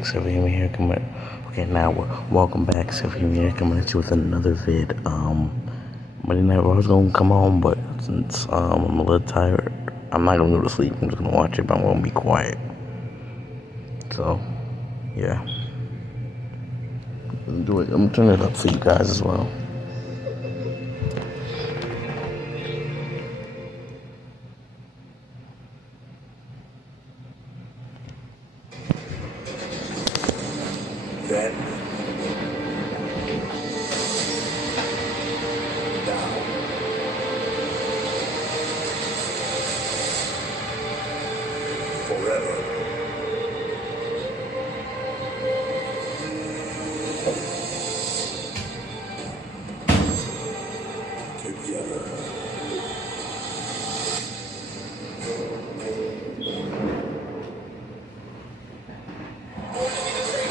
back, Xavier here coming. Okay, now welcome back, Xavier here coming at you with another vid. Monday Night Raw is gonna come on, but since I'm a little tired, I'm not gonna go to sleep. I'm just gonna watch it, but I'm gonna be quiet. So, yeah, I'm gonna turn it up for you guys as well.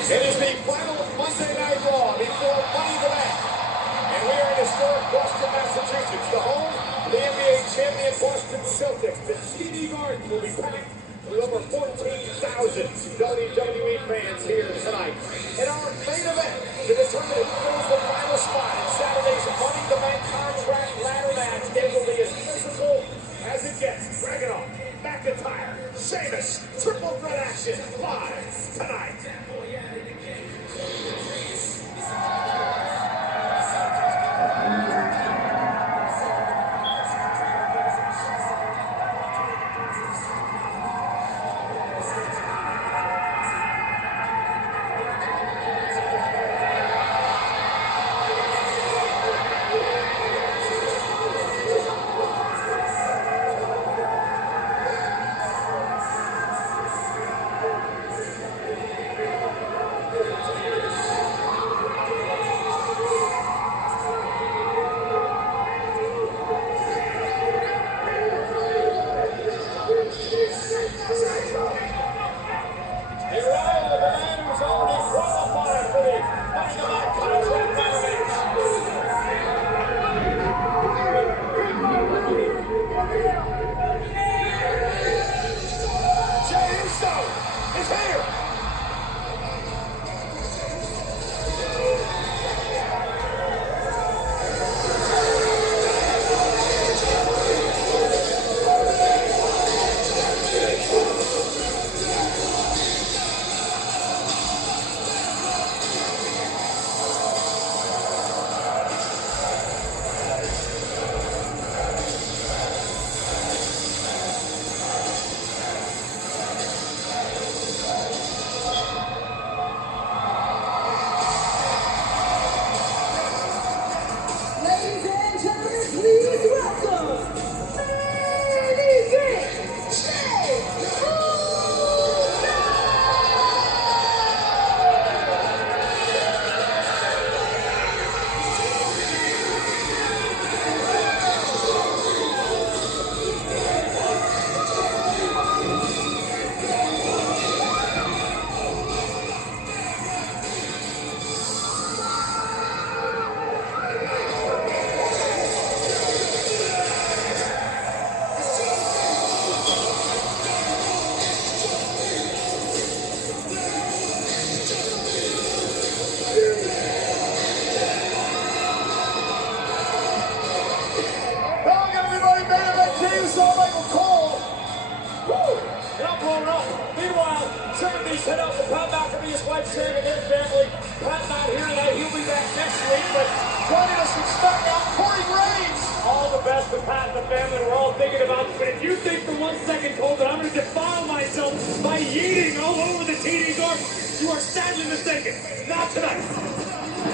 It is the final Monday Night Raw before Money in the Bank. And we are in historic Boston, Massachusetts, the home of the NBA champion Boston Celtics. The TD Garden will be packed with over 14,000 WWE fans here tonight. In our main event, to determine who goes the final spot in Saturday's Money in the Bank contract ladder match, it will be as physical as it gets. Dragunov, McIntyre, Sheamus, triple threat action, live tonight.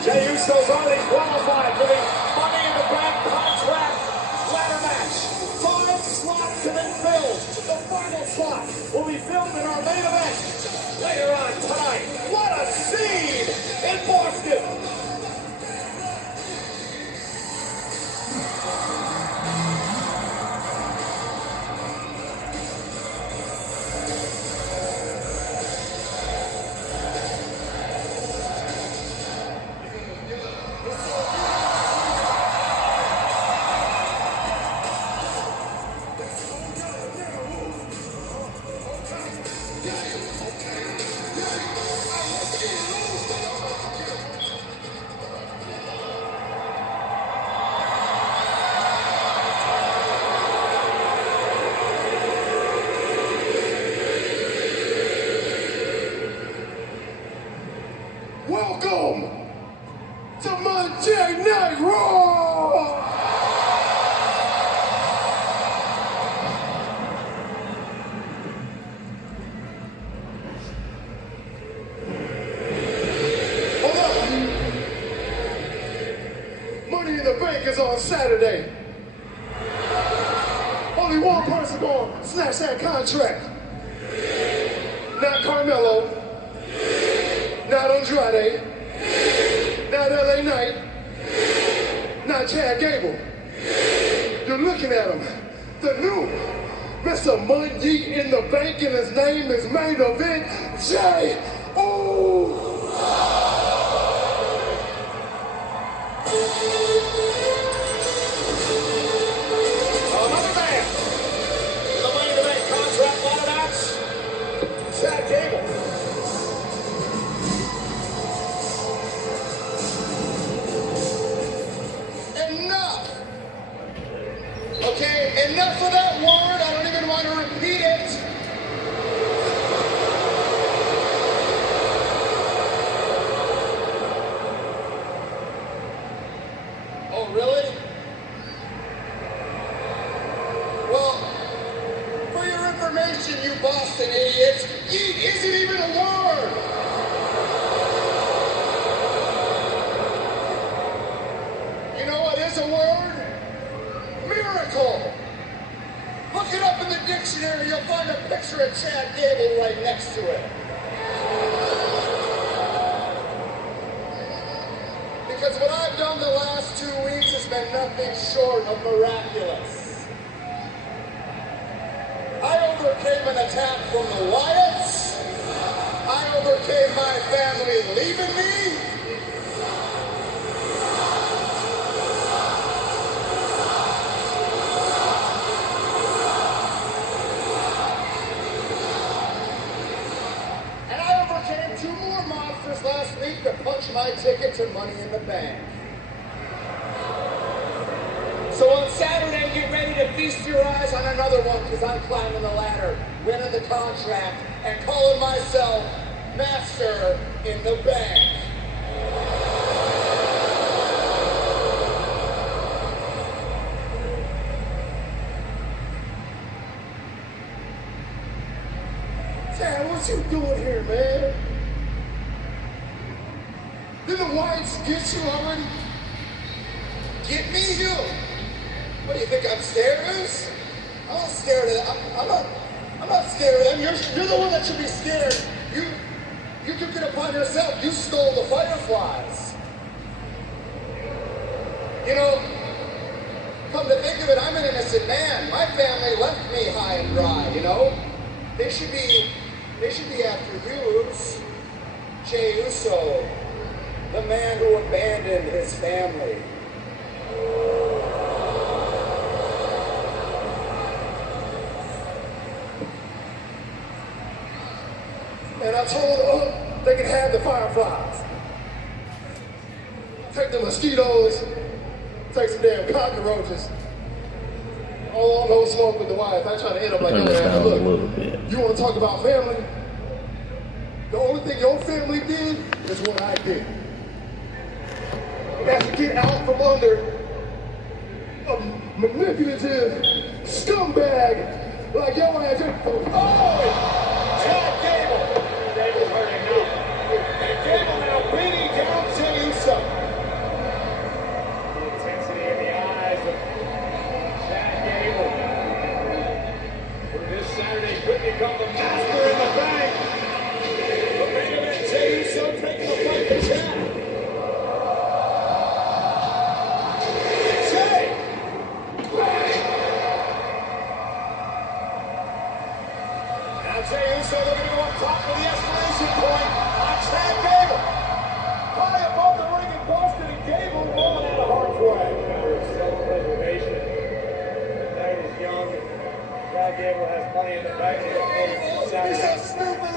Usos already qualified for the Money in the Bank contract ladder match. 5 slots have been filled. The final slot will be filled in our main event later on tonight. What a scene in Boston! welcome to Monday Night Raw! Hold up! Money in the Bank is on Saturday. Only one person gonna snatch that contract. Not Carmelo, not Andrade, not LA Knight, not Chad Gable. You're looking at him, the new Mr. Money in the Bank, and his name is Main Event J.O. Enough of that word, I don't even want to repeat it. Oh, really? Well, for your information, you Boston idiots, yeet isn't even a word. You know what is a word? Miracle. Look it up in the dictionary, you'll find a picture of Chad Gable right next to it. Because what I've done the last 2 weeks has been nothing short of miraculous. I overcame an attack from the Wyatts. I overcame my family leaving me. Last week to punch my ticket to Money in the Bank. So on Saturday, get ready to feast your eyes on another one, because I'm climbing the ladder, winning the contract, and calling myself Master in the Bank. Dad, what you doing here, man? Did the Wyatts get you already? Get me here? What do you think, I'm scared? I'm not scared of them. I'm not scared of them. You're the one that should be scared. You took it upon yourself. You stole the fireflies. You know, come to think of it, I'm an innocent man. My family left me high and dry, you know? They should be after you, Jey Uso. The man who abandoned his family. And I told them they can have the fireflies. Take the mosquitoes, take some damn cockroaches. Oh, no smoke with the Wyatts. I try to end up like that. Look, you want to talk about family? The only thing your family did is what I did. That's to get out from under a manipulative scumbag like your ass. Oh! Chad Gable! Gable's hurting now. And Gable now beating down Jey Uso. The intensity in the eyes of Chad Gable. For this Saturday could become the Master in the Bank. The main event, Jey Uso taking the fight to Chad. Jey Uso looking to go up top of the escalation point on Chad Gable. High above the ring in Boston, and Gable rolling out of harm's way. Matter of self-preservation. That is young. Chad Gable has plenty in the bank. He's so stupid.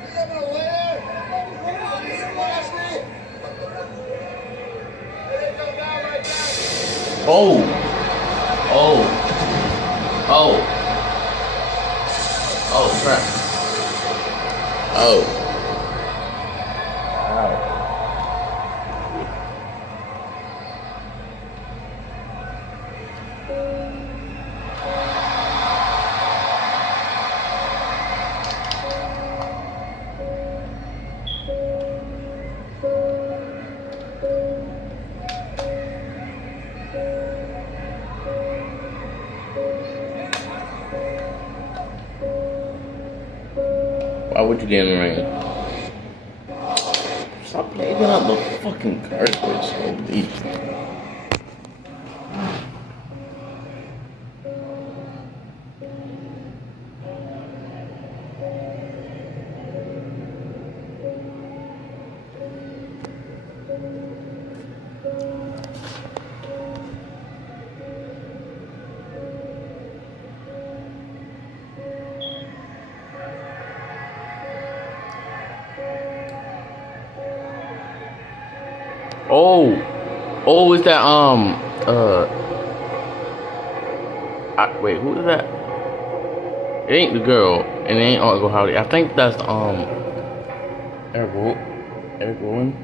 He's having a lair. He's nasty. They come down like that. Oh. Oh, crap. Oh. Ow. what you getting right? Stop playing out the fucking card switch, holy. Oh, is that, wait, who is that? It ain't the girl, and it ain't Uncle Howdy. I think that's, Eric Rowan.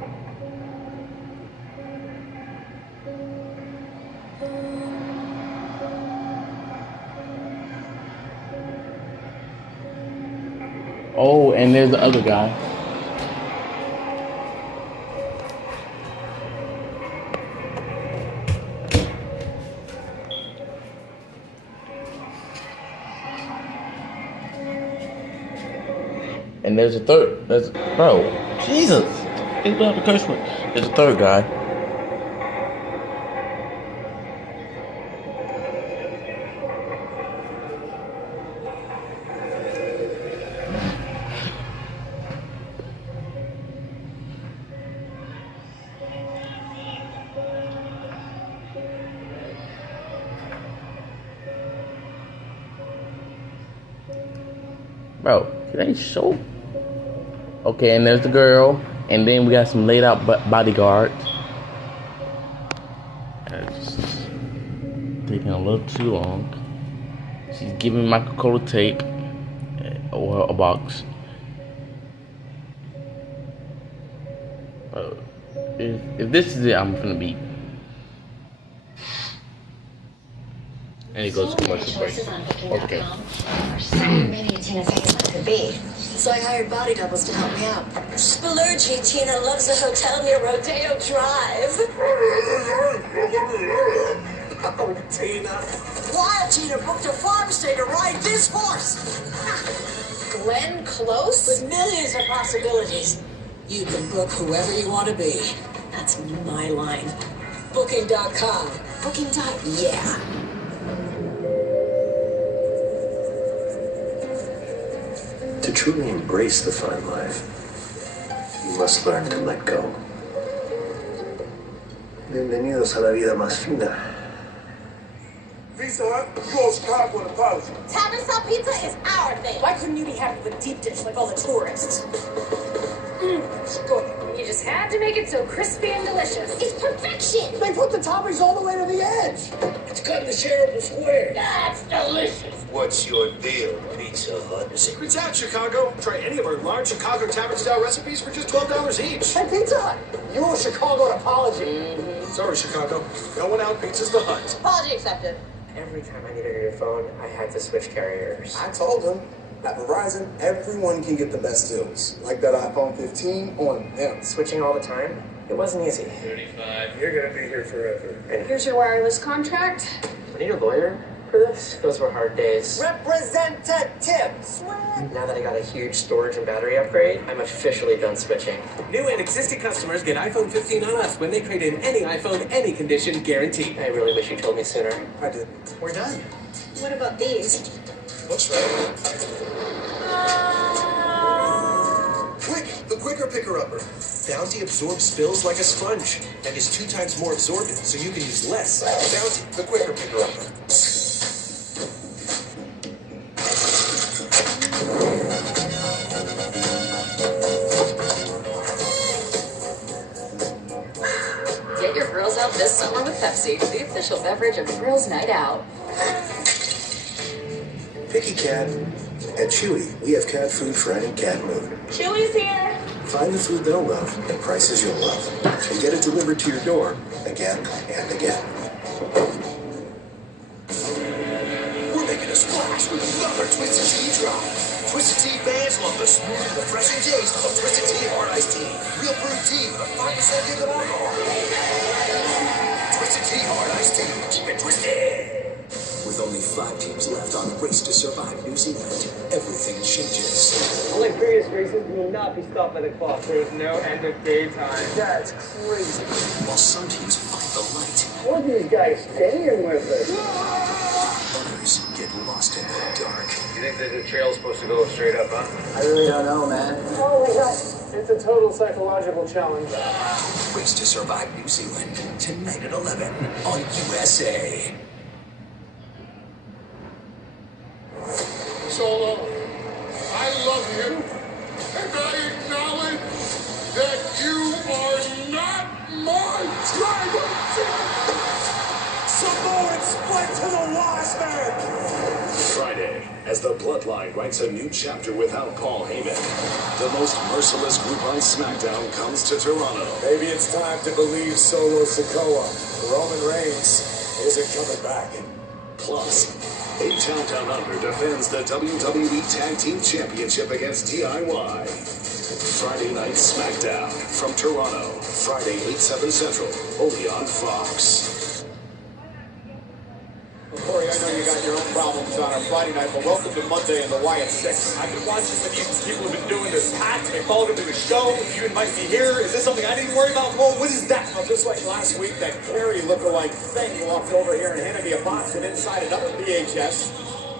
Oh, and there's the other guy. And there's a third. Bro, Jesus. He's about to curse word. There's a third guy. Bro, it ain't so. Okay, and there's the girl, and then we got some laid out bodyguards. It's taking a little too long. She's giving Michael Cole tape or a box. If this is it, I'm gonna beat. And he goes to commercial break. Okay. So I hired body doubles to help me out. Splurgy Tina loves a hotel near Rodeo Drive. Oh, Tina. Wild Tina booked a farm stay to ride this horse. Glenn Close? With millions of possibilities. You can book whoever you want to be. That's my line. Booking.com. Yeah. To truly embrace the fine life, you must learn to let go. Bienvenidos a la vida más fina. Visa Hut, you owe Chicago an apology. Tavern style pizza is our thing. Why couldn't you be happy with deep dish like all the tourists? It's good. You just had to make it so crispy and delicious. It's perfection. They put the toppings all the way to the edge. It's cut in the shareable square. That's delicious. What's your deal, Pizza Hut? The secret's out, Chicago. Try any of our large Chicago tavern-style recipes for just $12 each. Hey, Pizza Hut, you owe Chicago an apology. Sorry, Chicago. Going out pizza's the Hut. Apology accepted. Every time I needed a new phone, I had to switch carriers. I told them, at Verizon, everyone can get the best deals. Like that iPhone 15 on them. Switching all the time, it wasn't easy. 35. You're gonna be here forever. And Here's your wireless contract. I need a lawyer for this. Those were hard days. Representatives. Now that I got a huge storage and battery upgrade, I'm officially done switching. New and existing customers get iPhone 15 on us when they trade in any iPhone, any condition, guaranteed. I really wish you told me sooner. I did. We're done. What about these? Looks right. Quick, the quicker picker-upper. Bounty absorbs spills like a sponge and is 2 times more absorbent, so you can use less. Bounty, the quicker picker-upper. Get your girls out this summer with Pepsi, the official beverage of Girls' Night Out. Picky Cat. At Chewy, we have cat food for any cat mood. Chewy's here. Find the food they'll love at prices you'll love. And get it delivered to your door again and again. We're making a splash with another Twisted Tea drop. Twisted Tea fans love the smooth, refreshing taste of Twisted Tea Hard Iced Tea. Real brewed tea with a 5% hint of alcohol. Twisted Tea Hard Iced Tea. Keep it twisted. With only 5 teams left on Race to Survive New Zealand, everything changes. Only previous great not be stopped by the clock. There's no end of daytime. That's crazy. While some teams find the light, What are these guys staying with us? others get lost in the dark. You think that the trail's supposed to go straight up, huh? I really don't know, man. Oh my God. It's a total psychological challenge. Race to Survive New Zealand, tonight at 11 on USA. Solo, I love you, and I acknowledge that you are not my driver. Samoan split to the Wasp Man. Friday, as the Bloodline writes a new chapter without Paul Heyman, the most merciless group on SmackDown comes to Toronto. Maybe it's time to believe Solo Sikoa. Roman Reigns isn't coming back. Plus, A-Town Down Under defends the WWE Tag Team Championship against DIY. Friday Night SmackDown from Toronto, Friday 8/7 Central, only on Fox. Corey, I know you got your own problems on a Friday night, but welcome to Monday in the Wyatt 6. I've been watching what these people have been doing this Pat. They followed him to the show. You invite me here. Is this something I didn't worry about? Well, what is that? Well, just like last week, that Carrie lookalike thing walked over here and handed me a box, and inside another VHS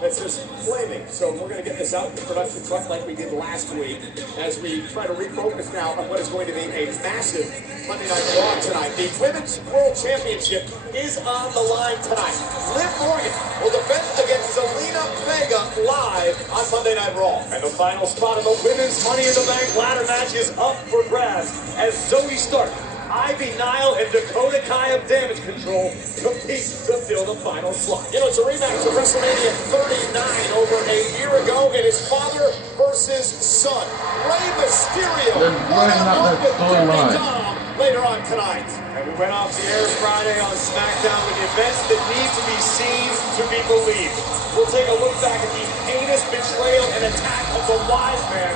that's just flaming. So we're going to get this out in the production truck like we did last week as we try to refocus now on what is going to be a massive Monday Night Raw tonight. The Women's World Championship is on the line tonight. Liv Morgan will defend against Zelena Vega live on Monday Night Raw. And the final spot of the Women's Money in the Bank ladder match is up for grabs as Zoe Stark, Ivy Nile, and Dakota Kai of Damage Control compete to fill the final slot. You know, it's a rematch of WrestleMania 39 over a year ago. It is father versus son. Rey Mysterio one-on-one with Dirty Dom later on tonight. And we went off the air Friday on SmackDown with events that need to be seen to be believed. We'll take a look back at the heinous betrayal and attack of the Wise Man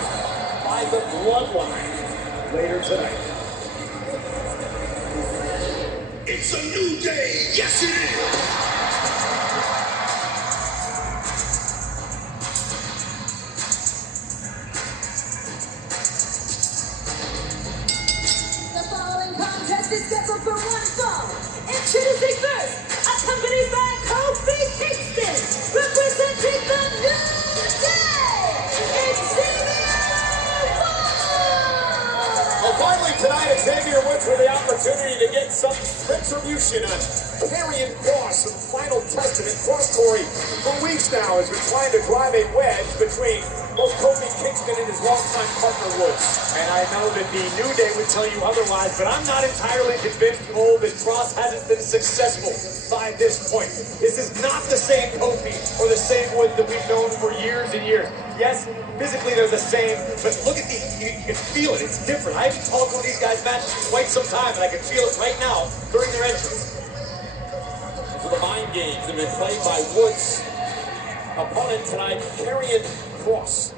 by the Bloodline later tonight. It's a new day. Yes, it is. The following contest is scheduled for one fall. Introducing first, accompanied by Kofi Kingston, representing the New Day, Xavier. Well, finally tonight, Xavier Woods with the opportunity to get some retribution on Karrion Kross from Final Testament. Kross, Corey, for weeks now has been trying to drive a wedge between both Kofi Kingston and his longtime partner Woods. And I know that the New Day would tell you otherwise, but I'm not entirely convinced, Cole, that Kross hasn't been successful by this point. This is not the same Kofi or the same Woods that we've known for years and years. Yes, physically they're the same, but look at you can feel it. It's different. I haven't talked with these guys' matches in quite some time, and I can feel it right now during their entrance. So the mind games have been played by Woods' opponent tonight, Karrion Kross.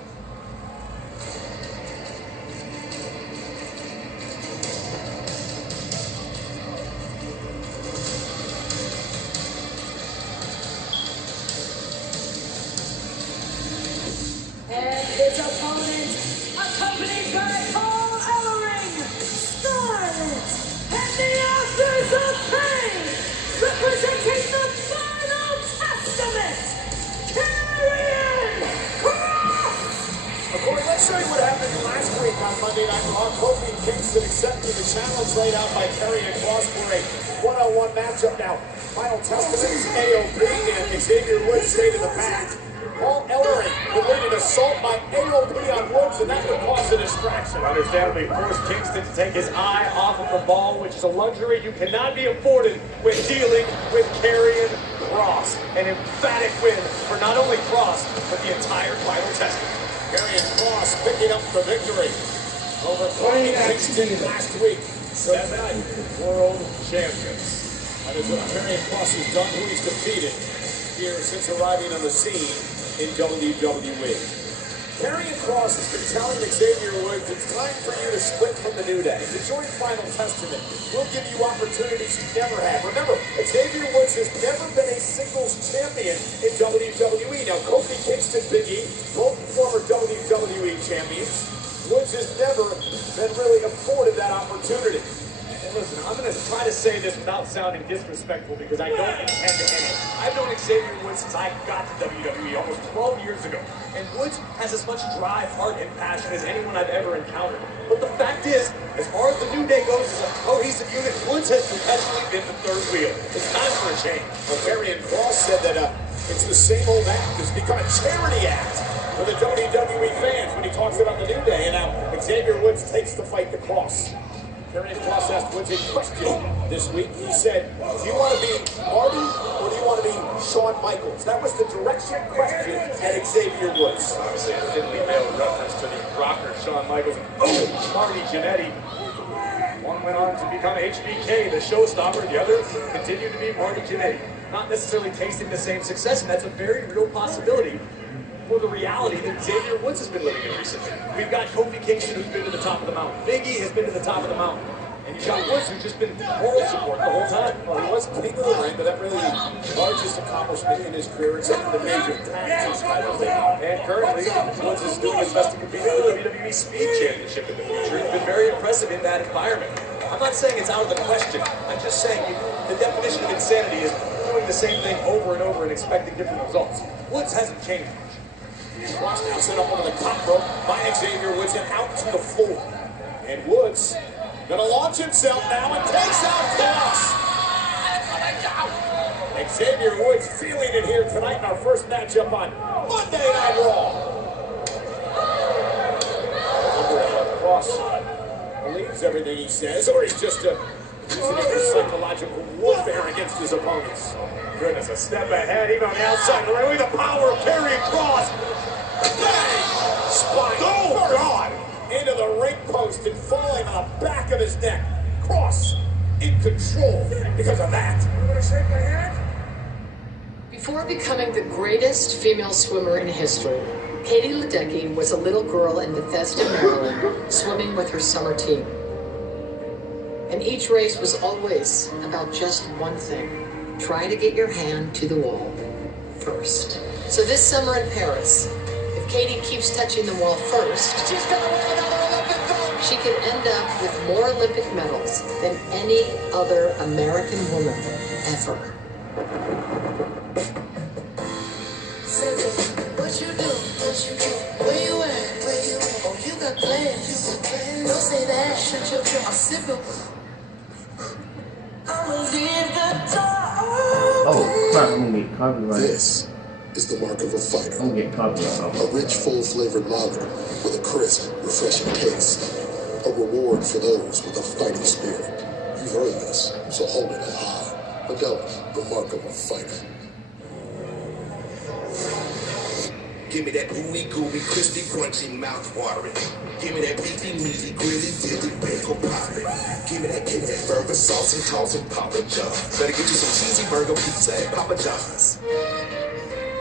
And his opponent, accompanied by Paul Ellering, Scarlet, and the Authors of Pain, representing the Final Testament, Karrion Kross! Corey, let's show you what happened last week on Monday Night Raw. Kofi Kingston accepted the challenge laid out by Karrion Kross for a one-on-one matchup. Now, Final Testament's AOP and Xavier Woods stayed in the back. Paul Ellering would lead an assault by AOP on Woods, and that would cause a distraction. Understandably forced Kingston to take his eye off of the ball, which is a luxury you cannot be afforded when dealing with Karrion Kross. An emphatic win for not only Kross, but the entire Final Testament. Karrion Kross picking up the victory over Kofi Kingston last week. 7 world champions. That is what Karrion Kross has done, who he's defeated here since arriving on the scene in WWE. Karrion Kross has been telling Xavier Woods it's time for you to split from the New Day. To join Final Testament, we'll give you opportunities you never had. Remember, Xavier Woods has never been a singles champion in WWE. Now, Kofi Kingston, Big E, both former WWE champions. Woods has never been really afforded that opportunity. And listen, I'm going to try to say this without sounding disrespectful because I don't intend to end it. I've known Xavier Woods since I got to WWE almost 12 years ago. And Woods has as much drive, heart, and passion as anyone I've ever encountered. But the fact is, as far as the New Day goes as a cohesive unit, Woods has perpetually been the third wheel. It's time for a change. Well, Karrion Kross said that it's the same old act. It's become a charity act for the WWE fans when he talks about the New Day. And now Xavier Woods takes the fight to Kross. Karrion Kross asked Woods a question this week. He said, do you want to be Marty or do you want to be Shawn Michaels? That was the direction question at Xavier Woods. Obviously, a thinly veiled reference to the rocker Shawn Michaels and Marty Jannetty. One went on to become HBK, the showstopper. The other continued to be Marty Jannetty. Not necessarily tasting the same success, and that's a very real possibility for the reality that Xavier Woods has been living in recently. We've got Kofi Kingston, who's been to the top of the mountain. Big E has been to the top of the mountain. And you've got Woods, who's just been moral support the whole time. Well, he was king of the ring, but that really largest accomplishment in his career, except for the major tags kind of thing. And currently, Woods is doing his best to compete for the WWE Speed Championship in the future. He's been very impressive in that environment. I'm not saying it's out of the question. I'm just saying the definition of insanity is doing the same thing over and over and expecting different results. Woods hasn't changed much. Kross now set up over the top rope by Xavier Woods and out to the floor. And Woods gonna launch himself now and takes out Kross. Xavier Woods feeling it here tonight in our first matchup on Monday Night Raw. Kross believes everything he says, or he's just using it for psychological warfare against his opponents. Goodness, a step ahead, even on the outside. Look at the power of Karrion Kross. Bang! Spine. Oh, God! Into the ring post and falling on the back of his neck. Kross in control because of that. You want to shake my hand? Before becoming the greatest female swimmer in history, Katie Ledecky was a little girl in Bethesda, Maryland, swimming with her summer team. And each race was always about just one thing: try to get your hand to the wall first. So this summer in Paris, if Katie keeps touching the wall first, she's gonna win another Olympic gold. She could end up with more Olympic medals than any other American woman ever. What you do? What you do? Where you at? Where you at? Oh, you got plans. Don't say that. Shut your trap. I'm sipping. I'ma leave the door. Oh, crap, I'm gonna get copyrighted. This is the mark of a fighter. I'm gonna get copyrighted. A rich, full-flavored lager with a crisp, refreshing taste. A reward for those with a fighting spirit. You've heard this, so hold it high. Modelo, the mark of a fighter. Give me that ooey gooey, crispy, crunchy, mouth-watering. Give me that beefy, meaty, gritty, dilly, pickle popping. Give me that burger sauce and toss and Papa John's. Better get you some cheesy burger pizza at Papa John's.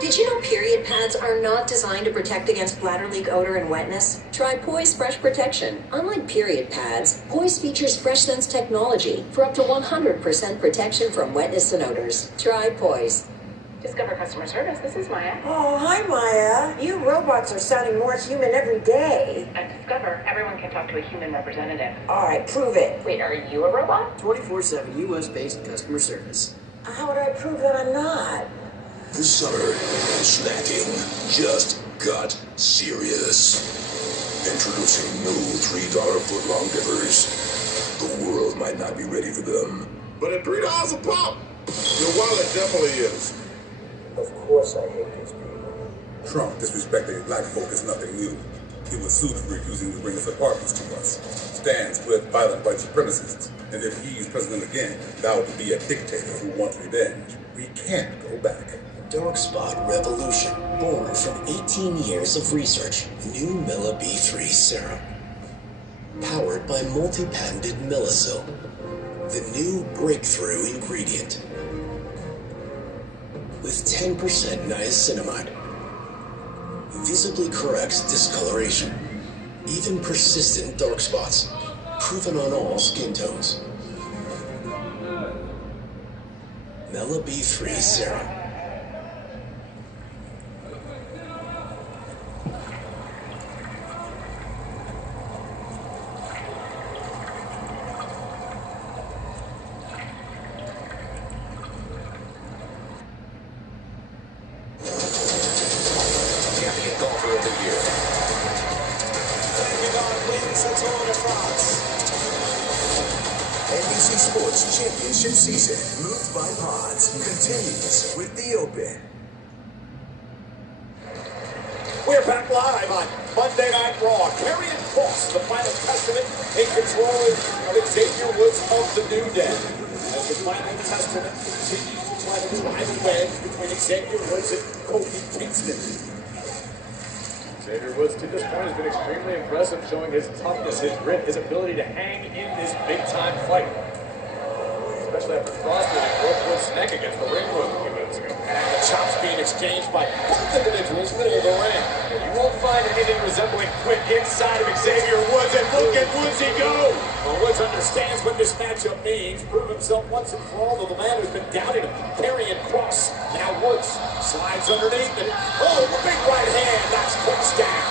Did you know period pads are not designed to protect against bladder leak, odor, and wetness? Try Poise Fresh Protection. Unlike period pads, Poise features Fresh Sense technology for up to 100% protection from wetness and odors. Try Poise. Discover customer service. This is Maya. Oh, hi, Maya. You robots are sounding more human every day. At Discover, everyone can talk to a human representative. All right, prove it. Wait, are you a robot? 24/7 U.S.-based customer service. How would I prove that I'm not? This summer, snacking just got serious. Introducing new $3 footlong dippers. The world might not be ready for them, but at $3 a pop, your wallet definitely is. Of course I hate these people. Trump disrespecting black folk is nothing new. He was sued for refusing to bring his apartments to us. Stands with violent white supremacists. And if he's president again, vowed to be a dictator who wants revenge. We can't go back. Dark Spot Revolution. Born from 18 years of research. New Milla B3 Serum. Powered by multi-patented Millicil. The new breakthrough ingredient. With 10% niacinamide. Visibly corrects discoloration. Even persistent dark spots. Proven on all skin tones. Milla B3 Serum. NBC Sports Championship season, moved by pods, continues with the Open. We're back live on Monday Night Raw. Karrion Kross, the final testament, in control of Xavier Woods of the New Day. As the final testament continues to try to drive a wedge between Xavier Woods and Kofi Kingston. Xavier Woods to this point has been extremely impressive, showing his toughness, his grit, his ability to hang in this big-time fight. Especially after Kross broke Woods' neck against the ring rope a few minutes ago. And the chops being exchanged by both individuals middle of the ring. You won't find anything resembling quick inside of Xavier Woods, and look at Woodsy go! Well, Woods understands what this matchup means. Prove himself once and for all to the man who's been doubting him. Karrion Kross. Now Woods slides underneath and big right hand knocks Kross down.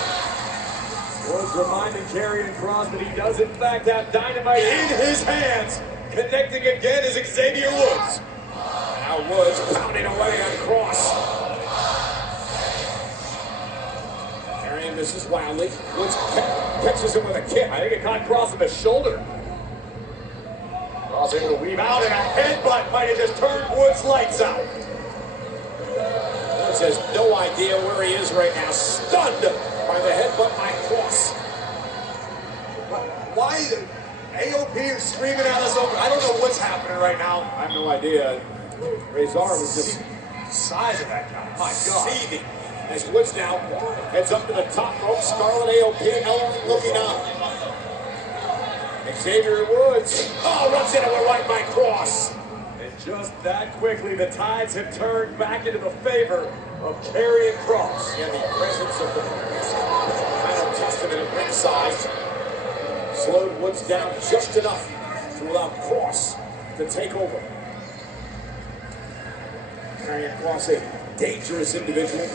Woods reminding Karrion Kross that he does in fact have dynamite in his hands. Connecting again is Xavier Woods. Now Woods pounding away on Kross. Karrion misses wildly. Woods catches him with a kick. I think it caught Kross in the shoulder. Kross able to weave out, and a headbutt might have just turned Woods' lights out. Woods has no idea where he is right now. Stunned by the headbutt by Kross. Why AOP is screaming at us over? I don't know what's happening right now. I have no idea. Rezar was just the size of that guy. My God. Seething. As Woods now heads up to the top rope. Scarlet AOP looking on. Xavier Woods. Runs into a right by Kross. And just that quickly, the tides have turned back into the favor of Karrion Kross. Yeah, the presence of the final testament at ringside slowed Woods down just enough to allow Kross to take over. Karrion Kross, a dangerous individual.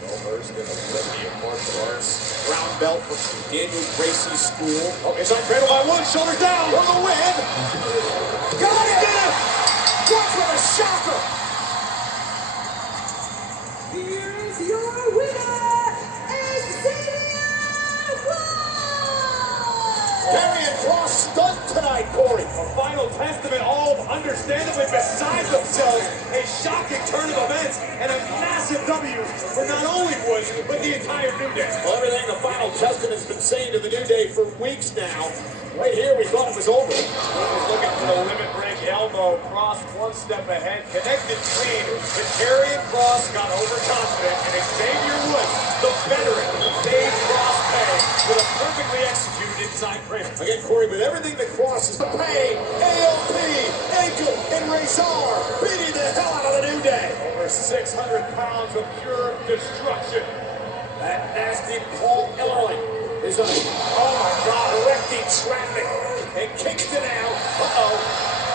Well-versed in Olympian martial arts. Brown belt from Daniel Gracie's school. Inside cradle by Woods, shoulders down. For the win. Got it! Kross with a shocker. Here is your winner, Xavier Woods! Karrion Kross stunned tonight, Corey. A final testament, all understandably beside themselves. A shocking turn of events and a massive W for not only Woods, but the entire New Day. Well, everything the final testament's been saying to the New Day for weeks now. Right here, we thought it was over. Woods was looking for the limit break elbow. Kross one step ahead, connected clean, but Karrion Kross got overconfident, and Xavier Woods, the veteran, made Kross pay with a perfectly executed inside cradle. Again, Corey, with everything that Kross is the pain, AOP, Ankle, and Rezar beating the hell out of the New Day. Over 600 pounds of pure destruction. That nasty Paul Ellerly is on, directing traffic. And Kingston now,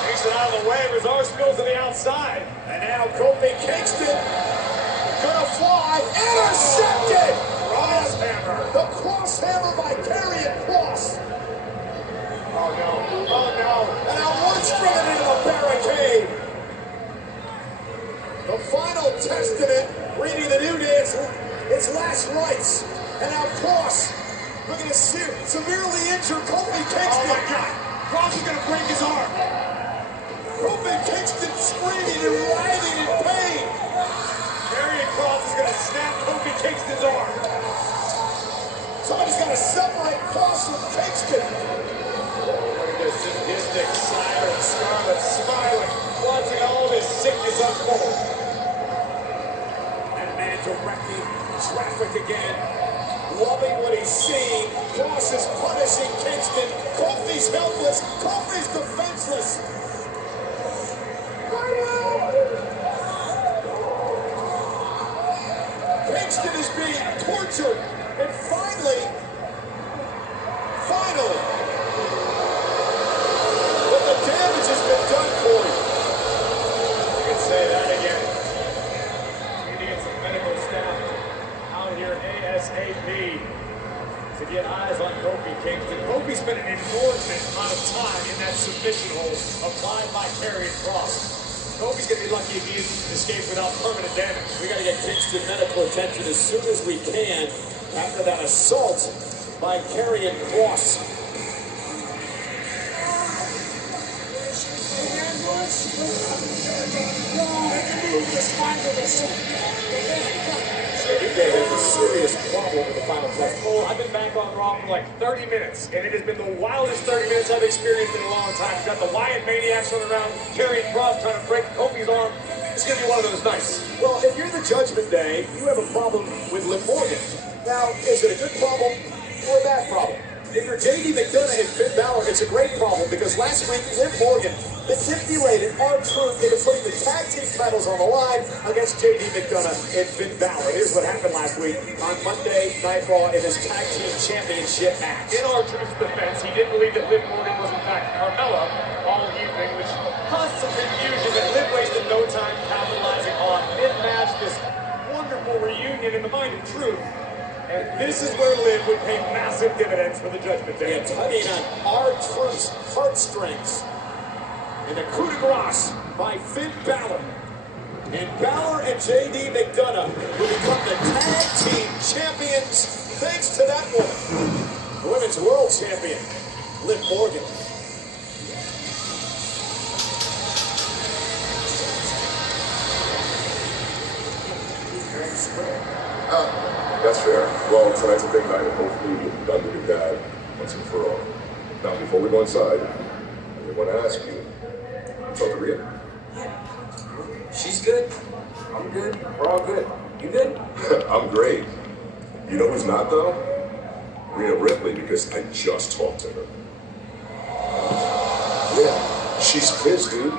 Kingston out of the way, Rezar spills to the outside. And now Kofi Kingston gonna fly, intercepted! Crosshammer. The crosshammer by Karrion Kross. Oh no. And now Woods bringing into the barricade. The final testament reading the New Day its last rites. And now Kross looking to severely injure Kofi Kingston. Oh my God. Kross is gonna break his arm. Kofi Kingston screaming and writhing in pain. Karrion Kross is gonna snap Kofi Kingston's arm. Somebody's got to separate Kross from Kingston. Look at this sadistic Siren Scarlet smiling, watching all this sickness unfold. That man directing traffic again. Loving what he's seeing. Kross is punishing Kingston. Kofi's helpless. Kofi's defenseless. Kingston is being tortured. And finally, but the damage has been done for him. You can say that again. We need to get some medical staff out here ASAP to get eyes on Kofi Kingston. Kofi spent an inordinate amount of time in that submission hold applied by Karrion Kross. Kofi's going to be lucky if he escapes without permanent damage. We got to get Kingston medical attention as soon as we can after that assault by Karrion Kross. There is a serious problem with the final test. Oh, I've been back on Raw for like 30 minutes, and it has been the wildest 30 minutes I've experienced in a long time. We've got the Wyatt maniacs running around, carrying Kross, trying to break Kofi's arm. It's going to be one of those nights. Well, if you're the Judgment Day, you have a problem with Liv Morgan. Now, is it a good problem or a bad problem? If you're JD McDonough and Finn Balor, it's a great problem because last week, Liv Morgan manipulated R-Truth into putting the tag team titles on the line against JD McDonough and Finn Balor. Here's what happened last week on Monday Night Raw in his tag team championship match. In R-Truth's defense, he didn't believe that Liv Morgan was in fact Carmella all evening, which caused some confusion that Liv wasted no time capitalizing on mid-match this wonderful reunion in the mind of Truth. And this is where Liv would pay massive dividends for the Judgment Day. And tugging on R-Truth's heartstrings. And the coup de grace by Finn Balor. And Balor and JD McDonough will become the tag team champions thanks to that woman. The women's world champion, Liv Morgan. That's fair. Well, tonight's a big night, and hopefully we'll be done with that once and for all. Now, before we go inside, I want to ask you, talk to Rhea? Yeah. She's good. I'm good. We're all good. You good? I'm great. You know who's not, though? Rhea Ripley, because I just talked to her. Yeah, she's pissed, dude.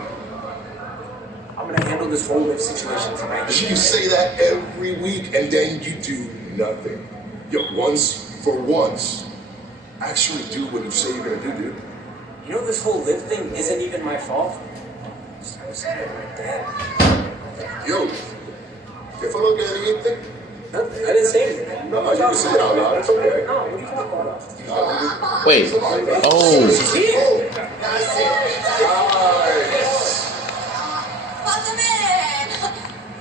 I'm gonna handle this whole Liv situation tonight. You say that every week, and then you do nothing. Yo, once for once, actually do what you say you're gonna do, dude. You know this whole Liv thing isn't even my fault. I was saying it like that. Yo, if I don't get anything, nothing. I didn't say anything. No, you can say it out loud. It's okay. No, what are you talking about? Wait. Oh. Welcome in!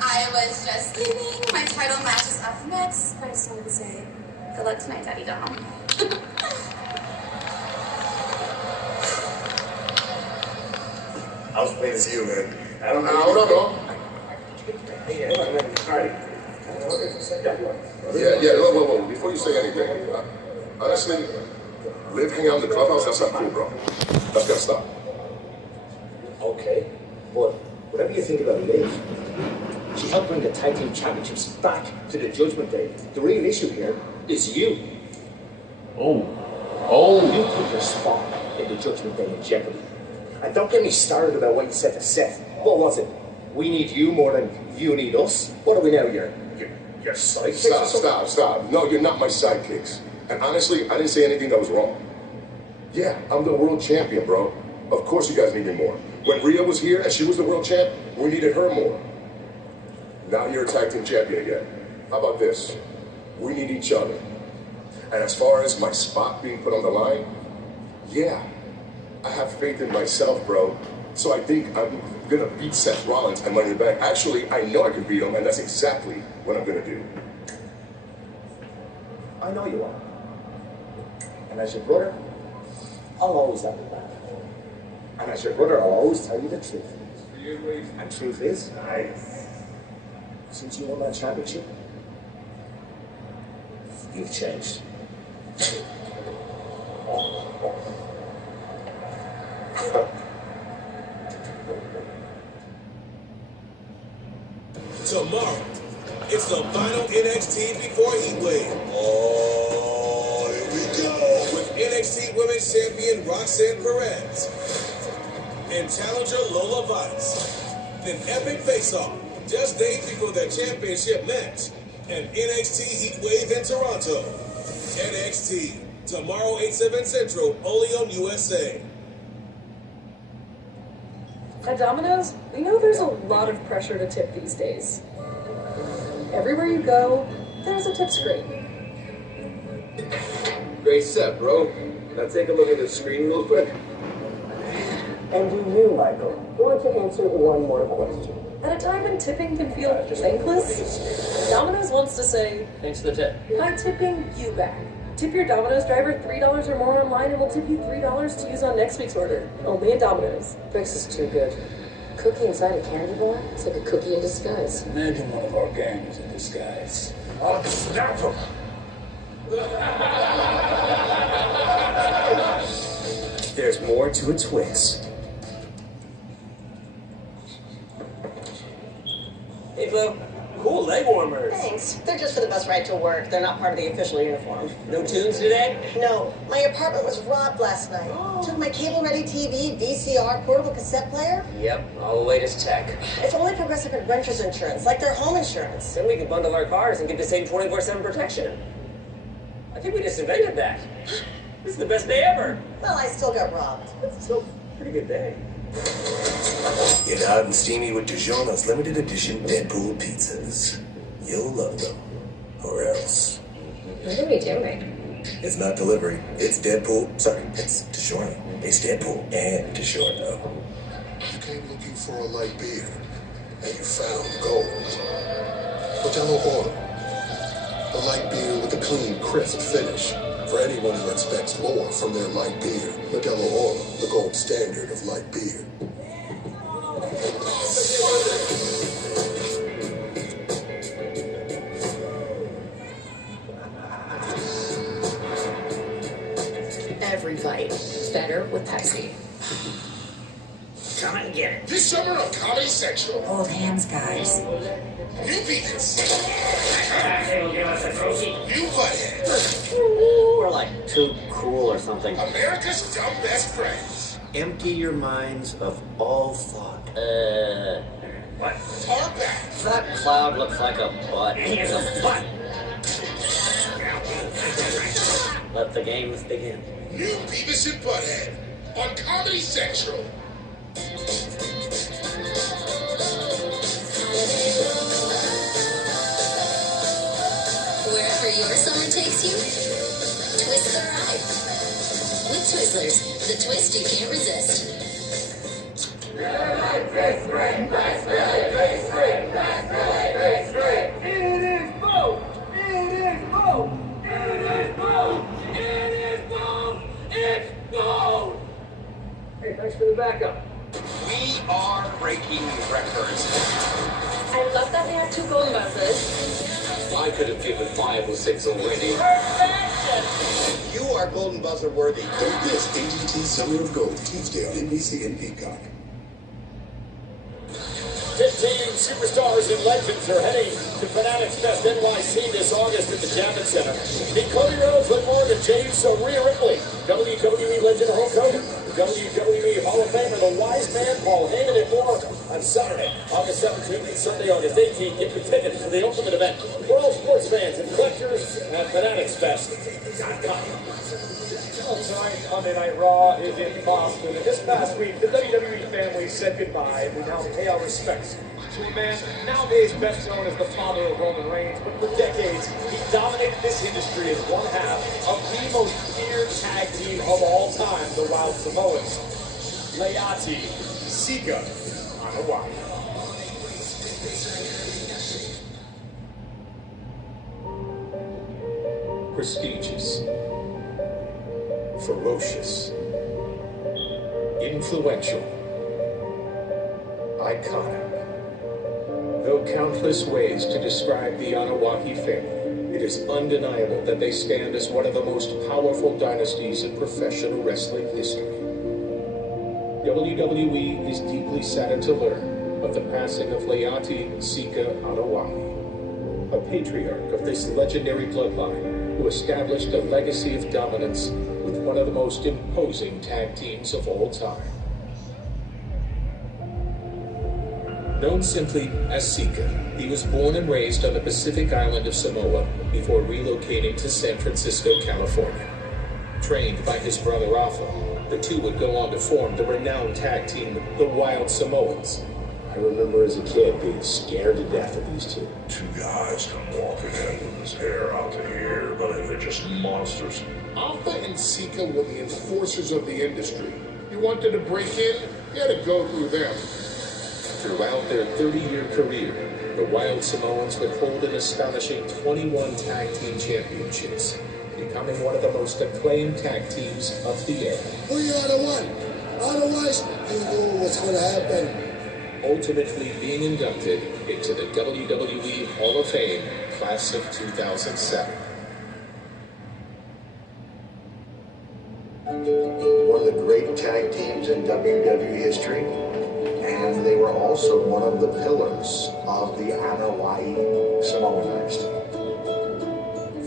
I was just leaving. My title match is up next. I just wanted to say, good luck tonight, Daddy Dom. I was playing as you, man. I don't know. Yeah, whoa. Before you say anything, honestly, Liv hanging out in the clubhouse, that's not cool, bro. That's gotta stop. Okay, but whatever you think about Liv, she helped bring the tag team championships back to the Judgment Day. The real issue here is you. Oh. You put your spot in the Judgment Day in jeopardy. And don't get me started about what you said to Seth. What was it? We need you more than you need us? What are we now, your sidekicks? Stop. No, you're not my sidekicks. And honestly, I didn't say anything that was wrong. Yeah, I'm the world champion, bro. Of course you guys need me more. When Rhea was here and she was the world champ, we needed her more. Now you're a tag team champion again. How about this? We need each other. And as far as my spot being put on the line, yeah, I have faith in myself, bro. So I think I'm gonna beat Seth Rollins and Money in the Bank. Actually, I know I can beat him, and that's exactly what I'm gonna do. I know you are. And as your brother, I'll always have your back. And as your brother, I'll always tell you the truth. And truth is, since you won that championship, you've changed. Tomorrow, it's the final NXT before Heatwave. Oh, here we go. With NXT Women's Champion Roxanne Perez and challenger Lola Vice. An epic face-off just days before their championship match and NXT Heatwave in Toronto. NXT, tomorrow 8/7 Central, only on USA. At Domino's, we know there's a lot of pressure to tip these days. Everywhere you go, there's a tip screen. Great set, bro. Now take a look at the screen real quick. And you, Michael, want to answer one more question. At a time when tipping can feel thankless, Domino's wants to say, thanks for the tip. By tipping you back. Tip your Domino's driver $3 or more online and we'll tip you $3 to use on next week's order. Only at Domino's. This is too good. Cookie inside a candy bar? It's like a cookie in disguise. Imagine one of our gangs in disguise. I'll snap him. There's more to a twist. Hey, Flo. Cool leg warmers. Thanks. They're just for the bus ride to work. They're not part of the official uniform. No tunes today? No. My apartment was robbed last night. Took my cable-ready TV, VCR, portable cassette player. Yep, all the latest tech. It's only Progressive and Renters Insurance, like their home insurance. Then we can bundle our cars and get the same 24/7 protection. I think we just invented that. This is the best day ever. Well, I still got robbed. It's still a pretty good day. Get hot and steamy with DiGiorno's limited edition Deadpool pizzas. You'll love them. Or else. What are we doing? It's not delivery. It's Deadpool. Sorry, it's DiGiorno. It's Deadpool and DiGiorno. You came looking for a light beer, and you found gold. Modelo Oro. A light beer with a clean, crisp finish. For anyone who expects more from their light beer, Modelo Oro, the gold standard of light beer. Every bite better with Pepsi. Come and get it. This summer on Comedy Central. Old hands, guys. New Venus. They will give us a trophy. New Butthead. We're like too cool or something. America's dumb best friends. Empty your minds of all thought. What? Talk back. That cloud looks like a butt. Here's a butt. Let the games begin. New Beavis and Butthead on Comedy Central. Wherever your summer takes you, twist the ride. With Twizzlers, the twist you can't resist. Hey, thanks for the backup. We are breaking records. I love that they have 2 golden buzzers. I could have given 5 or 6 already. You are Golden Buzzer worthy. Don't miss AGT Summer of Gold, Tuesday on NBC and Peacock. 15 superstars and legends are heading to Fanatics Fest NYC this August at the Javits Center. Meet Cody Rhodes, Liv Morgan, Jey Uso, Rhea Ripley, WWE legend Hulk Hogan, WWE Hall of Famer The Wise Man, Paul Heyman, and more on Saturday, August 17th and Sunday, August 18th. Get your tickets for the ultimate event for all sports fans and collectors at FanaticsFest.com. Tonight, Monday Night Raw is in Boston, and this past week, the WWE family said goodbye, and we now pay our respects to a man nowadays best known as the father of Roman Reigns, but for decades, he dominated this industry as one half of the most feared tag team of all time, the Wild Samoans. Wyatt, Sika, Anoa'i. Prestigious. Ferocious, influential, iconic. Though countless ways to describe the Anoa'i family, it is undeniable that they stand as one of the most powerful dynasties in professional wrestling history. WWE is deeply saddened to learn of the passing of Wyatt Sika Anoa'i, a patriarch of this legendary bloodline who established a legacy of dominance with one of the most imposing tag teams of all time. Known simply as Sika, he was born and raised on the Pacific island of Samoa before relocating to San Francisco, California. Trained by his brother Alpha, the two would go on to form the renowned tag team, the Wild Samoans. I remember as a kid being scared to death of these two. 2 guys come walking in with his hair out to here, but they're just monsters. Alpha and Sika were the enforcers of the industry. You wanted to break in, you had to go through them. Throughout their 30-year career, the Wild Samoans would hold an astonishing 21 tag team championships, becoming one of the most acclaimed tag teams of the era. We are the one. Otherwise, you know what's going to happen. ultimately being inducted into the WWE Hall of Fame class of 2007. One of the great tag teams in WWE history, and they were also one of the pillars of the Anoa'i Samoan dynasty.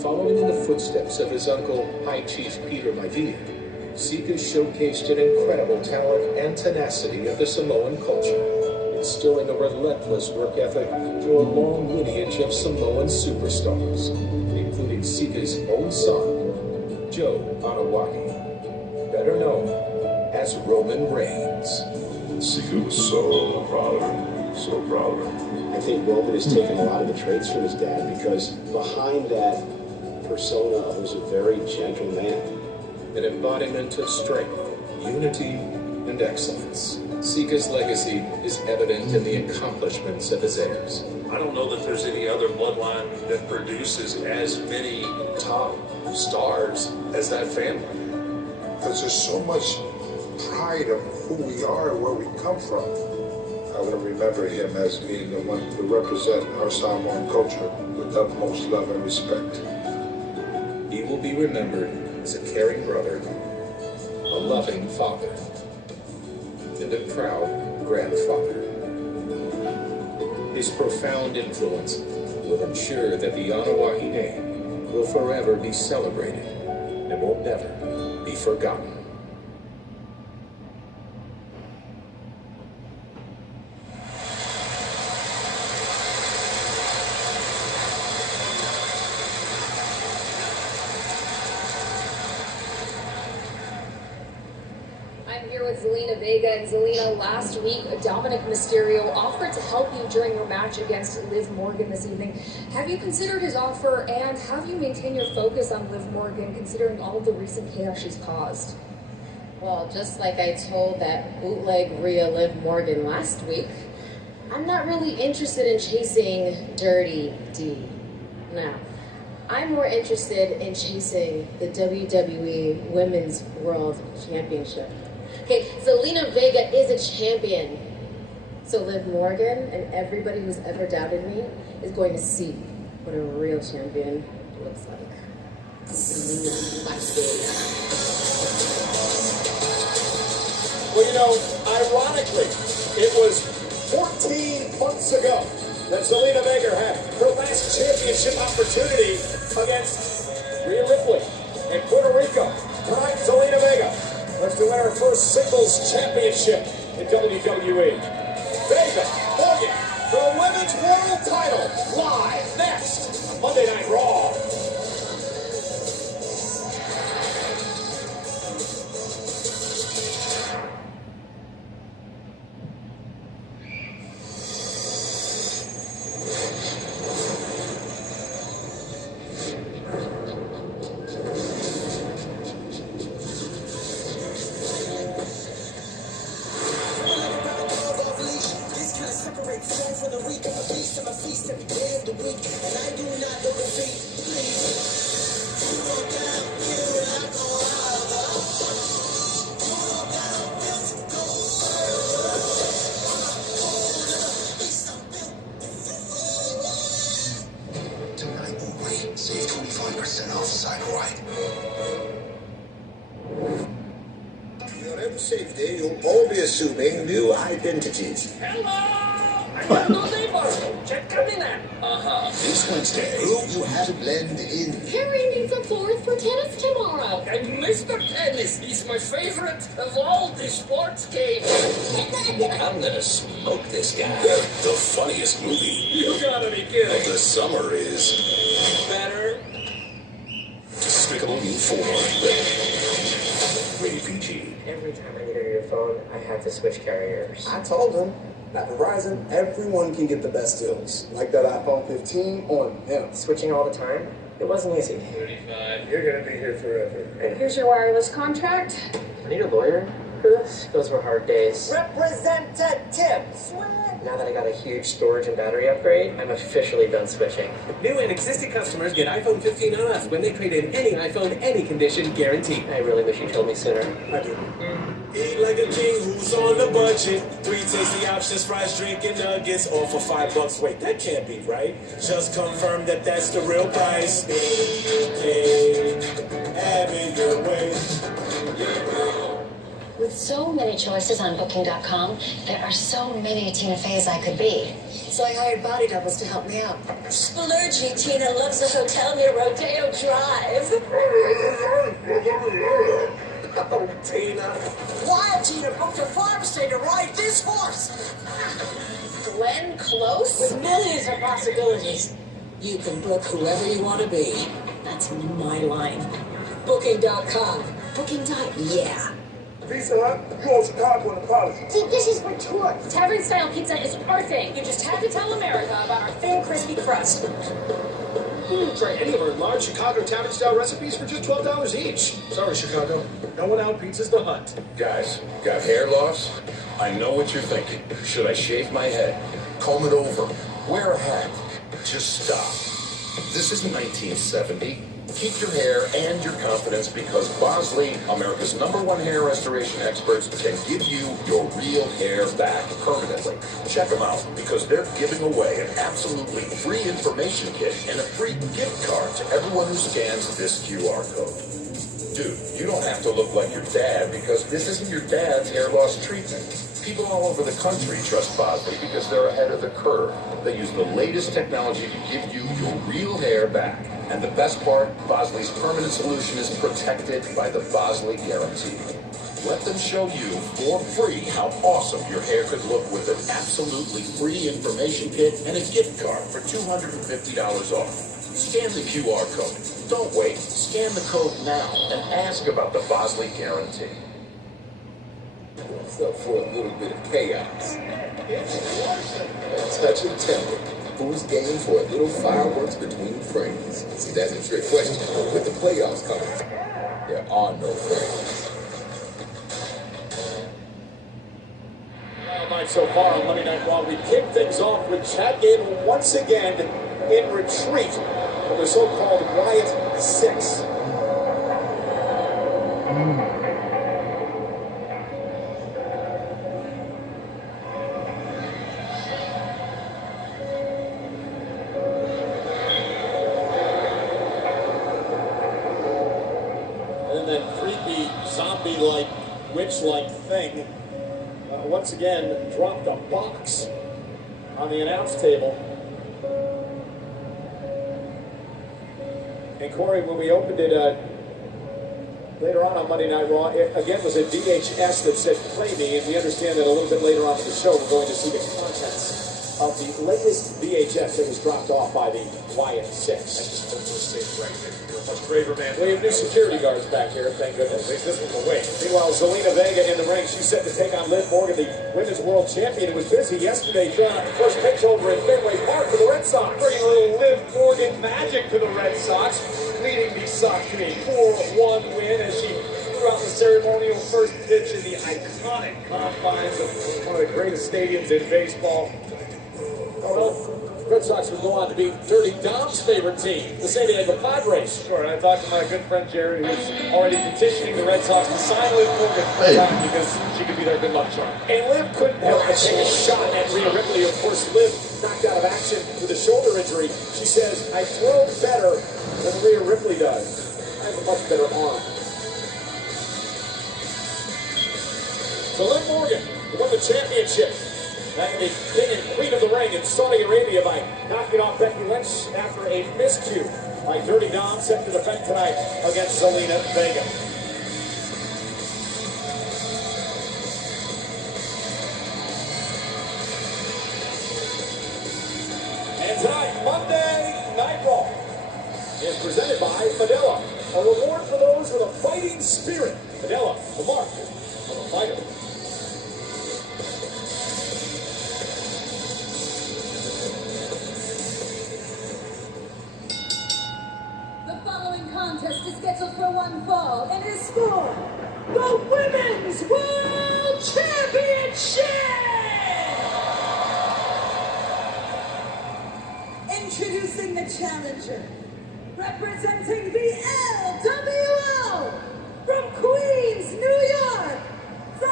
Following in the footsteps of his uncle, High Chief Peter Maivia, Sika showcased an incredible talent and tenacity of the Samoan culture, instilling a relentless work ethic through a long lineage of Samoan superstars, including Sika's own son, Joe Anoa'i, better known as Roman Reigns. Sika was so proud of him, so proud of him. I think Roman has taken a lot of the traits from his dad, because behind that persona was a very gentle man. An embodiment of strength, unity, and excellence. Sika's legacy is evident in the accomplishments of his heirs. I don't know that there's any other bloodline that produces as many top stars as that family. Because there's so much pride of who we are and where we come from. I want to remember him as being the one to represent our Samoan culture with utmost love and respect. He will be remembered as a caring brother, a loving father, and a proud grandfather. His profound influence will ensure that the Anoa'i name will forever be celebrated and will never be forgotten. I'm here with Zelena Vega, and Zelena, last week, Dominik Mysterio offered to help you during your match against Liv Morgan this evening. Have you considered his offer, and have you maintained your focus on Liv Morgan, considering all of the recent chaos she's caused? Well, just like I told that bootleg Rhea Liv Morgan last week, I'm not really interested in chasing Dirty D. Now, I'm more interested in chasing the WWE Women's World Championship. Okay, Zelena Vega is a champion. So Liv Morgan and everybody who's ever doubted me is going to see what a real champion looks like. Well, you know, ironically, it was 14 months ago that Zelena Vega had her last championship opportunity against Rhea Ripley in Puerto Rico. Tonight, Zelena Vega looks to win her first singles championship in WWE. Vega, Morgan, for the Women's World title, live next on Monday Night Raw. Save 25% off site-wide. For your own safety, you'll all be assuming new identities. Hello! I'm neighbor. Check coming in. This Wednesday, you have to blend in. Harry needs a fourth for tennis tomorrow. And Mr. Tennis is my favorite of all the sports games. I'm gonna smoke this guy. The funniest movie You gotta be kidding. of the summer is Better. Despicable Me 4. Rated PG. Every time I needed your phone, I had to switch carriers. I told him, at Verizon, everyone can get the best deals. Like that iPhone 15 on them. Switching all the time? It wasn't easy. 35. You're gonna be here forever. And here's your wireless contract. I need a lawyer for this. Those were hard days. Representative. Sweat. Now that I got a huge storage and battery upgrade, I'm officially done switching. New and existing customers get iPhone 15 on us when they trade in any iPhone, any condition, guaranteed. I really wish you told me sooner. I do. Eat like a king who's on a budget. 3 tasty options, fries, drink, and nuggets, all for $5. Wait, that can't be right. Just confirm that that's the real price. Hey, have it your way. With so many choices on Booking.com, there are so many Tina Feys I could be. So I hired body doubles to help me out. Splurgy Tina loves a hotel near Rodeo Drive. Oh, Tina. Wild Tina booked a farm stay to ride this horse. Glenn Close? With millions of possibilities. You can book whoever you want to be. That's my line. Booking.com. Yeah. Pizza Hut, you owe Chicago an apology. Deep dishes for tour. Tavern-style pizza is our thing. You just have to tell America about our thin, crispy crust. Try any of our large Chicago tavern-style recipes for just $12 each. Sorry, Chicago. No one out-pizzas the Hut. Guys, got hair loss? I know what you're thinking. Should I shave my head? Comb it over? Wear a hat? Just stop. This isn't 1970. Keep your hair and your confidence because Bosley, America's #1 hair restoration experts, can give you your real hair back permanently. Check them out because they're giving away an absolutely free information kit and a free gift card to everyone who scans this QR code. Dude, you don't have to look like your dad because this isn't your dad's hair loss treatment. People all over the country trust Bosley because they're ahead of the curve. They use the latest technology to give you your real hair back. And the best part, Bosley's permanent solution is protected by the Bosley Guarantee. Let them show you for free how awesome your hair could look with an absolutely free information kit and a gift card for $250 off. Scan the QR code. Don't wait. Scan the code now and ask about the Bosley Guarantee. So for a little bit of chaos. A touch of temper. Who's game for a little fireworks between friends? See, that's a trick question. With the playoffs coming, there are no friends. All night so far on Monday Night Raw, we kick things off with Chad Gable once again in retreat from the so-called Wyatt 6. Zombie-like, witch-like thing once again dropped a box on the announce table. And Corey, when we opened it later on Monday Night Raw, it again was a VHS that said "Play Me," and we understand that a little bit later on in the show we're going to see the contents of the latest VHS that was dropped off by the Wyatt 6. I just hope those stay right there. Much braver man. We have new security guards back here, thank goodness. This was the way. Meanwhile, Zelena Vega in the ring. She's set to take on Liv Morgan, the Women's World Champion. It was busy yesterday throwing out the first pitch over at Fenway Park for the Red Sox. Bringing a little Liv Morgan magic to the Red Sox, leading the Sox to a 4-1 win as she threw out the ceremonial first pitch in the iconic confines of one of the greatest stadiums in baseball. Well, Red Sox would go on to be Dirty Dom's favorite team, the San Diego Padres. Sure, and I talked to my good friend Jerry, who's already petitioning the Red Sox to sign Liv Morgan because she could be their good luck charm. And Liv couldn't help but take a shot at Rhea Ripley. Of course, Liv knocked out of action with a shoulder injury. She says, "I throw better than Rhea Ripley does. I have a much better arm." So Liv Morgan won the championship. That the king and queen of the ring in Saudi Arabia by knocking off Becky Lynch after a miscue by Dirty Dom, set to defend tonight against Zelena Vega. And tonight, Monday Night Raw is presented by Fidela, a reward for those with a fighting spirit. Fidela, the mark of a fighter. Contest is scheduled for one fall and is for the Women's World Championship! Introducing the challenger, representing the LWO from Queens, New York, the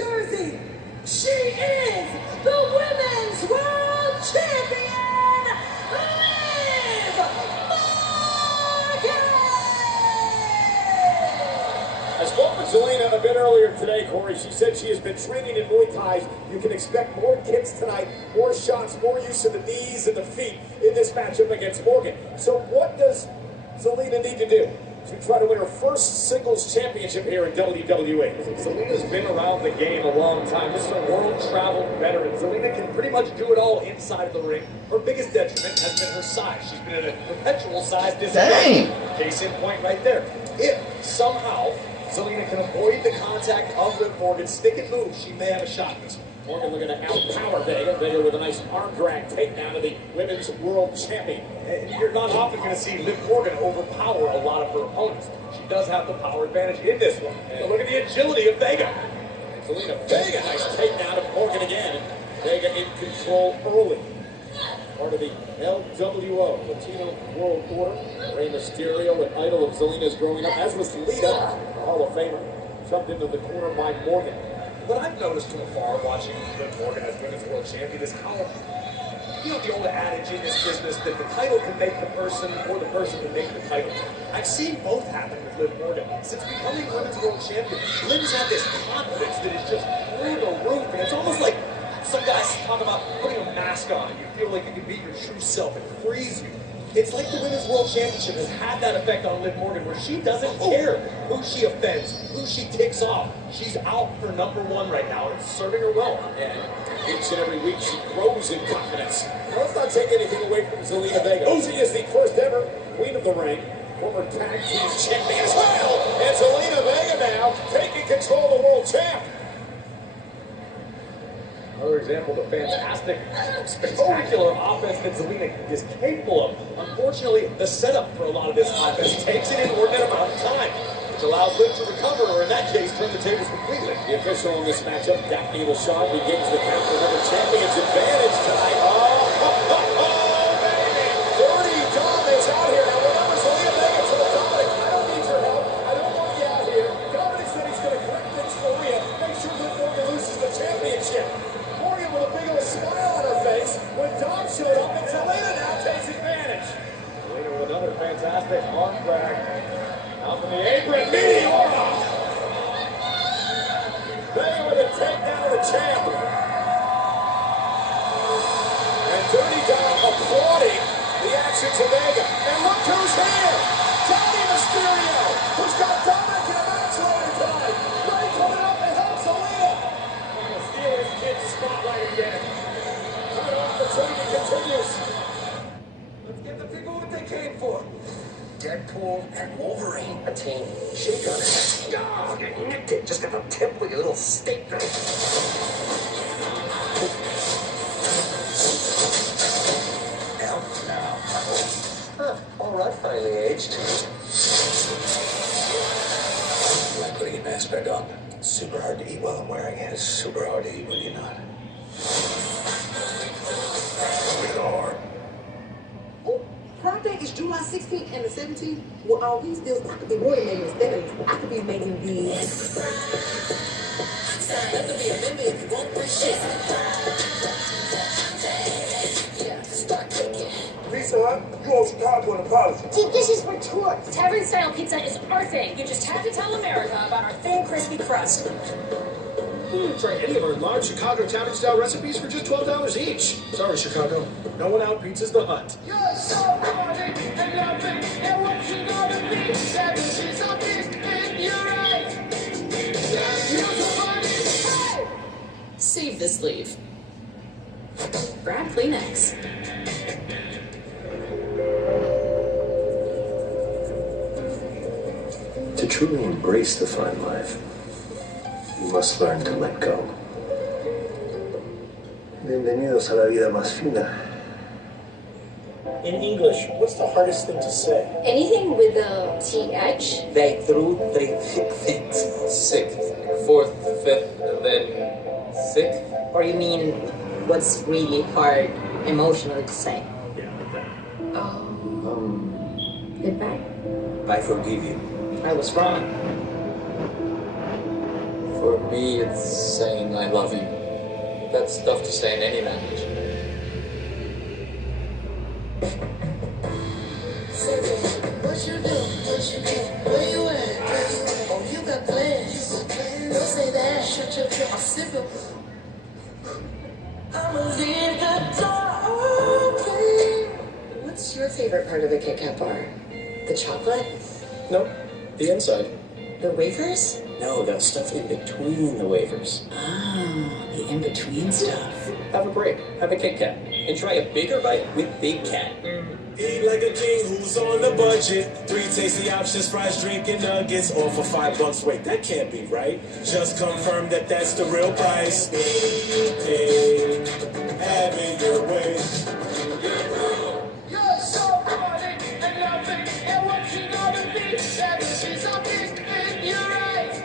Jersey, she is the Women's World Champion, Liv Morgan! I spoke with Zelena a bit earlier today, Corey. She said she has been training in Muay Thai. You can expect more kicks tonight, more shots, more use of the knees and the feet in this matchup against Morgan. So what does Zelena need to do to try to win her first singles championship here in WWE? Zelena's been around the game a long time. This is a world-traveled veteran. Zelena can pretty much do it all inside of the ring. Her biggest detriment has been her size. She's been at a perpetual size disadvantage. Case in point right there. If somehow Zelena can avoid the contact of Liv Morgan, stick and move, she may have a shot in this one. Morgan looking to outpower Vega. Vega with a nice arm drag takedown of the Women's World Champion. And you're not often going to see Liv Morgan overpower a lot of her opponents. She does have the power advantage in this one. But look at the agility of Vega. Zelena Vega, nice takedown of Morgan again. Vega in control early. Part of the LWO, Latino World Order. Rey Mysterio, an idol of Zelena's growing up, as was Lita, Hall of Famer, jumped into the corner by Morgan. What I've noticed from afar watching Liv Morgan as Women's World Champion is how, you know, the old adage in this business that the title can make the person or the person can make the title. I've seen both happen with Liv Morgan. Since becoming Women's World Champion, Liv's had this confidence that is just through the roof, and it's almost like some guys talk about putting a mask on and you feel like you can be your true self. It frees you. It's like the Women's World Championship has had that effect on Liv Morgan, where she doesn't care who she offends, who she ticks off. She's out for #1 right now, and it's serving her well. And each and every week she grows in confidence. Now let's not take anything away from Zelena Vega. She is the first ever Queen of the Ring, former tag team champion as well. And Zelena Vega now taking control of the world champ. Another example of the fantastic, spectacular offense that Zelena is capable of. Unfortunately, the setup for a lot of this offense takes an inordinate amount of time, which allows Liv to recover, or in that case, turn the tables completely. The official in this matchup, Daphne LaShawn, begins the count for the champion's advantage tonight. Baby! Dirty Dom is out here. Now remember, Zelena Vega to the Dominik. I don't need your help. I don't want you out here. Dominik said he's going to correct things for Rhea. Make sure Liv Morgan loses the championship. Morgan with a big old smile on her face when Dom showed up, and Zelena now takes advantage. Zelena with another fantastic arm drag. Out from the apron, Meteora! Vega with a takedown of the champ. And Dirty Dom applauding the action to Vega. And look who's here! Dominik Mysterio, who's got Dominik in a match later tonight. Ready coming up and help Zelena. And the Steelers get spotlight again. Title opportunity continues. Let's give the people what they came for. Deadpool and Wolverine attain Sika. Oh, you nicked it. Just got the tip with your little steak knife. Out now. Huh. All right, finally aged. Like putting your mask back on. Super hard to eat while I'm wearing it. It's super hard to eat when you're not. We are. Prime Day is July 16th and the 17th. With all these deals, I could be more than making mistakes. I could be making these. Let them be a member if you won't bring shit. Yeah, start cooking. Lisa, you owe Chicago an apology. Dude, this is for tours. Tavern style pizza is our thing. You just have to tell America about our thin, crispy crust. Try any of our large Chicago tavern style recipes for just $12 each. Sorry, Chicago. No one out pizzas the hut. You're so funny and loving, and what you gonna be? That is something in your eyes. You're so funny. Hey! Save the sleeve. Grab Kleenex. To truly embrace the fine life, you must learn to let go. Bienvenidos a la vida más fina. In English, what's the hardest thing to say? Anything with a TH? They threw 3 thick things. 6th, 4th, 5th, and then 6th? Or you mean what's really hard emotionally to say? Yeah, like that. Goodbye. I forgive you. I was wrong. For me, it's saying I love you. That's tough to say in any language. What you do? Where you at? Oh, you got plans. Don't say that. Shut your trap. I'm sipping. I'ma leave the door open. What's your favorite part of the Kit Kat bar? The chocolate? No, the inside. The wafers? No, the stuff in between the wafers. Ah, the in-between stuff. Have a break. Have a Kit Kat. And try a bigger bite with Big Cat. Eat like a king who's on a budget. 3 tasty options, fries, drinking nuggets, all for $5. Wait, that can't be right. Just confirm that that's the real price. Hey, have it your way. You're so funny and loving, and what you gonna be? That is something in your eyes.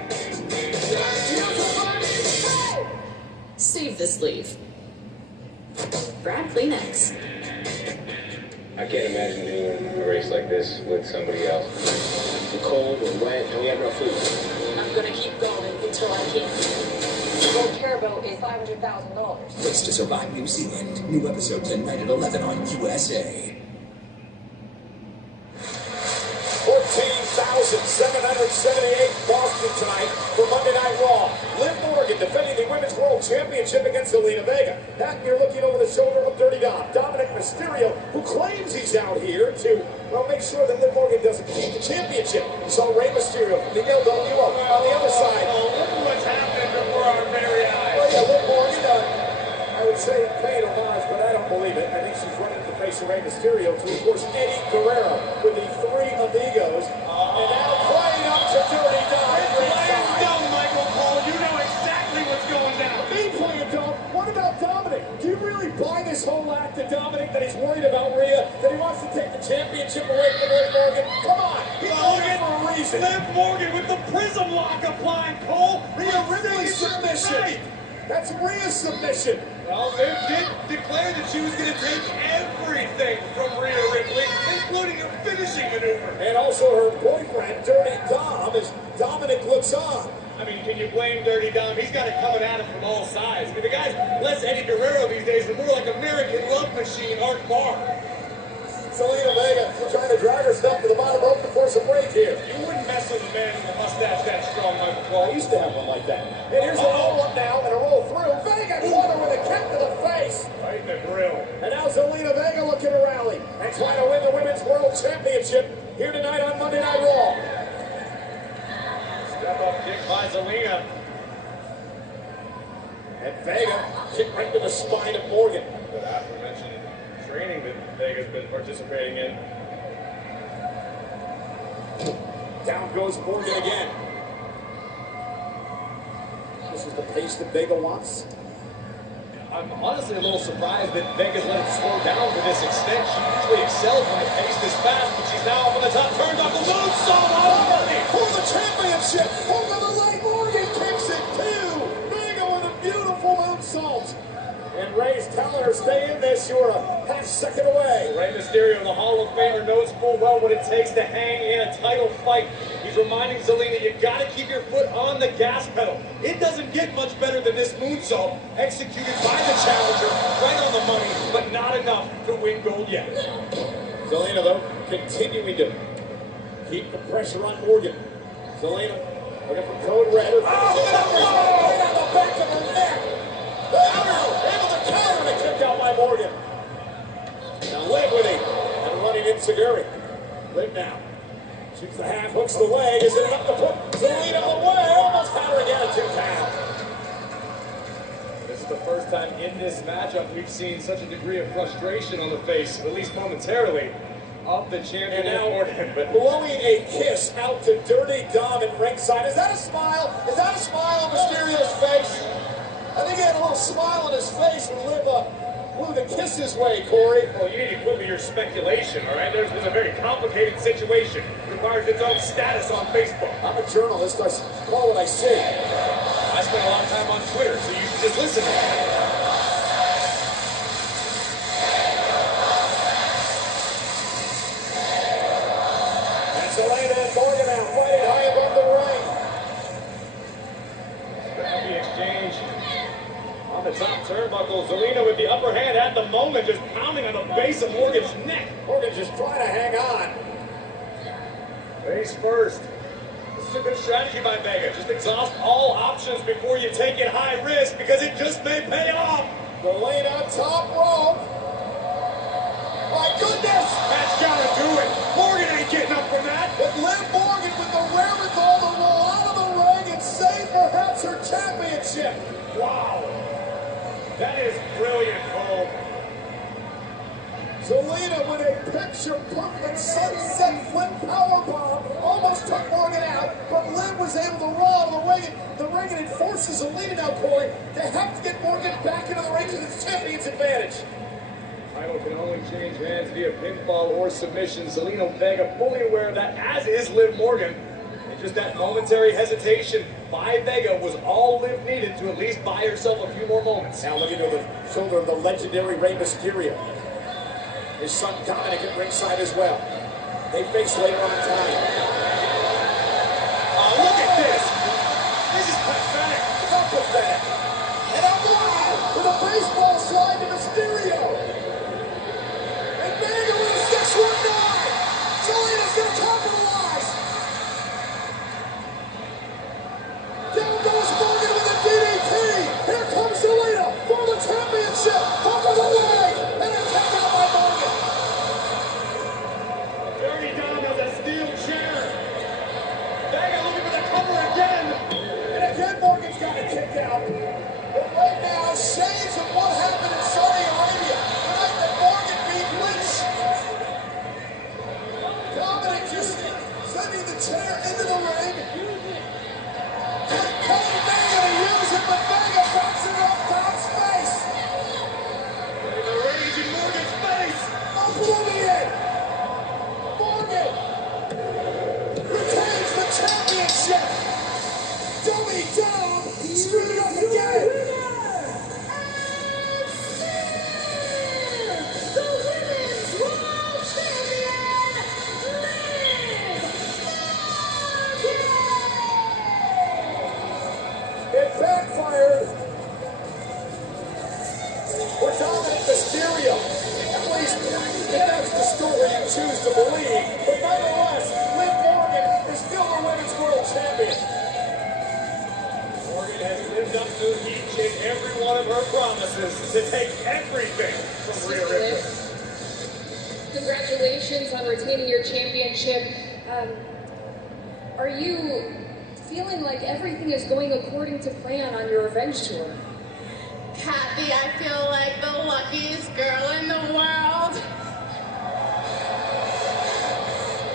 You're so funny. Hey! Save the sleeve. Grab Kleenex. I can't imagine doing a race like this with somebody else. We're cold, we're wet, and we have no food. I'm gonna keep going until I can't. Gold Caribou is $500,000. Race to Survive New Zealand. New episode tonight at 11 on USA. 14,778 Boston tonight for Monday Night Raw. Liv Morgan defending the Women's World Championship against Zelena Vega. Back here looking over the shoulder of Dirty Dom, Dominik Mysterio, who claims he's out here to, well, make sure that Liv Morgan doesn't keep the championship. So Rey Mysterio from the LWO on the other side. Look what's happening before our very eyes. Well, yeah, Liv Morgan, I would say paid homage, but I don't believe it. I think she's running the face of Rey Mysterio to, of course, Eddie Guerrero with the 3 amigos. And now playing up to Dirty Dom. Playing dumb, Michael Cole. You know exactly what's going down. Me playing dumb? What about Dominik? Do you really buy this whole act of Dominik that he's worried about Rhea, that he wants to take the championship away from Liv Morgan? Come on, he's here for a reason. Liv Morgan with the prism lock applying, Cole. Rhea Ripley's submission. That's Rhea's submission. Well, Liv did declare that she was going to take everything from Rhea Ripley, including a finishing maneuver. And also her boyfriend, Dirty Dom, as Dominik looks on. I mean, can you blame Dirty Dom? He's got it coming at him from all sides. I mean, the guy's less Eddie Guerrero these days and more like American Love Machine Art Barr. Zelena Vega trying to drag her stuff to the bottom rope before some break here. You wouldn't mess with a man with a mustache that strong, Michael Cole. I used to have one like that. And here's a roll up now and a roll through. Vega caught her with a kick to the face. Right in the grill. And now Zelena Vega looking to rally and trying to win the Women's World Championship here tonight on Monday Night Raw. Step up kick by Zelena. And Vega kick right to the spine of Morgan. The aforementioned training that Vega's been participating in. Down goes Morgan again. This is the pace that Vega wants. I'm honestly a little surprised that Vega's let it slow down to this extent. She usually excels when the pace is fast, but she's now up on the top turnbuckle. Moonsault already for the championship. Over the leg, Morgan kicks it too. Vega with a beautiful moonsault. And Rey's telling her, stay in this, you're a half second away. Rey Mysterio, the Hall of Famer, knows full well what it takes to hang in a title fight. He's reminding Zelena, you gotta keep your foot on the gas pedal. It doesn't get much better than this moonsault, executed by the challenger, right on the money, but not enough to win gold yet. Zelena, though, continuing to keep the pressure on Morgan. Zelena, looking for code red. Oh, right on the back of her neck. Able to counter the kick out by Morgan. Now Liv with him and running in Seguri. Liv now. Shoots the half, hooks the leg. Is it enough to put Zelena away? Almost had her again at 2 count. This is the first time in this matchup we've seen such a degree of frustration on the face, at least momentarily, of the champion. And now Morgan. blowing a kiss out to Dirty Dom at ringside. Is that a smile? Is that a smile on Mysterio's face? I think he had a little smile on his face when Liv blew the kiss his way, Corey. Well, you need to quit with your speculation, all right? There's been a very complicated situation. It requires its own status on Facebook. I'm a journalist. I call what I see. I spend a lot of time on Twitter, so you should just listen to me. And Zelena and Morgan out fighting high above the ring. On the top turnbuckle, Zelena with the upper hand at the moment, just pounding on the base of Morgan's neck. Morgan's just trying to hang on. Face first. This is a good strategy by Vega. Just exhaust all options before you take it high risk, because it just may pay off. Zelena, top rope. My goodness! That's gotta do it. Morgan ain't getting up from that. But Liv Morgan with the wherewithal to roll out of the ring and save perhaps her championship. Wow. That is brilliant, Cole. Zelena with a picture-perfect sunset flip powerbomb almost took Morgan out, but Liv was able to roll out of the ring, and it forces Zelena now, Corey, to have to get Morgan back into the ring to the champion's advantage. Title can only change hands via pinfall or submission. Zelena Vega fully aware of that, as is Liv Morgan. And just that momentary hesitation by Vega was all Liv needed to at least buy herself a few more moments. Now looking over the shoulder of the legendary Rey Mysterio. His son Dominik at ringside as well. They face later on tonight. Oh, look at this! This is pathetic. How pathetic. And Anoa'i with a baseball slide to Mysterio. And Vega with a 619. Zelena's going to capitalize. Down goes Morgan with a DDT. Here comes Zelena for the championship. Over the leg. And a takeout by Morgan. Dirty Dom has a steel chair. Vega looking for the cover again. And again, Morgan's got it kicked out. But right now, shades of what happened in Saudi Arabia. The night that Morgan beat Lynch. Dominik just sending the chair into the ring. Telling Vega to use it, but Vega backs it off Dom's face. The rage in Morgan's face. Oblivion. Morgan retains the championship. Dummy down. Screw it up again. The Women's World Champion, It backfired for Dominik Mysterio. At least, if that's the story you choose to believe. But nonetheless, Liv Morgan is still the Women's World Champion. Morgan has lived up to each and every one of her promises to take everything from Rhea Ripley. Congratulations on retaining your championship. Are you feeling like everything is going according to plan on your revenge tour? Kathy, I feel like the luckiest girl in the world.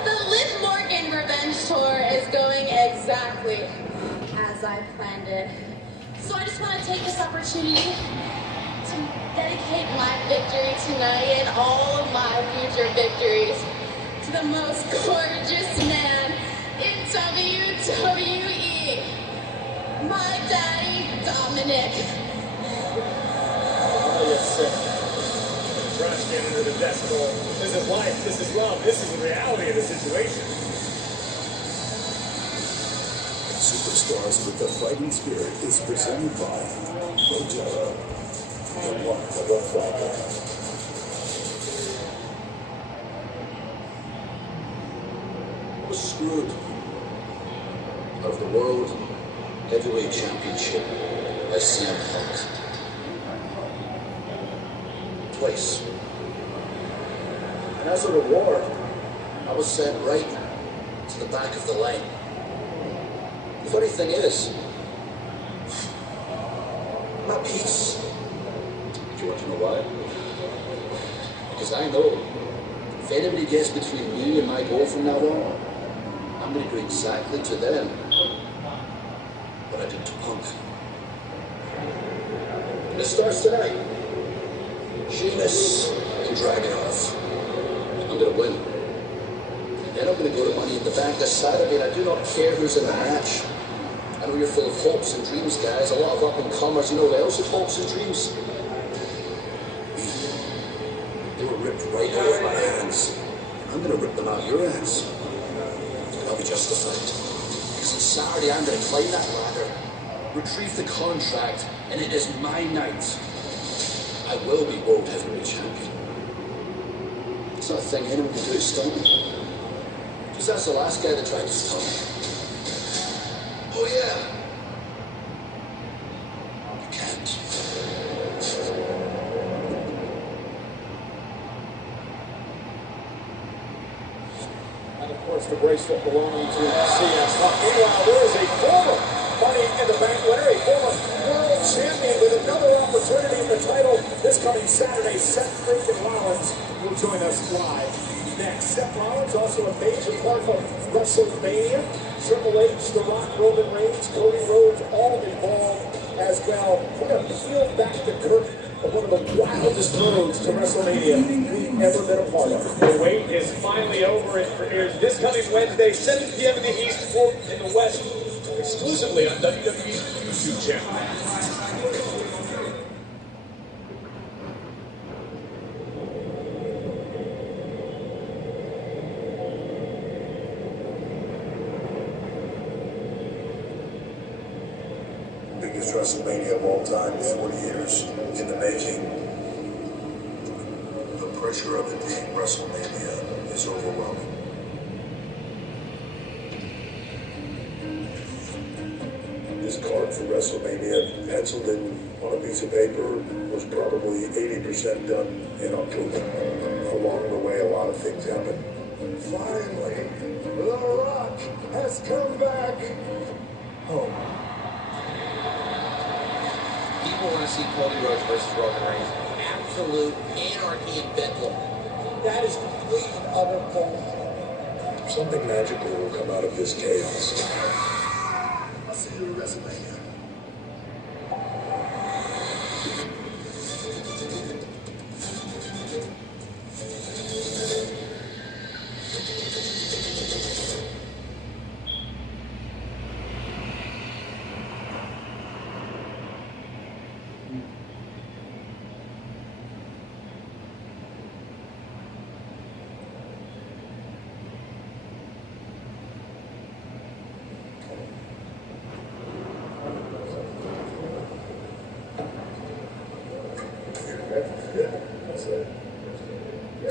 The Liv Morgan revenge tour is going exactly as I planned it. So I just want to take this opportunity to dedicate my victory tonight and all of my future victories to the most gorgeous man in WWE, my daddy, Dominik. Oh, yes, sir. Trash can under the desk, Cole. This is life, this is love, this is the reality of the situation. Superstars with the Fighting Spirit is presented by Vega. The one of a fighter. I was screwed out of the World Heavyweight Championship by CM Punk. Twice. And as a reward, I was sent right to the back of the line. The funny thing is, I'm at peace. Do you want to know why? Because I know if anybody gets between me and my goal from now on, I'm going to do exactly to them what I did to Punk. And it starts tonight. Sheamus and Dragunov. I'm going to win. And then I'm going to go to Money in the Bank this Saturday, and I do not care who's in the match. I know you're full of hopes and dreams, guys. A lot of up-and-comers. You know who else has hopes and dreams? Me. They were ripped right out of my hands. I'm going to rip them out of your hands. And I'll be justified. Because on Saturday, I'm going to climb that ladder. retrieve the contract, and it is my night. I will be World Heavyweight Champion. It's not a thing anyone can do to stop me. Just ask the last guy that tried to stop me. Oh yeah. You can't. And of course, the bracelet belonging to CS. Meanwhile, there is a former Money in the Bank winner, a former world champion with another opportunity in the title this coming Saturday. Seth freaking Rollins will join us live next. Seth Rollins, also a major part of WrestleMania. Triple H, The Rock, Roman Reigns, Cody Rhodes, all involved as well. We're going to peel back the curtain of one of the wildest roads to WrestleMania we've ever been a part of. The wait is finally over. It premieres this coming Wednesday, 7 p.m. in the East, 4 in the West, exclusively on WWE's YouTube channel. Biggest WrestleMania of all time, 40 years in the making. The pressure of it being WrestleMania is overwhelming. This card for WrestleMania, penciled in on a piece of paper, was probably 80% done in October. Along the way, a lot of things happened. Finally, The Rock has come back home. People want to see Cody Rhodes versus Roman Reigns. Absolute anarchy and bedlam. That is complete and utter bullshit. Something magical will come out of this chaos. I'll see you at WrestleMania.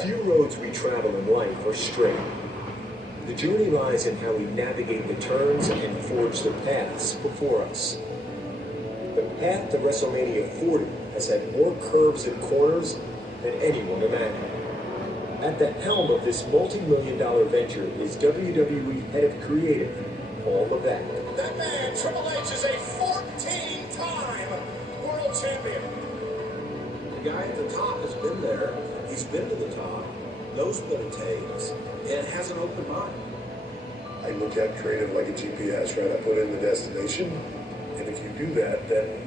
Few roads we travel in life are straight. The journey lies in how we navigate the turns and forge the paths before us. The path to WrestleMania 40 has had more curves and corners than anyone imagined. At the helm of this multi-million-dollar venture is WWE head of creative, Paul Levesque. That man, Triple H, is a 14-time world champion. The guy at the top has been there. He's been to the top, knows what it takes, and has an open mind. I look at creative like a GPS, right? I put in the destination, and if you do that, then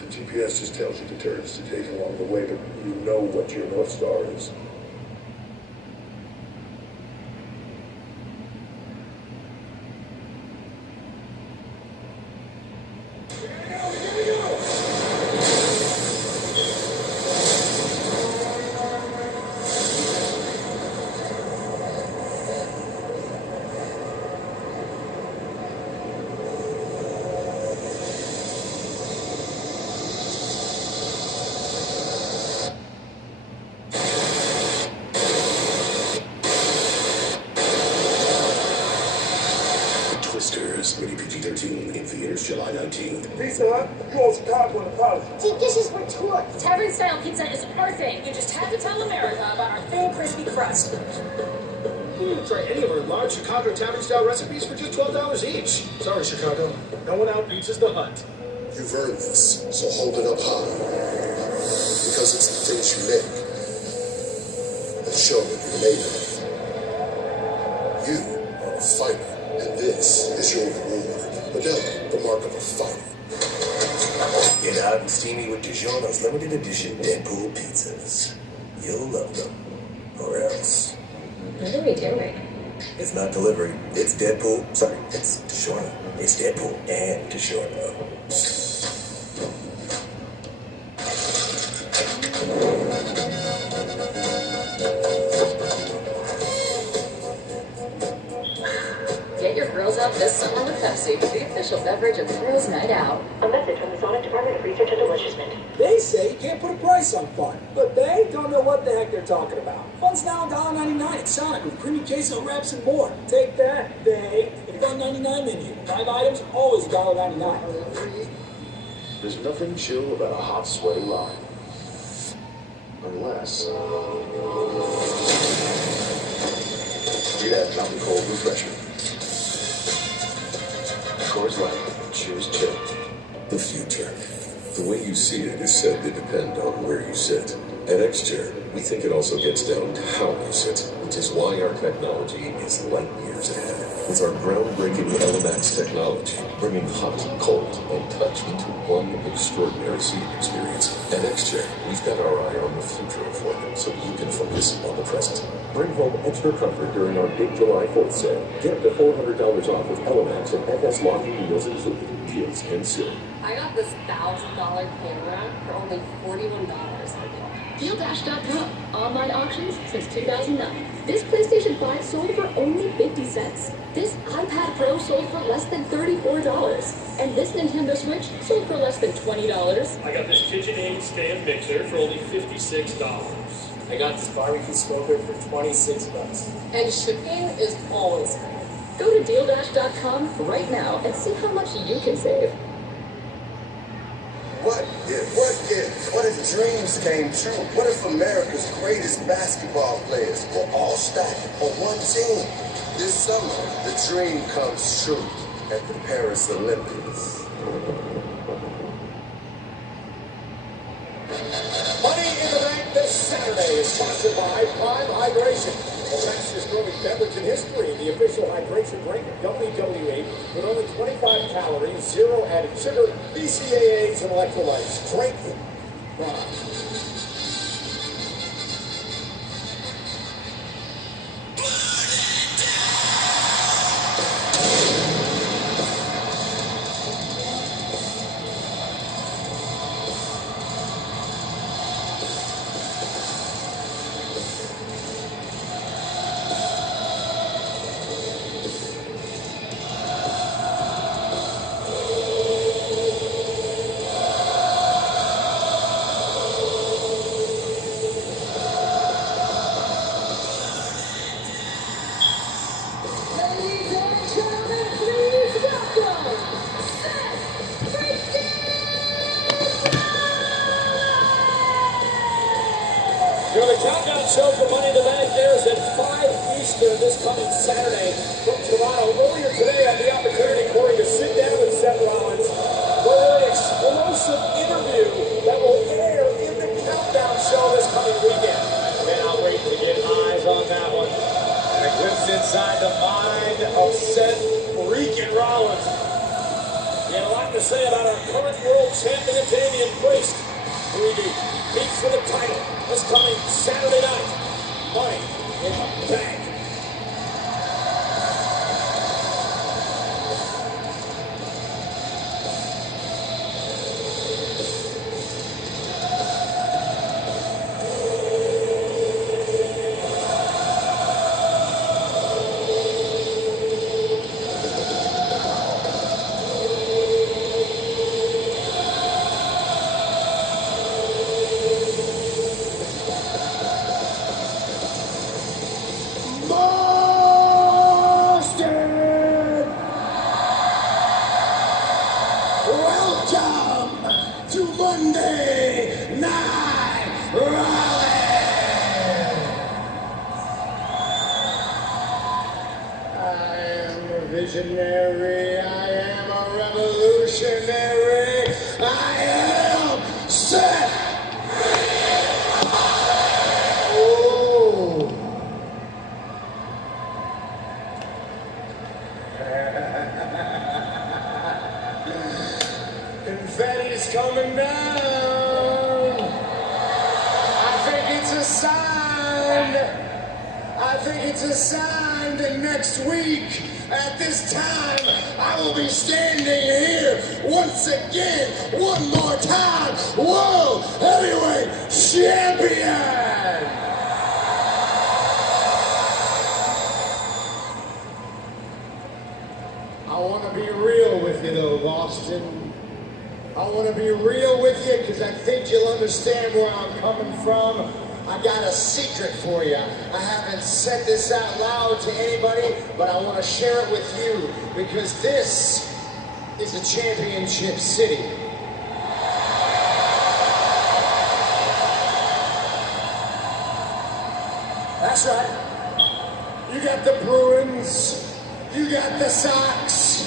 the GPS just tells you the turns to take along the way, but you know what your North Star is. Rated PG-13 in theaters July 19th. Pizza Hut, you owe Chicago an apology. Deep dishes were tour. Tavern-style pizza is our thing. You just have to tell America about our thin, crispy crust. Try any of our large Chicago tavern-style recipes for just $12 each. Sorry, Chicago. No one out-pizzas the Hut. You've earned this, so hold it up high. Because it's the things you make that show what you're made of. You are a fighter, and this is your reward. Modelo, the mark of a fighter. Get hot and steamy with DiGiorno's limited edition Deadpool pizzas. You'll love them. Or else. What are we doing? It's not delivery. It's Deadpool. Sorry, it's DiGiorno. It's Deadpool and DiGiorno. Get your grills out this summer with us. Pepsi, the official beverage of Girls' Night Out. A message from the Sonic Department of Research and Deliciousment. They say you can't put a price on fun, but they don't know what the heck they're talking about. Fun's now $1.99 at Sonic with creamy queso wraps and more. Take that, they. The $1.99 menu. 5 items, always $1.99. There's nothing chill about a hot, sweaty line. Unless you have Mountain Cold Refreshment. Coors Light, choose chill. The future. The way you see it is said to depend on where you sit. At X-Chair, we think it also gets down to how you sit, which is why our technology is light years ahead. With our groundbreaking LMX technology, bringing hot, cold, and touch into one extraordinary seating experience. At X-Chair, we've got our eye on the future of work, so you can focus on the present. Bring home extra comfort during our big July 4th sale. Get up to $400 off with LMX and FS locking wheels included. Deals end soon. I got this $1,000 camera for only $41. DealDash.com. Online auctions since 2009. This PlayStation 5 sold for only 50 cents. This iPad Pro sold for less than $34. And this Nintendo Switch sold for less than $20. I got this KitchenAid stand mixer for only $56. I got this barbecue smoker for $26. And shipping is always free. Go to DealDash.com right now and see how much you can save. What if dreams came true? What if America's greatest basketball players were all stacked on one team? This summer, the dream comes true at the Paris Olympics. Money in the Bank this Saturday is sponsored by Prime Hydration, the fastest growing beverage in history, the official hydration drink of WWE, with only 25 calories, 0 added sugar, BCAAs, and electrolytes. Strength Prime. Show for Money in the Bank airs at 5 Eastern this coming Saturday from Toronto. Earlier today, I had the opportunity, Corey, to sit down with Seth Rollins for an explosive interview that will air in the Countdown Show this coming weekend. Cannot wait to get eyes on that one. And a glimpse inside the mind of Seth freaking Rollins. He had a lot to say about our current world champion, Damian Priest. 3D meets for the title this coming Saturday night. Money in the Bank. Visionary, I am a revolutionary, I am Seth. Oh. Confetti's coming down. I think it's a sign. I think it's a sign that next week at this time, I will be standing here once again, one more time, World Heavyweight Champion! I want to be real want to be real with you because I think you'll understand where I'm coming from. I got a secret for you. I haven't said this out loud to anybody, but I want to share it with you because this is a championship city. That's right. You got the Bruins, you got the Sox,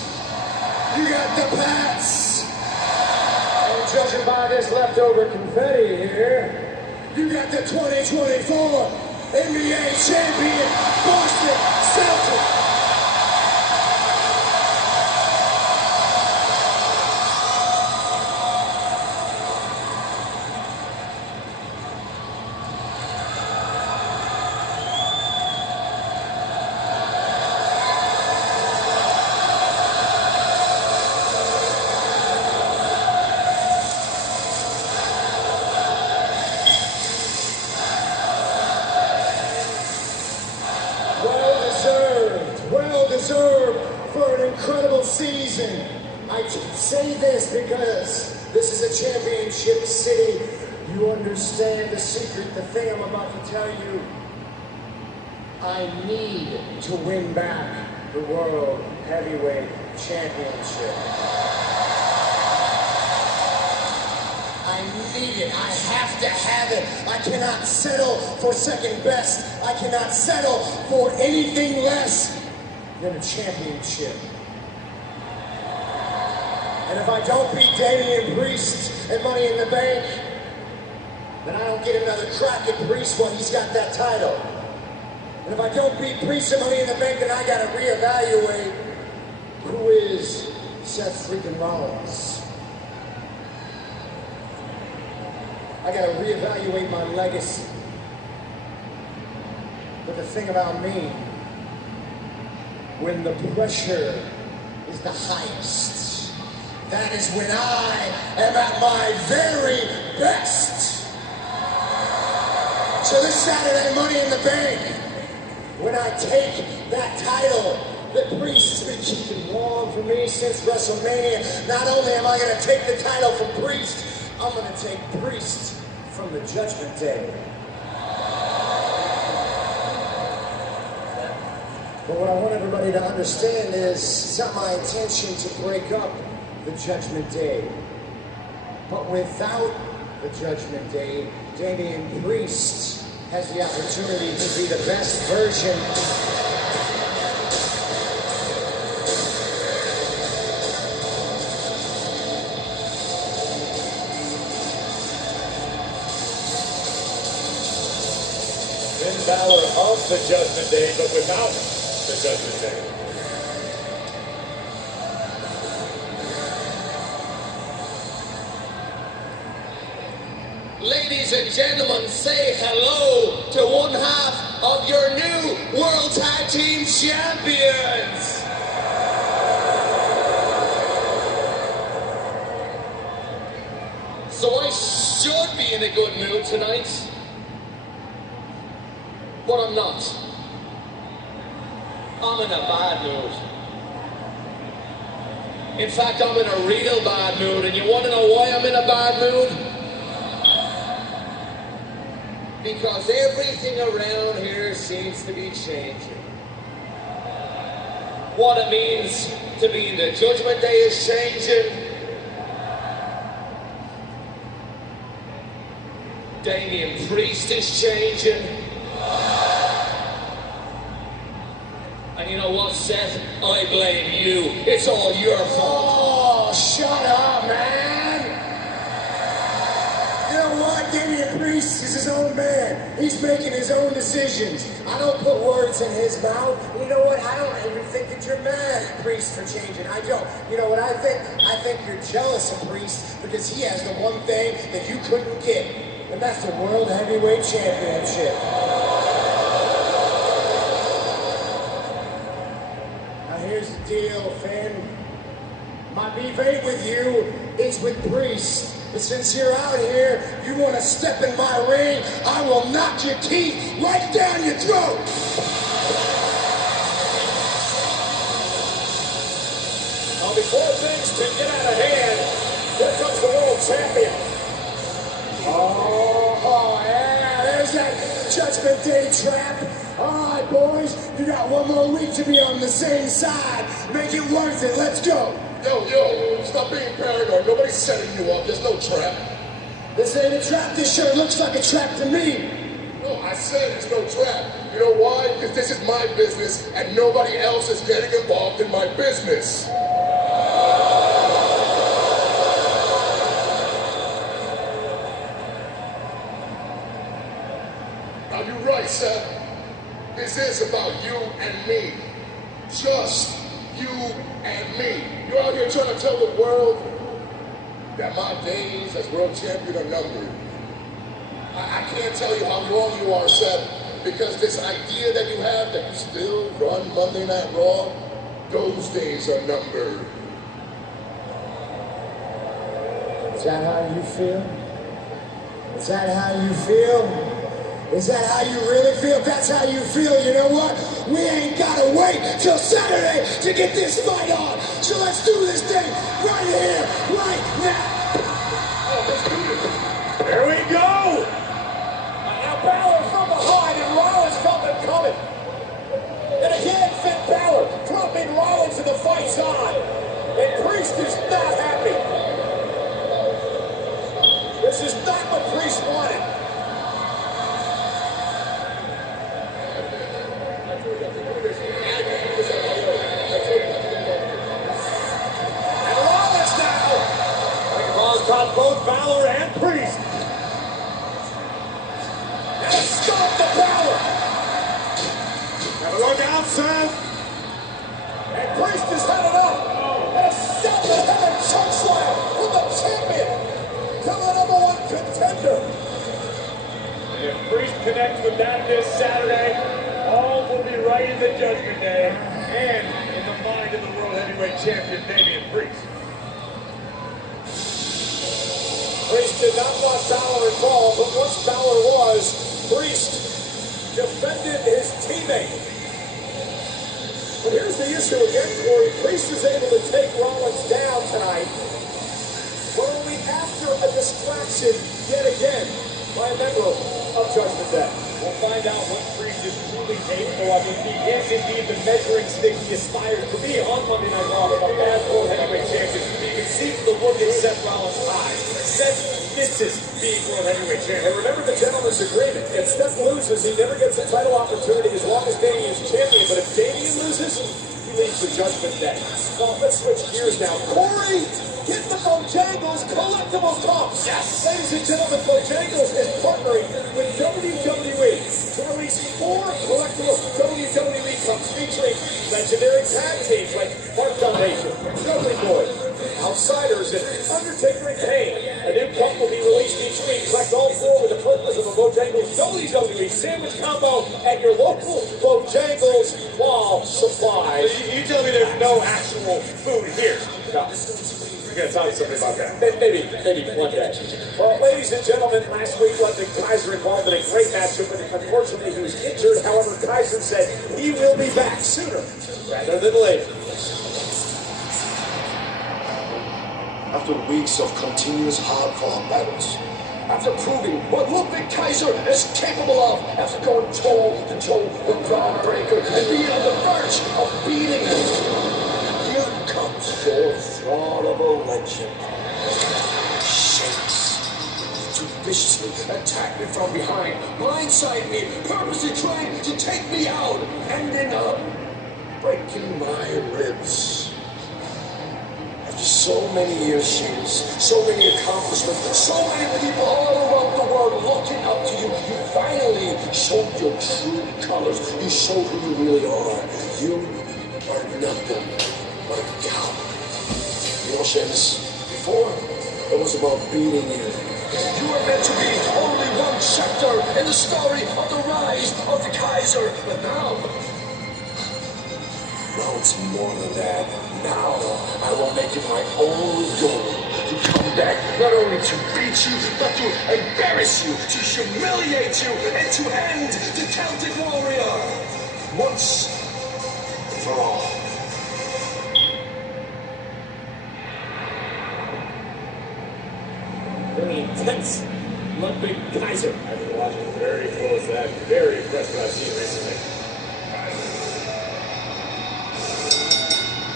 you got the Pats, and judging by this leftover confetti here, you got the 2024 NBA champion Boston Celtics. For an incredible season. I say this because this is a championship city. You understand the secret, the thing I'm about to tell you. I need to win back the World Heavyweight Championship. I need it. I have to have it. I cannot settle for second best. I cannot settle for anything less than a championship. And if I don't beat Damian Priest and Money in the Bank, then I don't get another crack at Priest while he's got that title. And if I don't beat Priest and Money in the Bank, then I gotta reevaluate who is Seth freaking Rollins. I gotta reevaluate my legacy. But the thing about me, when the pressure is the highest, that is when I am at my very best. So this Saturday, Money in the Bank, when I take that title that Priest has been keeping warm for me since WrestleMania, not only am I going to take the title from Priest, I'm going to take Priest from the Judgment Day. But what I want everybody to understand is it's not my intention to break up the Judgment Day. But without the Judgment Day, Damian Priest has the opportunity to be the best version Finn Balor of the Judgment Day, but without the Judgment Day. Ladies and gentlemen, say hello to one half of your new World Tag Team Champions. So I should be in a good mood tonight, but I'm not. I'm in a bad mood. In fact, I'm in a real bad mood, and you want to know why I'm in a bad mood? Because everything around here seems to be changing. What it means to be in the Judgment Day is changing. Damian Priest is changing. And you know what, Seth? I blame you. It's all your fault. Oh, shut up, man! You know what? Damian Priest is his own man. He's making his own decisions. I don't put words in his mouth. And you know what? I don't even think that you're mad at Priest for changing. I don't. You know what I think? I think you're jealous of Priest because he has the one thing that you couldn't get. And that's the World Heavyweight Championship. Here's the deal, Finn. My beef ain't with you, it's with Priest. But since you're out here, you want to step in my ring, I will knock your teeth right down your throat. Now, before things can get out of hand, here comes the champion. Oh, yeah, there's that Judgment Day trap. All right, boys, you got one more week to be on the same side. Make it worth it. Let's go. Yo, stop being paranoid. Nobody's setting you up. There's no trap. This ain't a trap. This sure looks like a trap to me. No, I said it's no trap. You know why? Because this is my business, and nobody else is getting involved in my business. Now, you're right, Seth. This is about you and me. Just you and me. You're out here trying to tell the world that my days as world champion are numbered. I can't tell you how wrong you are, Seth, because this idea that you have that you still run Monday Night Raw, those days are numbered. Is that how you feel? Is that how you feel? Is that how you really feel? If that's how you feel, you know what? We ain't gotta wait till Saturday to get this fight on. So let's do this thing right here, right now. There we go! Now Balor from behind, and Rollins felt it coming. And again, Finn Balor dropping Rollins and the fight's on. And Priest is not happy. This is not what Priest wanted. And Rollins now. Rollins caught both Balor and Priest. And a stomp to Balor. Gotta look out, Seth. And Priest has had enough. And a 7-heaven choke slam from the champion to the #1 contender. And if Priest connects with that this Saturday, all will be right in the Judgment Day and in the mind of the World Heavyweight Champion, Damian Priest. Priest did not want Balor involved, but once Balor was, Priest defended his teammate. But here's the issue again, Corey. Priest is able to take Rollins down tonight, but only after a distraction yet again by a member of Judgment Day. We'll find out what Priest is truly capable of. If he is indeed the measuring stick he aspires to be on Monday Night Raw, a bad World Heavyweight Champion. You can see from the look in Seth Rollins' eyes. Seth misses being World Heavyweight Champion. And remember the gentleman's agreement. If Seth loses, he never gets a title opportunity as long as Damian's champion. But if Damian loses, he leaves the Judgment Day. Well, let's switch gears now. Corey, get the Bojangles collectible cups. Yes. Ladies and gentlemen, Bojangles is partnering with WWE to release 4 collectible WWE cups featuring legendary tag teams like Mark Foundation, Dudley Boy, Outsiders, and Undertaker and Kane. A new cup will be released each week. Collect all 4 with the purpose of a Bojangles WWE sandwich combo at your local Bojangles while supplies. You tell me there's no actual food here. No. I'm going to tell you something about that. Maybe one day. Well, ladies and gentlemen, last week left Kaiser involved in a great matchup, but unfortunately he was injured. However, Kaiser said he will be back sooner rather than later. After weeks of continuous hard-fought battles, after proving what Ludwig Kaiser is capable of, after going toe-to-toe with Bron Breaker and being on the verge of beating him, here comes your fraud of a legend. Shakes to viciously attack me from behind, blindside me, purposely trying to take me out, ending up breaking my ribs. So many years, Sheamus, so many accomplishments, so many people all around the world looking up to you. You finally showed your true colors. You showed who you really are. You are nothing but a cow. You know, Sheamus, before it was about beating you. You were meant to be only one chapter in the story of the rise of the Kaiser. But now it's more than that. Now, I will make it my own goal to come back, not only to beat you, but to embarrass you, to humiliate you, and to end the Celtic Warrior once and for all. That's Ludwig Kaiser. I've been watching very close. I'm very impressed with what I've seen recently.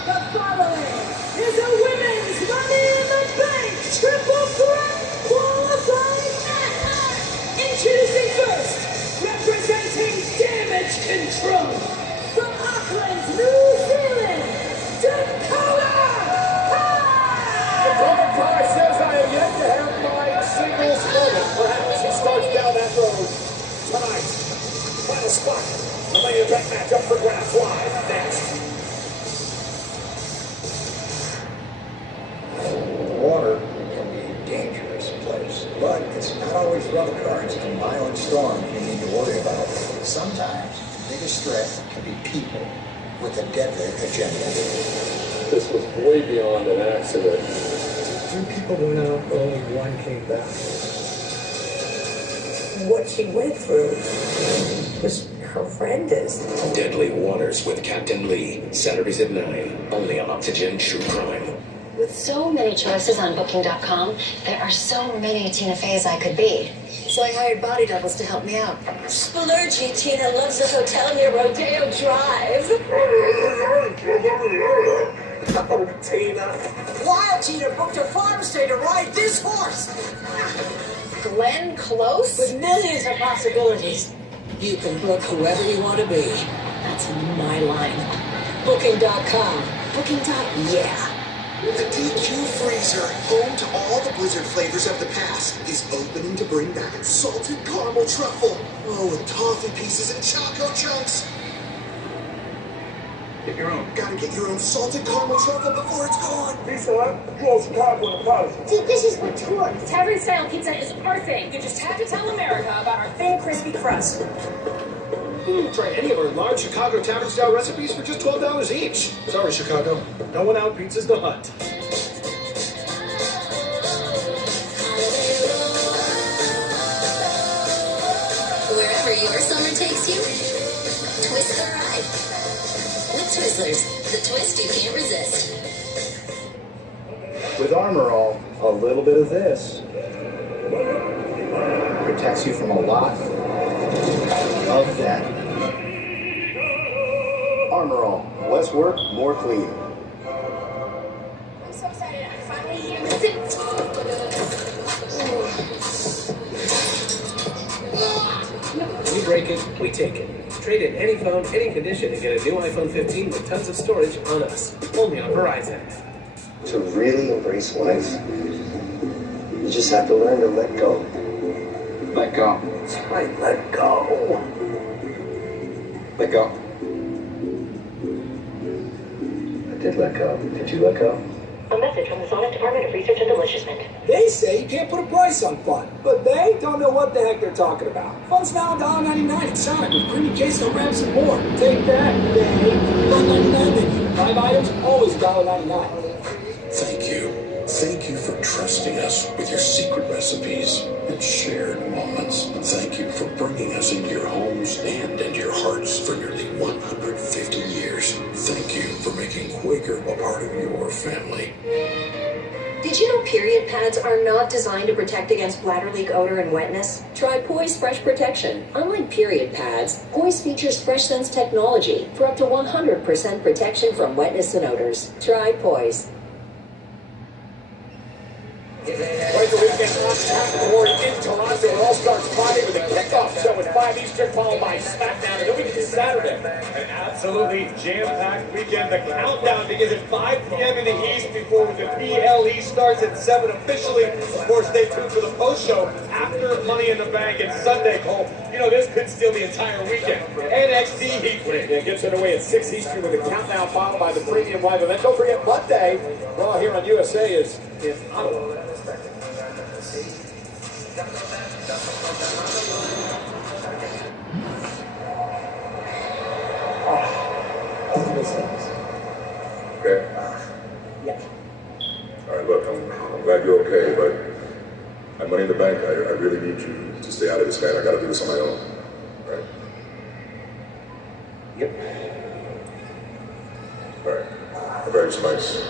The following is a women's Money in the Bank triple threat qualifying match. Introducing first, representing Damage Control from Auckland, New Zealand, Dakota Kai says I have yet to have my singles moment. Perhaps he starts down that road tonight. Final spot. The main event match up for grabs live next. Water can be a dangerous place, but it's not always rubber currents and violent storms you need to worry about. Sometimes the biggest threat can be people with a deadly agenda. This was way beyond an accident. Two people went out, only one came back. What she went through was horrendous. Deadly Waters with Captain Lee. Saturdays at 9. Only on Oxygen True Crime. With so many choices on Booking.com, there are so many Tina Feys I could be. So I hired body doubles to help me out. Splurgy Tina loves a hotel near Rodeo Drive. Oh, Tina. Wild Tina booked a farm stay to ride this horse. Glenn Close? With millions of possibilities. You can book whoever you want to be. That's my line. Booking.com. Yeah. The DQ Freezer, home to all the Blizzard flavors of the past, is opening to bring back salted caramel truffle. Oh, and toffee pieces and choco chunks. Get your own. Gotta get your own salted caramel truffle before it's gone. Pizza Hut, drove Chicago in a pouch. Dude, this is what tours. Tavern-style pizza is our thing. You just have to tell America about our thin, crispy crust. Try any of our large Chicago tavern-style recipes for just $12 each. Sorry, Chicago. No one out pizzas the hut. Wherever your summer takes you, twist the ride. With Twizzlers, the twist you can't resist. With Armor All, a little bit of this protects you from a lot of that. Armor All, less work, more clean. I'm so excited. I'm finally here. We break it, we take it. Trade in any phone, any condition, and get a new iPhone 15 with tons of storage on us. Only on Verizon. To really embrace life, you just have to learn to let go. Let go. Right, let go. Let go. I did let go. Did you let go? A message from the Sonic Department of Research and Deliciousment. They say you can't put a price on fun, but they don't know what the heck they're talking about. Fun's now $1.99 at Sonic with creamy queso wraps and more. Take that, they $1.99 menu. 5 items, always $1.99. Thank you. Thank you for trusting us with your secret recipes and shared moments. Thank you for bringing us into your homes and into your hearts for nearly 150 years. Thank you for making Quaker a part of your family. Did you know period pads are not designed to protect against bladder leak, odor, and wetness? Try Poise Fresh Protection. Unlike period pads, Poise features Fresh Sense technology for up to 100% protection from wetness and odors. Try Poise. Quite the weekend on tap board in Toronto. It all starts Friday with a kickoff show at 5 Eastern, followed by SmackDown. And then we get to Saturday. An absolutely jam-packed weekend. The countdown begins at 5 p.m. in the East before the PLE starts at 7 officially. Of course, stay tuned for the post-show after Money in the Bank and Sunday, Cole. You know, this could steal the entire weekend. NXT Heat Wave. It gets underway at 6 Eastern with a countdown followed by the premium live event. Don't forget Monday, Raw here on USA is in Anoa'i. Okay? Yeah. All right, look, I'm glad you're okay, but my Money in the Bank, I really need you to stay out of this, man. I gotta do this on my own. All right? Yep. All right. I'll grab you some ice.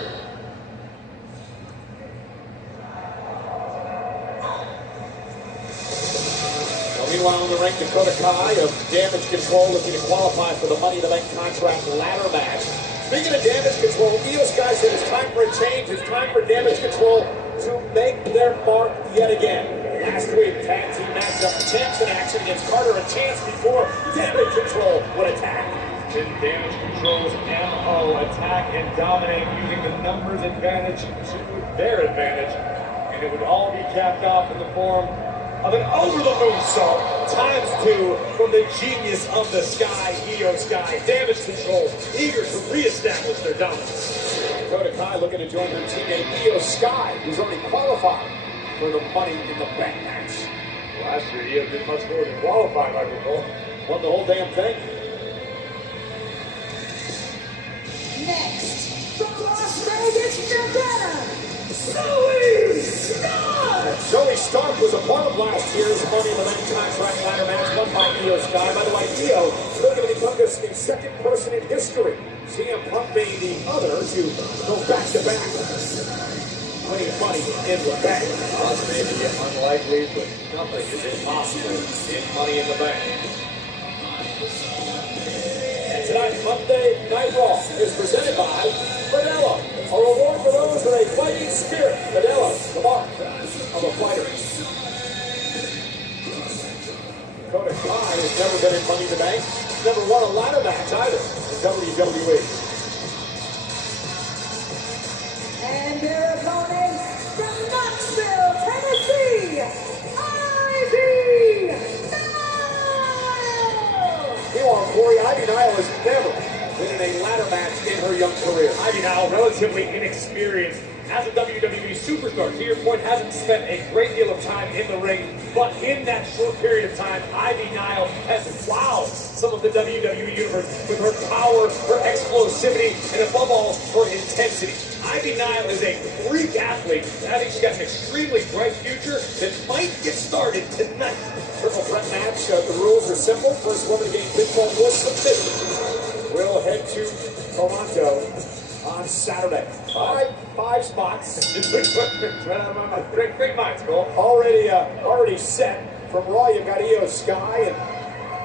Meanwhile, in the ring, Dakota Kai of Damage Control looking to qualify for the Money in the Bank contract ladder match. Speaking of Damage Control, Io Sky said it's time for a change. It's time for Damage Control to make their mark yet again. Last week, tag team matchup, champs in action against Carter, a chance before Damage Control would attack. Then Damage Control's MO, attack and dominate using the numbers advantage to their advantage. And it would all be capped off in the form of an over-the-moon salt ×2 from the genius of the sky, Io Sky. Damage Control eager to reestablish their dominance. Dakota Kai looking to join her teammate Io Sky, who's already qualified for the Money in the Bank match. Last year, Io did much more than qualify, I recall. Won the whole damn thing. Next, from Las Vegas, Nevada, Zoe Stark! Zoe Stark was a part of last year's Money in the Bank contract ladder match won by Io Sky. By the way, Io looking to become this in second person in history. CM Punk being the other to go back-to-back. Winning Money in the Bank. Odds may be unlikely, but nothing is impossible in Money in the Bank. And tonight, Monday Night Raw is presented by Vanilla, a reward for those with a fighting spirit. Vanilla, the mark of a fighter. Dakota Kai has never been in Money in the Bank. Never won a ladder match either in WWE. And their opponents from Knoxville, Tennessee, Ivy Nile! Meanwhile, Corey, Ivy Nile has never been in a ladder match in her young career. Ivy Nile, relatively inexperienced as a WWE superstar. To your point, hasn't spent a great deal of time in the ring, but in that short period of time, Ivy Nile has wowed some of the WWE universe with her power, her explosivity, and above all, her intensity. Ivy Nile is a freak athlete. I think she's got an extremely bright future that might get started tonight. Triple threat match. The rules are simple. First woman to gain pinfall was submission. We'll head to Toronto on Saturday. Five spots. Great minds, Cole. Already set. From Raw, you've got Io Sky and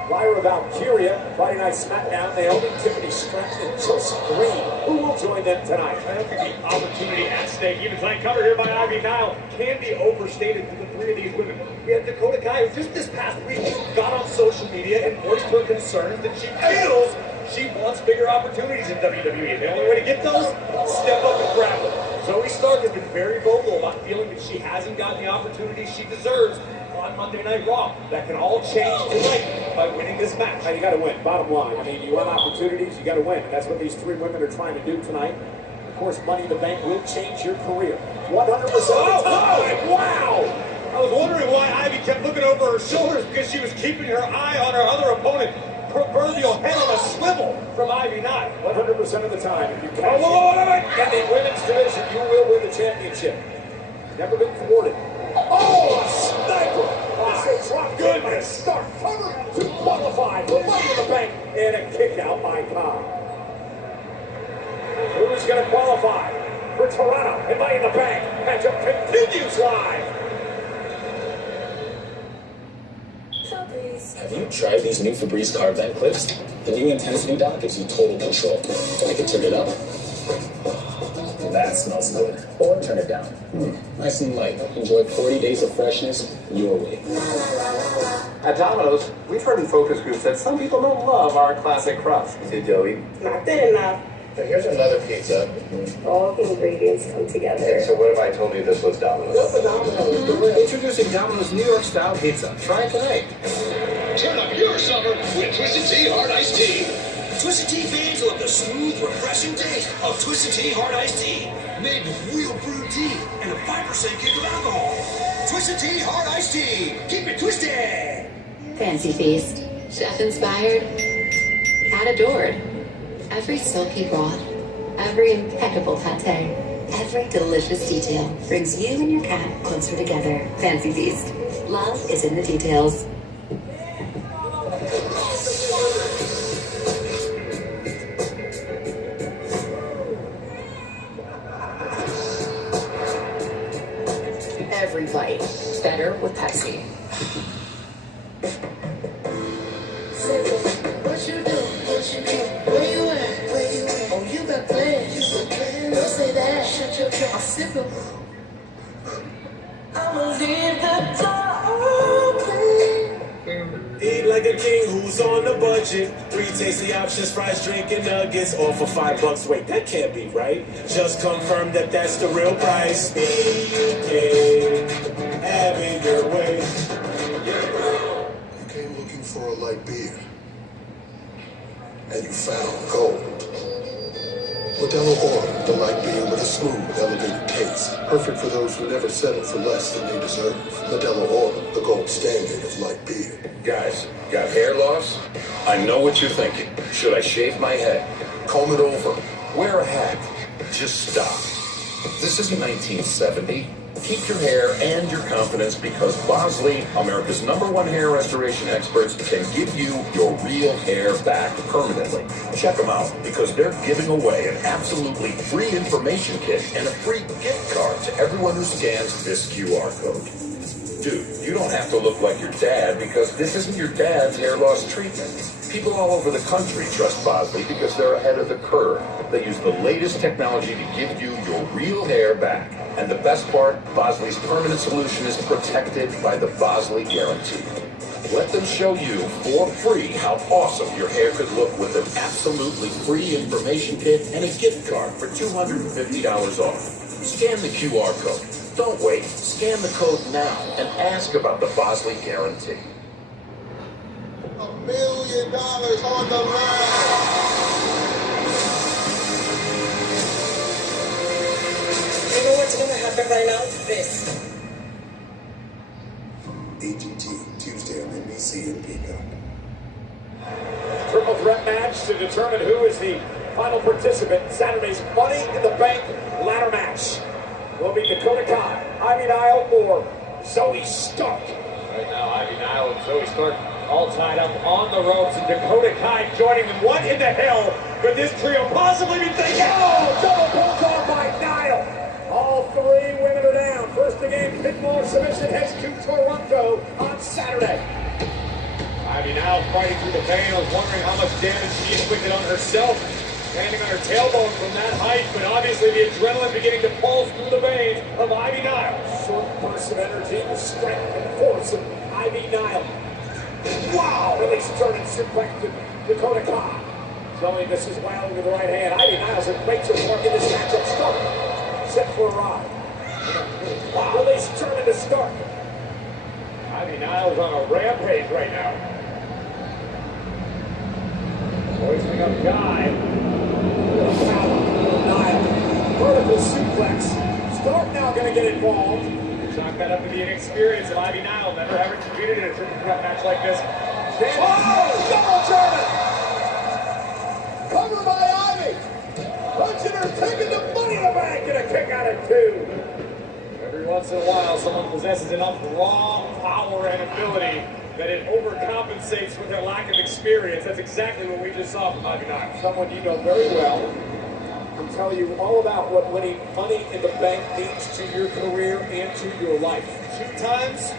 Lyra Valkyria. Friday Night SmackDown, Naomi, Tiffany Stratton, and Chelsea Green. Who will join them tonight? I don't think the opportunity at stake, even tonight, covered here by Ivy Nile, can be overstated for the three of these women. We had Dakota Kai, who just this past week got on social media and voiced her concerns that she feels she wants bigger opportunities in WWE. The only way to get those, step up and grab them. Zoe Stark has been very vocal about feeling that she hasn't gotten the opportunities she deserves on Monday Night Raw. That can all change tonight by winning this match. Now, you got to win, bottom line. I mean, you want opportunities, you got to win. That's what these three women are trying to do tonight. Of course, Money in the Bank will change your career. 100% of the time. Wow! I was wondering why Ivy kept looking over her shoulders, because she was keeping her eye on her other opponent. Proverbial head on a swivel from Ivy Nile. 100% of the time. If you catch in the women's division, you will win the championship. Never been thwarted. Oh, a sniper! My goodness! Stark cover to qualify for Money in the Bank and a kick out by Khan. Who's going to qualify for Toronto and Money in the Bank? Matchup continues live. Have you tried these new Febreze carb vent clips? The new intensity dot gives you total control. I can turn it up. That smells good. Or turn it down. Nice and light. Enjoy 40 days of freshness your way. At Domino's, we've heard in focus groups that some people don't love our classic crust. Is it doughy? Not thin enough. So here's another pizza. All ingredients come together. So what if I told you this was Domino's? Introducing Domino's New York Style Pizza. Try it tonight. Turn up your summer with Twisted Tea Hard Iced Tea. Twisted Tea fans love the smooth, refreshing taste of Twisted Tea Hard Iced Tea. Made with real brewed tea and a 5% kick of alcohol. Twisted Tea Hard Iced Tea. Keep it twisted. Fancy feast. Chef inspired. Cat adored. Every silky broth. Every impeccable pate. Every delicious detail brings you and your cat closer together. Fancy feast. Love is in the details. Every bite better with Pepsi. sip of. I'ma leave the door open. Eat like a king who's on the budget. 3 tasty options, fries, drink, and nuggets. All for $5. Wait, that can't be right. Just confirm that that's the real price. BK, have it your way. You came looking for a light beer, and you found gold. Modelo Oro, the light beer with a smooth, elevated taste. Perfect for those who never settle for less than they deserve. Modelo Oro, the gold standard of light beer. Guys, got hair loss? I know what you're thinking. Should I shave my head? Comb it over? Wear a hat? Just stop. This isn't 1970. Keep your hair and your confidence because Bosley, America's #1 hair restoration experts, can give you your real hair back permanently. Check them out because they're giving away an absolutely free information kit and a free gift card to everyone who scans this QR code. Dude, you don't have to look like your dad because this isn't your dad's hair loss treatment. People all over the country trust Bosley because they're ahead of the curve. They use the latest technology to give you your real hair back. And the best part, Bosley's permanent solution is protected by the Bosley Guarantee. Let them show you for free how awesome your hair could look with an absolutely free information kit and a gift card for $250 off. Scan the QR code. Don't wait. Scan the code now and ask about the Bosley Guarantee. $1 million on the line. You know what's gonna happen right now? This. AGT, Tuesday on NBC and Peacock. Triple threat match to determine who is the final participant in Saturday's Money in the Bank ladder match. Will be Dakota Kai, Ivy Nile, or Zoe Stark. Right now, Ivy Nile and Zoe Stark all tied up on the ropes, and Dakota Kai joining them. What in the hell could this trio possibly be thinking? Oh, double pulled by Nile. All 3 women are down. First again, pinfall submission heads to Toronto on Saturday. Ivy Nile fighting through the pain. I was wondering how much damage she inflicted on herself, landing on her tailbone from that height, but obviously the adrenaline beginning to pulse through the veins of Ivy Nile. Short burst of energy, the strength and force of Ivy Nile. Wow! Really started suplex to Dakota Kai. Zoe misses well with the right hand. Ivy Nile's in great support in this matchup. Stark set for a ride. Wow! Release turning to Stark. Ivy Nile's on a rampage right now. Hoisting up Guy. Nile. Vertical suplex. Stark now going to get involved. Chalk that up to the inexperience of Ivy Nile, never having competed in a triple threat match like this. Oh! Double German! Covered by Ivy! Punching her, taking the Money in the Bank, and a kick out of 2. Every once in a while, someone possesses enough raw power and ability that it overcompensates for their lack of experience. That's exactly what we just saw from Ivy Nile. Someone you know very well can tell you all about what winning Money in the Bank means to your career and to your life. 2 times,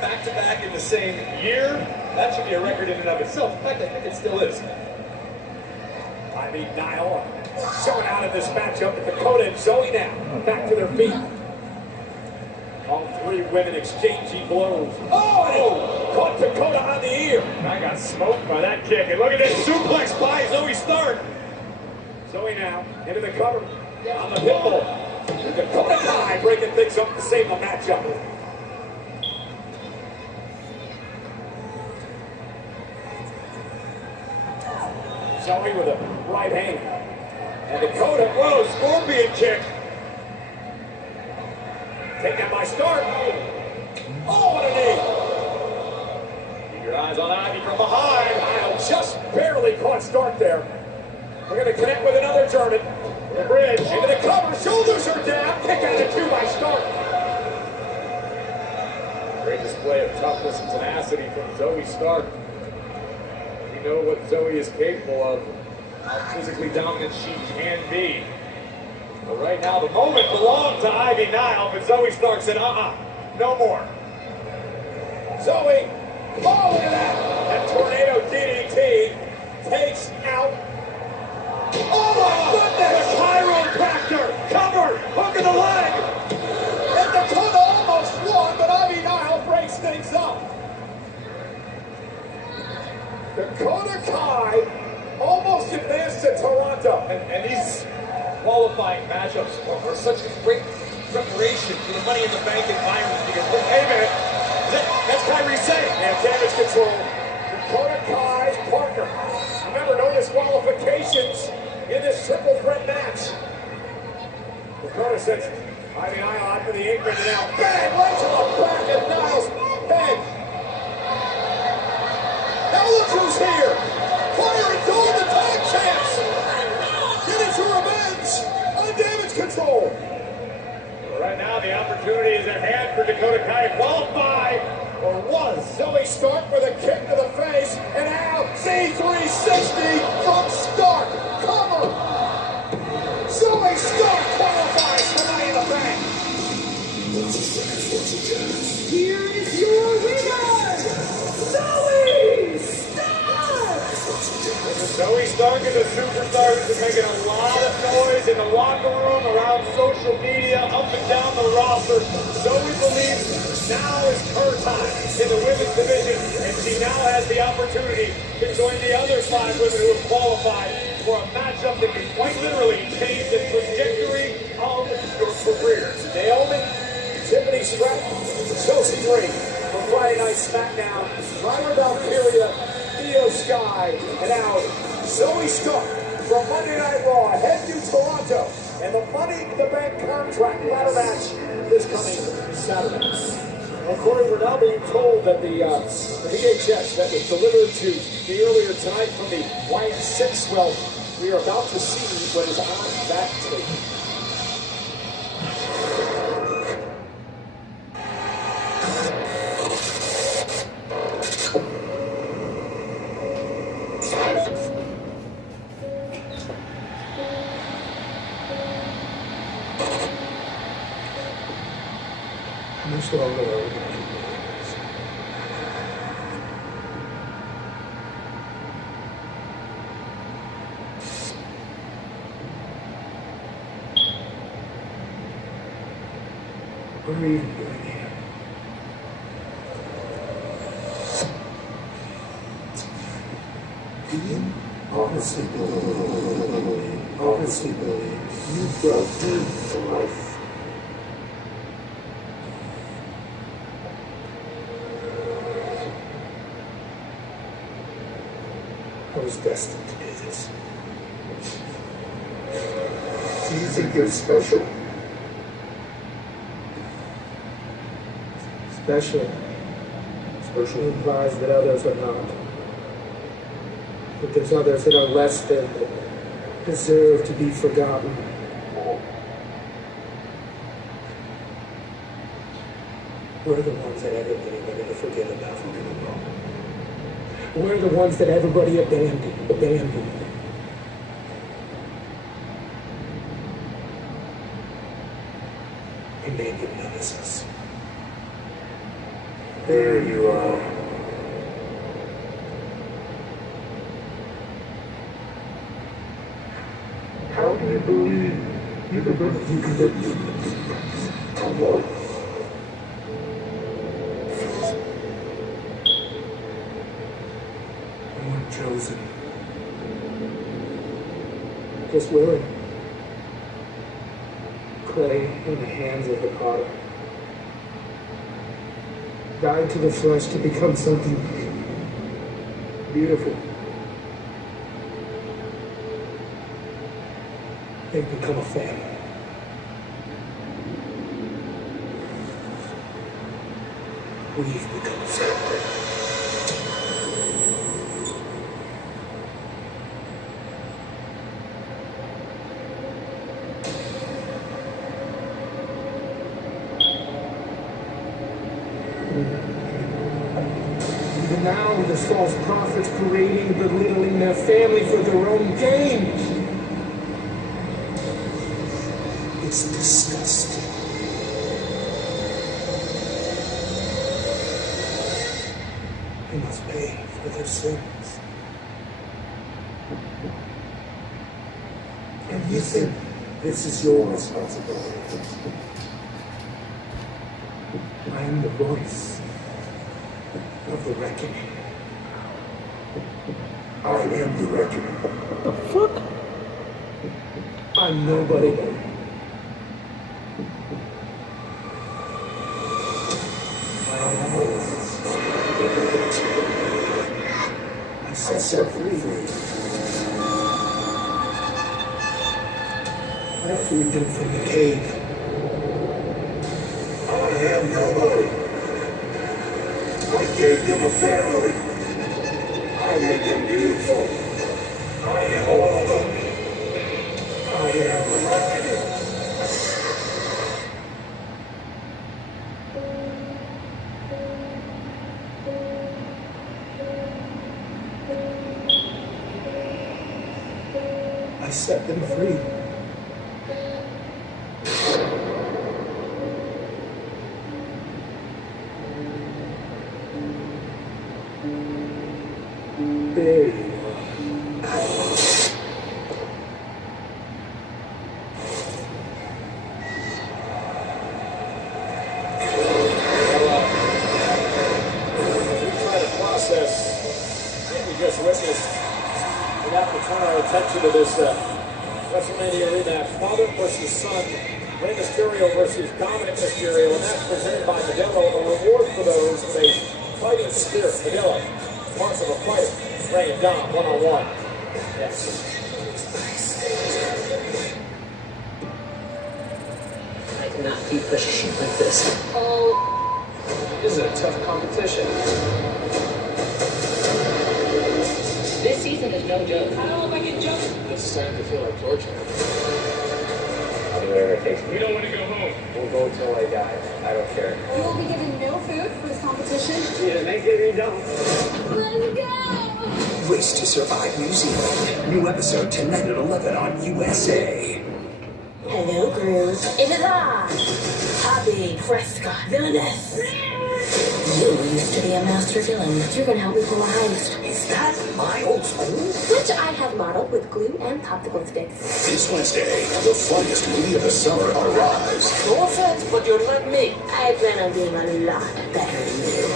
back-to-back in the same year. That should be a record in and of itself. In fact, I think it still is. Ivy Nile showing out in this matchup with Dakota and Zoe now. Back to their feet. All 3 women exchanging blows. Oh! Caught Dakota on the ear. I got smoked by that kick. And look at this suplex by Zoe Stark. Zoe now into the cover on the pit bull. Dakota Kai breaking things up to save the matchup. Zoe with a right hand. And Dakota, whoa, scorpion kick. Taken by Stark. Oh, what a knee. Keep your eyes on Ivy from behind. Nile just barely caught Stark there. We're going to connect with another German. The bridge. Into the cover. Shoulders are down. Kick out of 2 by Stark. Great display of toughness and tenacity from Zoe Stark. We know what Zoe is capable of, how physically dominant she can be. But right now, the moment belonged to Ivy Nile, but Zoe Stark said, no more. Zoe, oh, look at that. That tornado DDT takes out. Oh my goodness! The chiropractor covered, hook of the leg. Dakota Kai almost advanced to Toronto. And these qualifying matchups are such a great preparation for the Money in the Bank environment. Because, look, hey man, that's Kyrie saying. And damage control. Dakota Kai's partner. Remember, no disqualifications in this triple threat match. Dakota says, hiding eye for the apron and now bang, right to the back of Niles' head. Now look who's here. Fire and Dawn, the tag champs. Getting to revenge on damage control. Right now, the opportunity is at hand for Dakota Kai to qualify, or was. Zoe Stark with a kick to the face, and now C360 from Stark. Cover. Zoe Stark qualifies for Money in the Bank. Here is your winner, Zoe Stark! Zoe Stark is a superstar who's been making a lot of noise in the locker room, around social media, up and down the roster. Zoe believes now is her time in the women's division, and she now has the opportunity to join the other 5 women who have qualified for a matchup that can quite literally change the trajectory of your career. Naomi, Tiffany Stratton, Chelsea Green from Friday Night SmackDown, Ryder Valkyria, Io Sky, and now Zoe Stark from Monday Night Raw head to Toronto, and the Money in the Bank contract ladder match is coming Saturday. Well, Corey, we're now being told that the VHS that was delivered to me earlier tonight from the Wyatt 6, well, we are about to see what is on that tape. What are we even doing here? Do you honestly believe you broke me for life? I was destined to do this. Do you think you're special? Special implies that others are not. That there's others that are less than, that deserve to be forgotten. We're the ones that everybody wanted to forget about. We're the ones that everybody abandoned. And they didn't notice us. There you are. How do you believe you can live? Come on. You weren't chosen. Just willing. Clay in the hands of the potter. Died to the flesh to become something beautiful. They've become a family. We've become a family. Even now, the false prophets parading, belittling their family for their own gain. It's disgusting. They must pay for their sins. And you think this is your responsibility? I am the voice of the reckoning. I am the reckoning. The fuck? I'm nobody. I set Seth free. I freed him from the cave. I am nobody. I gave them a family. I made them beautiful. I am all of them. I am the reckoning. I set them free. There you are. We have to turn our attention to this WrestleMania rematch. Father versus son, Rey Mysterio versus Dominik Mysterio, and that's presented by Modelo, a reward for those with a fighting spirit. Modelo, marks of a fighter, Rey and Dom, one-on-one. Yes. I cannot keep pushing like this. Oh, this is a tough competition. This season is no joke. I don't like a joke. It's starting to feel like torture. I'll do whatever it takes. We don't want to go home. We'll go till I die. I don't care. You will be given no food for this competition. Yeah, make it don't. Let's go! Race to Survive New Zealand. New episode tonight at 11 on USA. Hello, Groot. It is I, Happy Fresca Villainess. You used to be a master villain. You're gonna help me pull a heist. Is that my old school? Which I have modeled with glue and popsicle sticks. This Wednesday, the funniest movie of the summer arrives. No offense, but you're not me. I plan on being a lot better than you.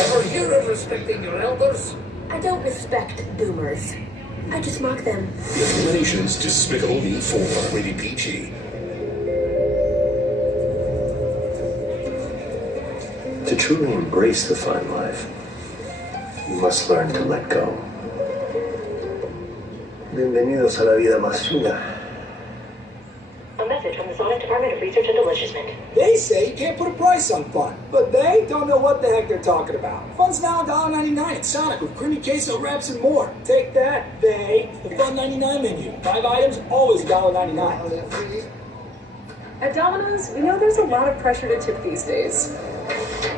Ever hear of respecting your elders? I don't respect boomers. I just mock them. The Illuminations Despicable Me 4, rated PG. To truly embrace the fine life, you must learn to let go. Bienvenidos a la vida más fina. A message from the Sonic Department of Research and Deliciousment. They say you can't put a price on fun, but they don't know what the heck they're talking about. Fun's now $1.99 at Sonic with creamy queso wraps and more. Take that, they. The Fun 99 menu. 5 items, always $1.99. At Domino's, we know there's a lot of pressure to tip these days.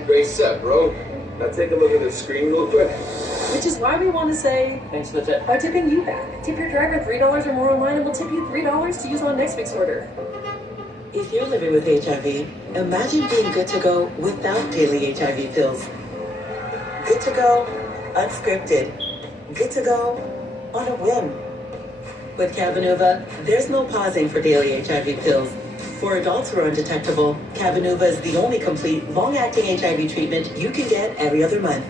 Great set, bro. Now take a look at the screen real quick. Which is why we want to say Thanks for the tip. by tipping you back. Tip your driver $3 or more online and we'll tip you $3 to use on next week's order. If you're living with HIV, imagine being good to go without daily HIV pills. Good to go, unscripted. Good to go, on a whim. With Cabenuva, there's no pausing for daily HIV pills. For adults who are undetectable, Cabenuva is the only complete, long-acting HIV treatment you can get every other month.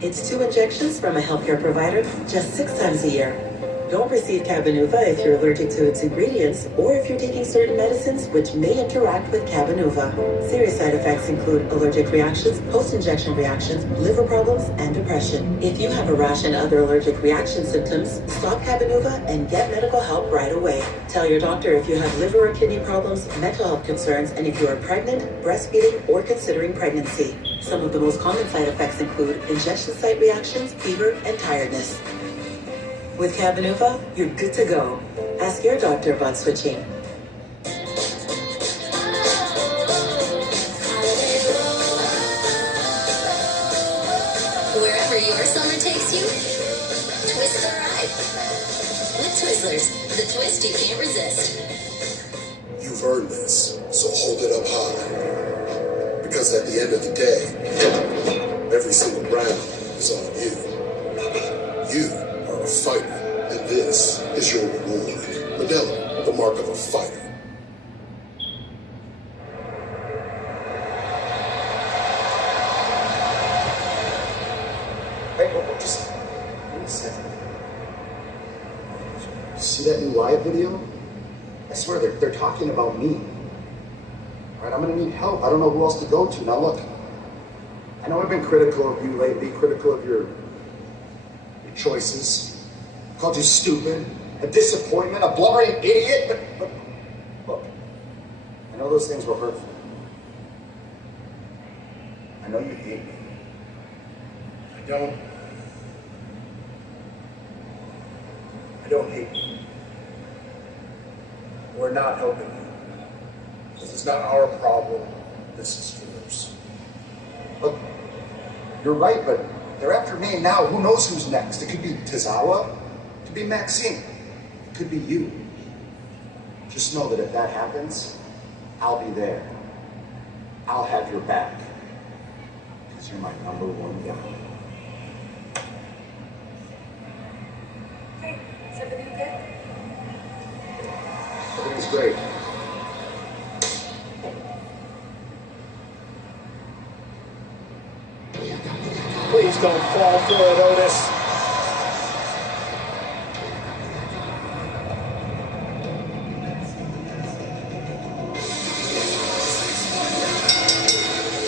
It's 2 injections from a healthcare provider just 6 times a year. Don't receive Cabenuva if you're allergic to its ingredients or if you're taking certain medicines which may interact with Cabenuva. Serious side effects include allergic reactions, post-injection reactions, liver problems, and depression. If you have a rash and other allergic reaction symptoms, stop Cabenuva and get medical help right away. Tell your doctor if you have liver or kidney problems, mental health concerns, and if you are pregnant, breastfeeding, or considering pregnancy. Some of the most common side effects include injection site reactions, fever, and tiredness. With Cabenuva, you're good to go. Ask your doctor about switching. Wherever your summer takes you, twist the ride. With Twizzlers, the twist you can't resist. You've earned this, so hold it up high. Because at the end of the day, every single round is on you. You are a fighter, and this is your reward. Modelo, the mark of a fighter. Hey, just see that new Wyatt video? I swear they're talking about me. All right, I'm gonna need help. I don't know who else to go to. Now look, I know I've been critical of you lately, critical of your choices. I called you stupid, a disappointment, a blubbering idiot, but look, I know those things were hurtful. I know you hate me. I don't hate you. We're not helping you. This is not our problem. This is yours. Look, you're right, but they're after me now. Who knows who's next? It could be Tozawa. It could be Maxine. It could be you. Just know that if that happens, I'll be there. I'll have your back. Because you're my number one guy. Hey, is everything okay? Everything's great. Please don't fall for it, Otis.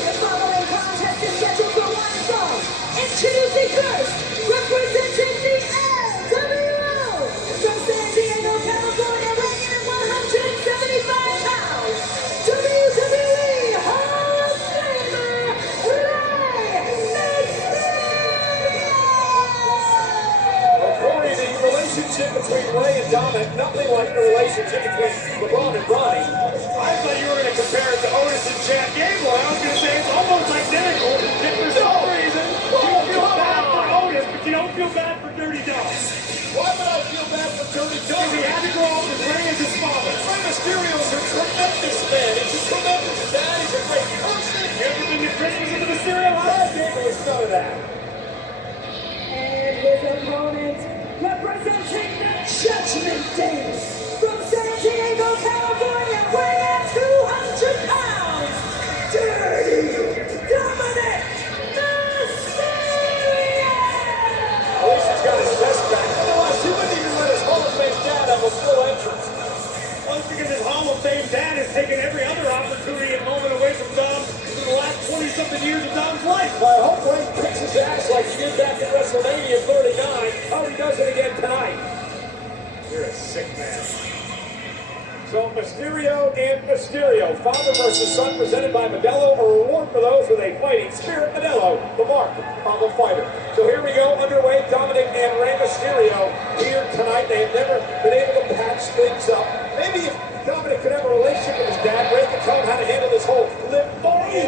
The following contest is scheduled for one fall. Introducing first, representing the LWO from San Diego, California, weighing in 175 pounds, WWE Hall of Famer, According to the relationship between Ray and Dominik, nothing like the relationship between LeBron and Bronny. I thought you were going to compare it to Otis and Chad Gable. I was going to say it's almost identical. If for some reason you feel bad for Otis, but you don't feel bad for Dirty Dog. Why would I feel bad for Dirty Dog? Because he had to grow up with Ray as his father. Rey Mysterio is a tremendous man. He's a tremendous dad. He's a great person. You ever been to Christmas in the Mysterio house? Gable is none of that. and his opponent, representing the Judgment Day from San Diego, California, weighing 200 pounds, Dirty Dominik Mysterio! At least he's got his vest back. Otherwise, he wouldn't even let his Hall of Fame dad have a full entrance. Well, it's because his Hall of Fame dad has taken every other opportunity and moment away from Dom in the last 20-something years of Dom's life. I hope Ray kicks his ass like he did back at WrestleMania 39. How he does it again tonight. You're a sick man. So Mysterio and Mysterio, father versus son, presented by Modelo, a reward for those with a fighting spirit. Modelo, the mark of a fighter. So here we go, underway. Dominik and Rey Mysterio here tonight. They have never been able to patch things up. Maybe if Dominik could have a relationship with his dad, Rey could tell him how to handle this whole live Rhea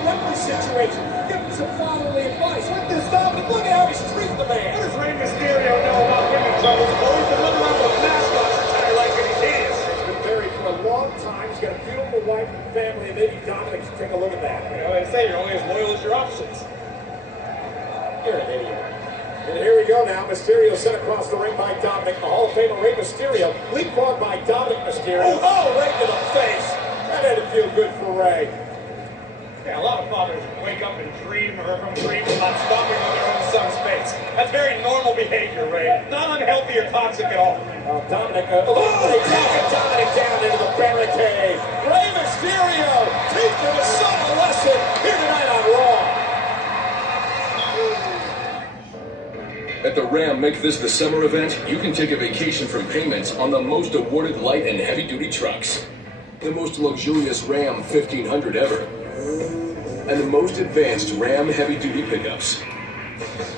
Ripley situation. Give him some fatherly advice. With this Dominik, look at how he's treating the man. What does Rey Mysterio know about women's troubles? Oh, he's been living around with a mask on his entire life and he's hideous. He's been married for a long time. He's got a beautiful wife and family, and maybe Dominik should take a look at that. You know, they say you're only as loyal as your options. You're an idiot. And here we go now. Mysterio sent across the ring by Dominik. The Hall of Famer Rey Mysterio leapfrogged by Dominik Mysterio. Oh, right to the face. That had to feel good for Rey. Yeah, a lot of fathers wake up and dream or from dreams about stopping with their own son's face. That's very normal behavior, Ray. Not unhealthy or toxic at all. Dominik, they taking Dominik down into the barricade. Rey Mysterio teaching his son a lesson here tonight on Raw. At the Ram Make This the Summer event, you can take a vacation from payments on the most awarded light and heavy-duty trucks. The most luxurious Ram 1500 ever. And the most advanced Ram heavy-duty pickups.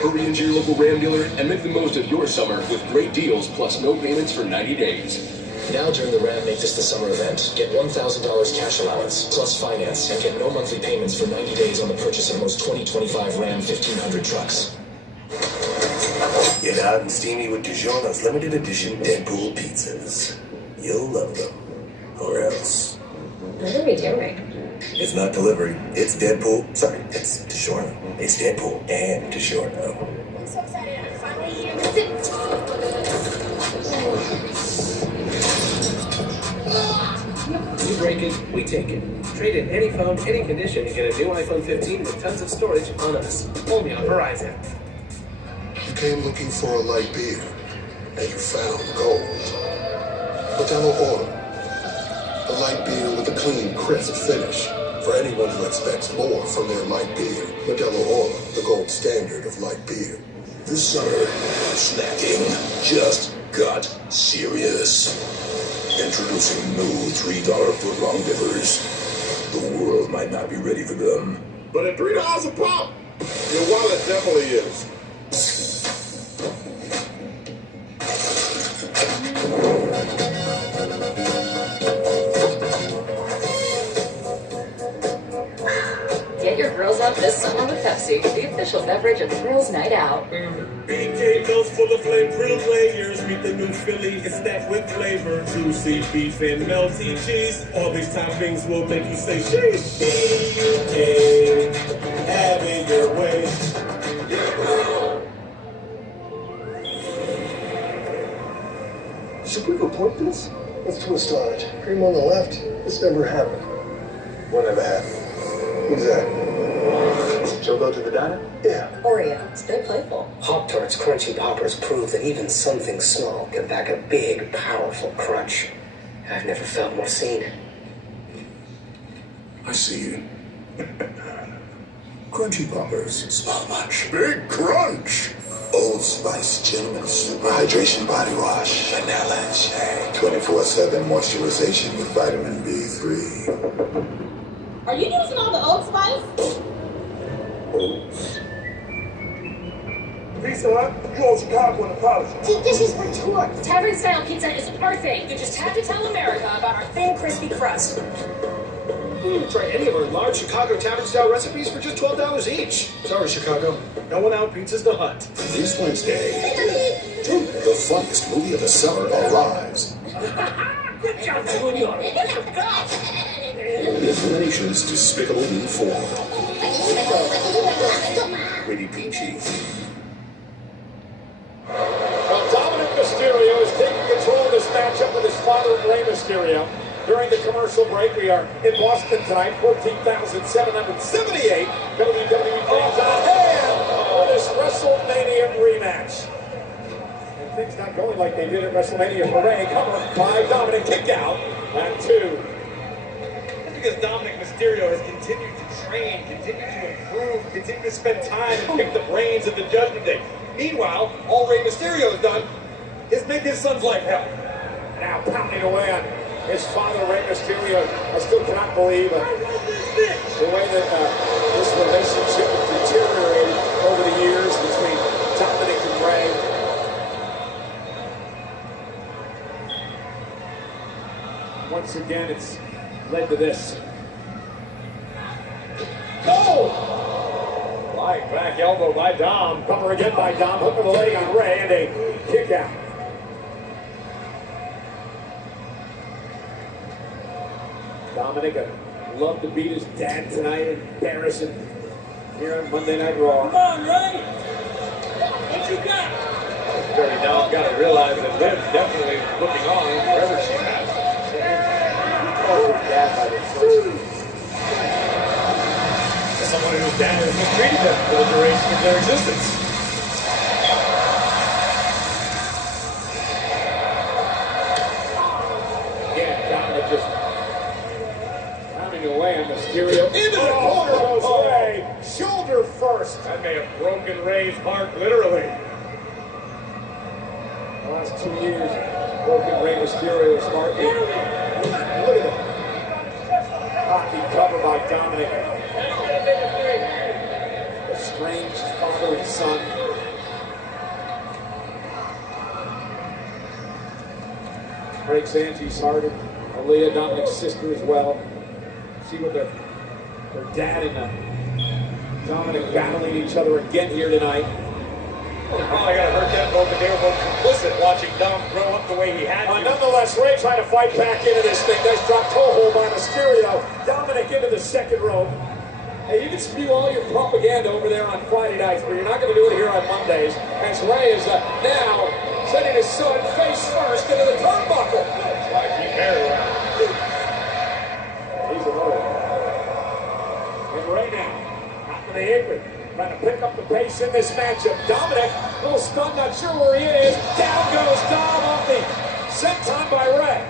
Hurry into your local Ram dealer and make the most of your summer with great deals plus no payments for 90 days. Now during the Ram Make This the Summer event, get $1,000 cash allowance plus finance and get no monthly payments for 90 days on the purchase of most 2025 Ram 1500 trucks. Get hot and steamy with DiGiorno's limited edition Deadpool pizzas. You'll love them. Or else. What are we doing? It's not delivery. It's Deadpool. Sorry, it's DiGiorno. It's Deadpool and DiGiorno. I'm so excited. I'm finally here. This You break it, we take it. Trade in any phone, any condition, and get a new iPhone 15 with tons of storage on us. Only on Verizon. You came looking for a light beer, and you found gold. Modelo Oro. A light beer with a clean, crisp finish. For anyone who expects more from their light beer, Modelo Oro, the gold standard of light beer. This summer, snacking just got serious. Introducing new $3 foot-long dippers. The world might not be ready for them. But at $3 a pop, your wallet definitely is. Get your grills up this summer with Pepsi, the official beverage of Grills Night Out. BK mills full of flame grilled layers. Meet the new Philly, it's stacked with flavor. Juicy beef and melty cheese. All these toppings will make you say sheesh. BK, have it your way. Should we report this? Let's twist on it. Cream on the left. This never happened. Whatever happened? Who's that? She'll go to the diner? Yeah. Oreos, they're playful. Pop-Tarts Crunchy Poppers prove that even something small can pack a big, powerful crunch. I've never felt more seen. I see you. Crunchy Poppers. Small much. Big crunch. Old Spice Gentleman Super Hydration Body Wash. Vanilla and shake. 24/7 moisturization with vitamin B3. Are you using all the Old Spice? Pizza Hut, you owe Chicago an apology. See, this is retort. Tavern style pizza is our thing. You just have to tell America about our thin, crispy crust. Try any of our large Chicago tavern-style recipes for just $12 each. Sorry, Chicago. No one outpizzas the Hut. This Wednesday, the funniest movie of the summer arrives. Good job, Junior. Nation's Despicable Me 4. Rated PG. Well, Dominik Mysterio is taking control of this matchup with his father, Rey Mysterio. During the commercial break, we are in Boston tonight, 14,778 WWE fans on hand for this WrestleMania rematch. And things not going like they did at WrestleMania for Rey. Cover by Dominik, kick out at 2. Because Dominik Mysterio has continued to train, continued to improve, continued to spend time and pick the brains of the Judgment Day. Meanwhile, all Rey Mysterio has done is make his son's life hell. Now pounding away on his father, Rey Mysterio. I still cannot believe the way that this relationship has deteriorated over the years between Dominik and Rey. Once again, it's led to this. Oh! Lying back elbow by Dom. Cover again by Dom. Hook of the leg on Rey and a kick out. Dominik, I'd love to beat his dad tonight in Paris and here on Monday Night Raw. Come on, Rey. What you got? Very now got to realize that Liv's definitely looking on wherever she has. Someone whose dad has mistreated them for the duration of their existence. Again, Dominik just pounding away on Mysterio. Into the corner goes Rey. Shoulder first. That may have broken Rey's heart, literally. The last 2 years, broken Rey Mysterio's heart. Look at it. Hockey cover by Dominik. Estranged father and son. Breaks Angie's heart. Aaliyah, Dominik's sister as well. See what their dad and Dominik battling each other again here tonight. Well, they probably got to hurt them both, but they were both complicit watching Dom grow up the way he had to. Nonetheless, Rey trying to fight back into this thing. Nice drop toe hold by Mysterio. Dominik into the second rope. Hey, you can spew all your propaganda over there on Friday nights, but you're not going to do it here on Mondays. As Rey is now sending his son face first into the turnbuckle. Like he carried around. He's another one. And Rey now, out to the apron. Trying to pick up the pace in this matchup. Dominik, a little stunned, not sure where he is. Down goes Dom off the Senton by Ray.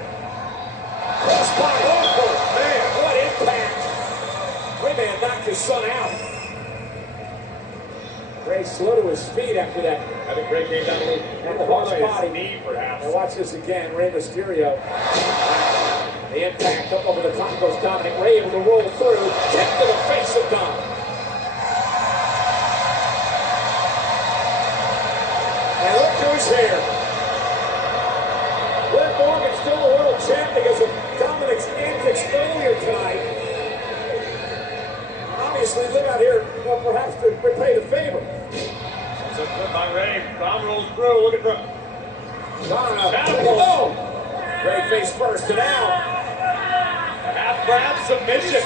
Cross by Local. Man, what impact. Ray may have knocked his son out. Ray slow to his feet after that. I think Ray came down a little At the hard spot. knee, perhaps. Now watch this again. Rey Mysterio. The impact up over the top goes Dominik. Ray able to roll through. Kick to the face of Dom. And look to his hair. Liv Morgan still the world champ because of Dominik's antics earlier tonight. Obviously, Liv out here, well, perhaps to repay the favor. So good by Ray. Dom rolls through. Look at Bron. Down. Ray face first and out. A half grab submission.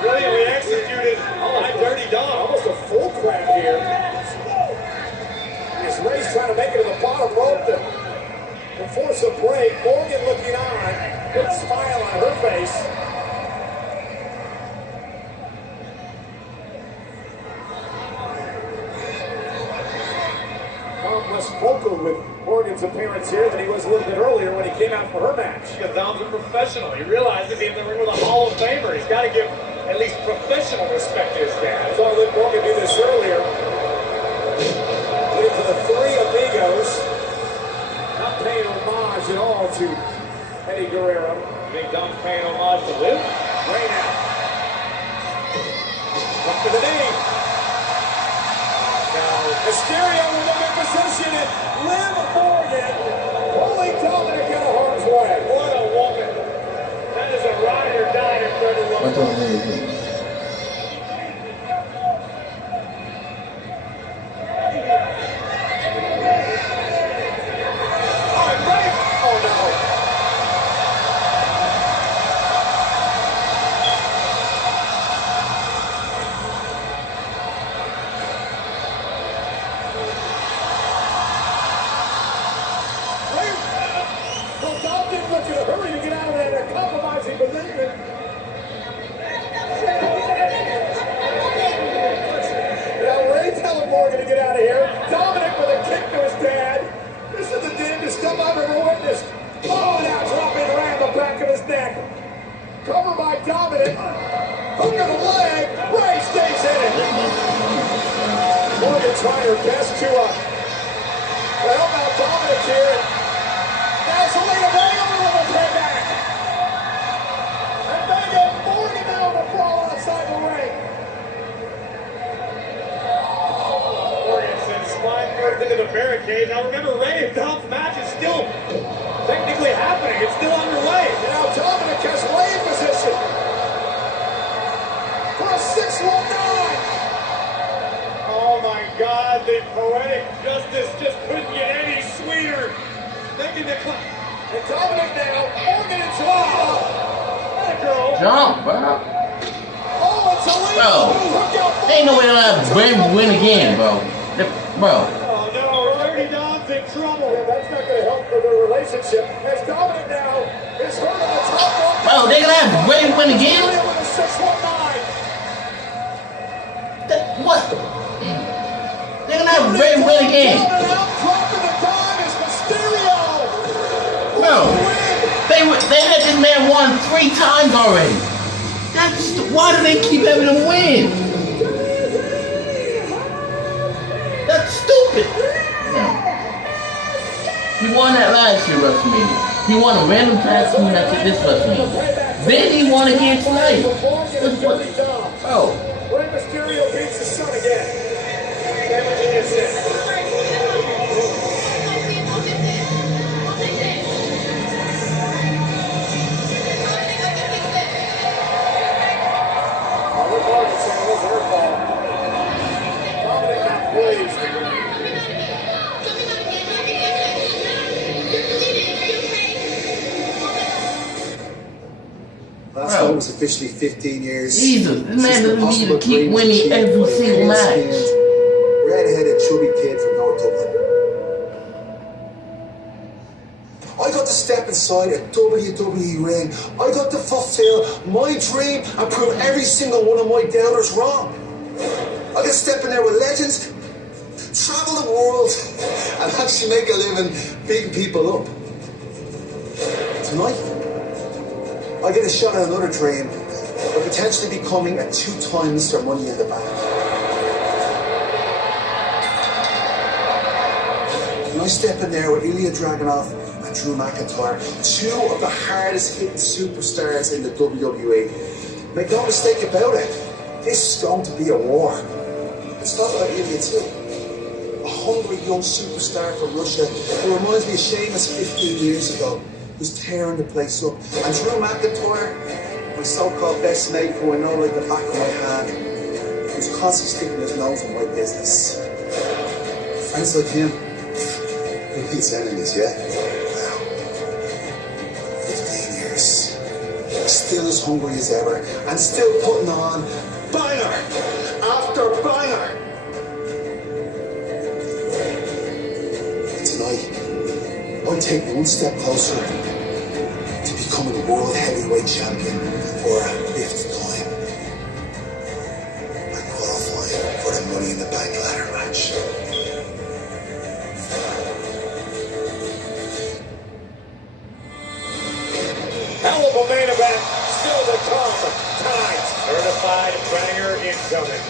Brilliantly executed by Dirty Dom. Almost a full grab here. As Ray's trying to make it to the bottom rope to force a break. Morgan looking on. Big smile on her face. Less vocal with Morgan's appearance here than he was a little bit earlier when he came out for her match. Because Dom's a professional. He realizes he's in the ring with a Hall of Famer. He's got to give at least professional respect to his dad. I saw Liv Morgan do this earlier. Leading to the three amigos. Not paying homage at all to Eddie Guerrero. You think Dom's paying homage to Liv? Ray now. Up to the knee. Mysterio with a good position and Liv Morgan pulling Dominik out of harm's way. What a woman. That is a ride or die in everyone. Cover by Dominik. Hook of the leg. Ray stays in it. Morgan trying her best to help out Dominik here. Now Zelena Vega with a little payback. And Vega and Morgan now to fall outside the ring. Morgan sends spine first into the barricade. Now remember, Ray and Dom's match is still technically happening. It's still underway. And now Dominik has Ray in position. For a 619. Oh my God, the poetic justice just couldn't get any sweeter. Making the clap. And Dominik now, Morgan and Zelena. That girl. Jump, bro. Oh, and Zelena. Ain't no way to let Ray win again, bro. Bro. Oh no, Dirty Dom's in trouble. Yeah, that's not going to help for their relationship. As Dominik now is hurt on the top rope. Bro, they gonna have Ray win again? With a 619. What? They're gonna have Ray win again. Dropping the dime is Mysterio. Bro, they had this man won 3 times already. Why do they keep having him win? That's stupid. He won that last year WrestleMania. He won a random tag team match at this WrestleMania. Then he won again tonight. Oh. Rey Mysterio beats his son again. Damaging his head. Last time was officially 15 years. Jesus, this man doesn't need to keep winning every single match. Red-headed, chubby kid from North Dublin. I got to step inside a WWE ring. I got to fulfill my dream and prove every single one of my doubters wrong. I got to step in there with legends, travel the world, and actually make a living beating people up. Tonight, I get a shot at another dream of potentially becoming a two-time Mr. Money in the Bank. And I step in there with Ilya Dragunov and Drew McIntyre, two of the hardest hitting superstars in the WWE. Make no mistake about it, this is going to be a war. It's not about Ilya too. A hungry young superstar from Russia who reminds me of Sheamus 15 years ago, who's tearing the place up. And Drew McIntyre, my so-called best mate who I know like the back of my hand, who's constantly sticking his nose in my business. Friends like him, who beats enemies, yeah? Wow. 15 years. Still as hungry as ever, and still putting on banger after banger. Tonight, I take one step closer to becoming a world heavyweight champion for a fifth time. I'm qualifying for the Money in the Bank ladder match. Hell of a main event, still to come tonight. Certified banger incoming.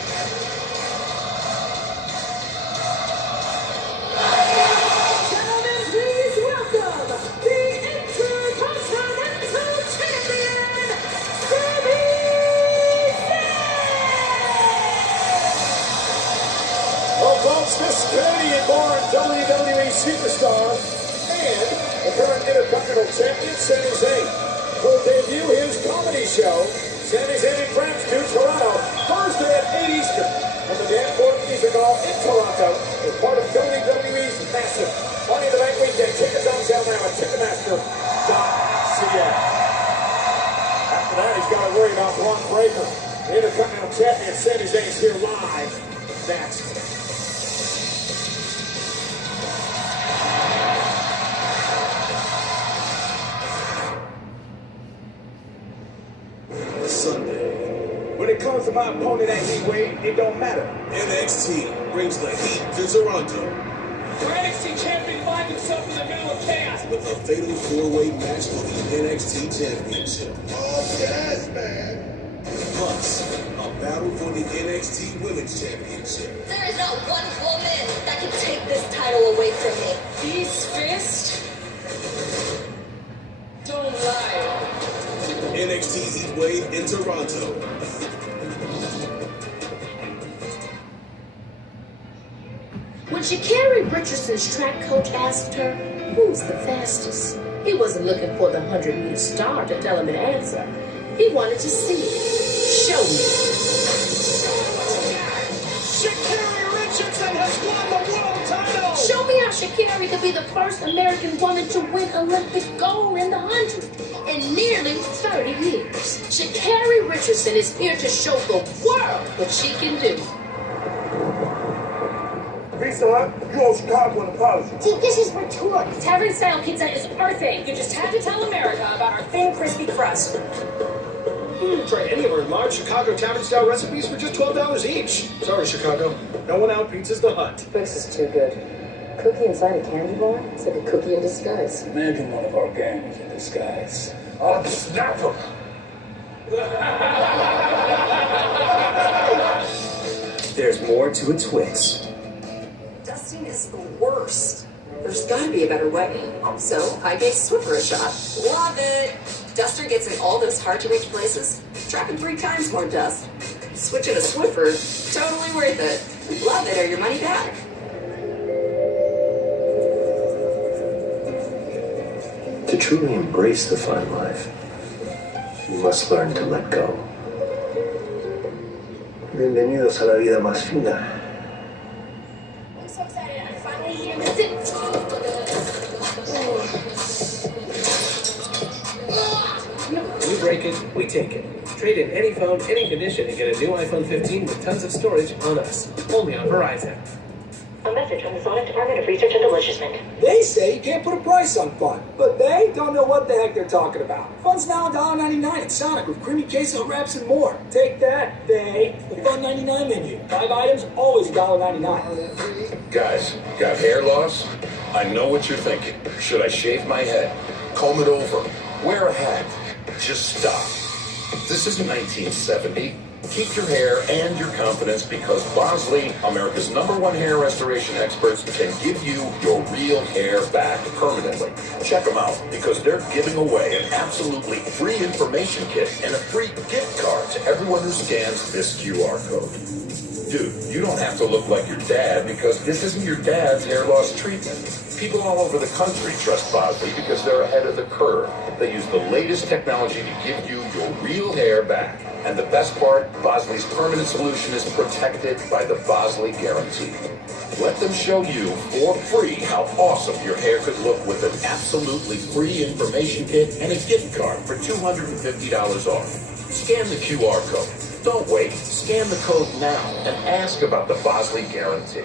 Gentlemen, please welcome the Intercontinental Champion, Sami Zayn! Well, folks, this Canadian-born WWE superstar and the current Intercontinental Champion, Sami Zayn, will debut his comedy show, Sami Zayn and Friends, to Toronto, Thursday at 8 Eastern, on the Danforth Music Hall in Toronto, as part of WWE's massive Money in the Bank weekend. Tickets on sale now at Ticketmaster.ca. After that, he's got to worry about Bron Breaker. The Intercontinental Champion, Sami Zayn, is here live next. Sunday. When it comes to my opponent at heavyweight, it don't matter. NXT brings the heat to Toronto Our NXT champion finds himself in the middle of chaos. with a fatal four-way match for the NXT Championship. Oh, yes, man. Plus, a battle for the NXT Women's Championship. There is not one woman that can take this title away from me. These fists don't lie. NXT Heatwave in Toronto. When Sha'Carri Richardson's track coach asked her, who's the fastest? He wasn't looking for the 100-meter star to tell him an answer. He wanted to see it. Show me. Sha'Carri Richardson has won the world title. Show me how Sha'Carri could be the first American woman to win Olympic gold in the 100 in nearly 30 years. Sha'Carri Richardson is here to show the world what she can do. Visa, you owe Chicago an apology. See, this is rhetorical. Tavern style pizza is our thing. You just had to tell America about our thin, crispy crust. Try any of our large Chicago tavern-style recipes for just $12 each. Sorry, Chicago. No one out pizzas the hut. This is too good. Cookie inside a candy bar? It's like a cookie in disguise. Imagine one of our gangs in disguise. I'll snap them. There's more to a twist. Dusting is the worst. There's gotta be a better way. So I gave Swiffer a shot. Love it! Duster gets in all those hard-to-reach places, trapping 3 times more dust. Switching to Swiffer, totally worth it. Love it or your money back. To truly embrace the fine life, you must learn to let go. Bienvenidos a la vida más fina. I'm so excited. I'm finally here. That's it. We break it, we take it. Trade in any phone, any condition, and get a new iPhone 15 with tons of storage on us. Only on Verizon. A message from the Sonic Department of Research and Delicious. They say you can't put a price on fun, but they don't know what the heck they're talking about. Fun's now $1.99 at Sonic with creamy queso wraps and more. Take that, they. The Fun 99 menu. 5 items, always $1.99. Guys, got hair loss? I know what you're thinking. Should I shave my head? Comb it over? Wear a hat? Just stop. This isn't 1970. Keep your hair and your confidence because Bosley, America's #1 hair restoration experts, can give you your real hair back permanently. Check them out because they're giving away an absolutely free information kit and a free gift card to everyone who scans this QR code. Dude, you don't have to look like your dad because this isn't your dad's hair loss treatment. People all over the country trust Bosley because they're ahead of the curve. They use the latest technology to give you your real hair back. And the best part, Bosley's permanent solution is protected by the Bosley Guarantee. Let them show you for free how awesome your hair could look with an absolutely free information kit and a gift card for $250 off. Scan the QR code. Don't wait. Scan the code now and ask about the Bosley Guarantee.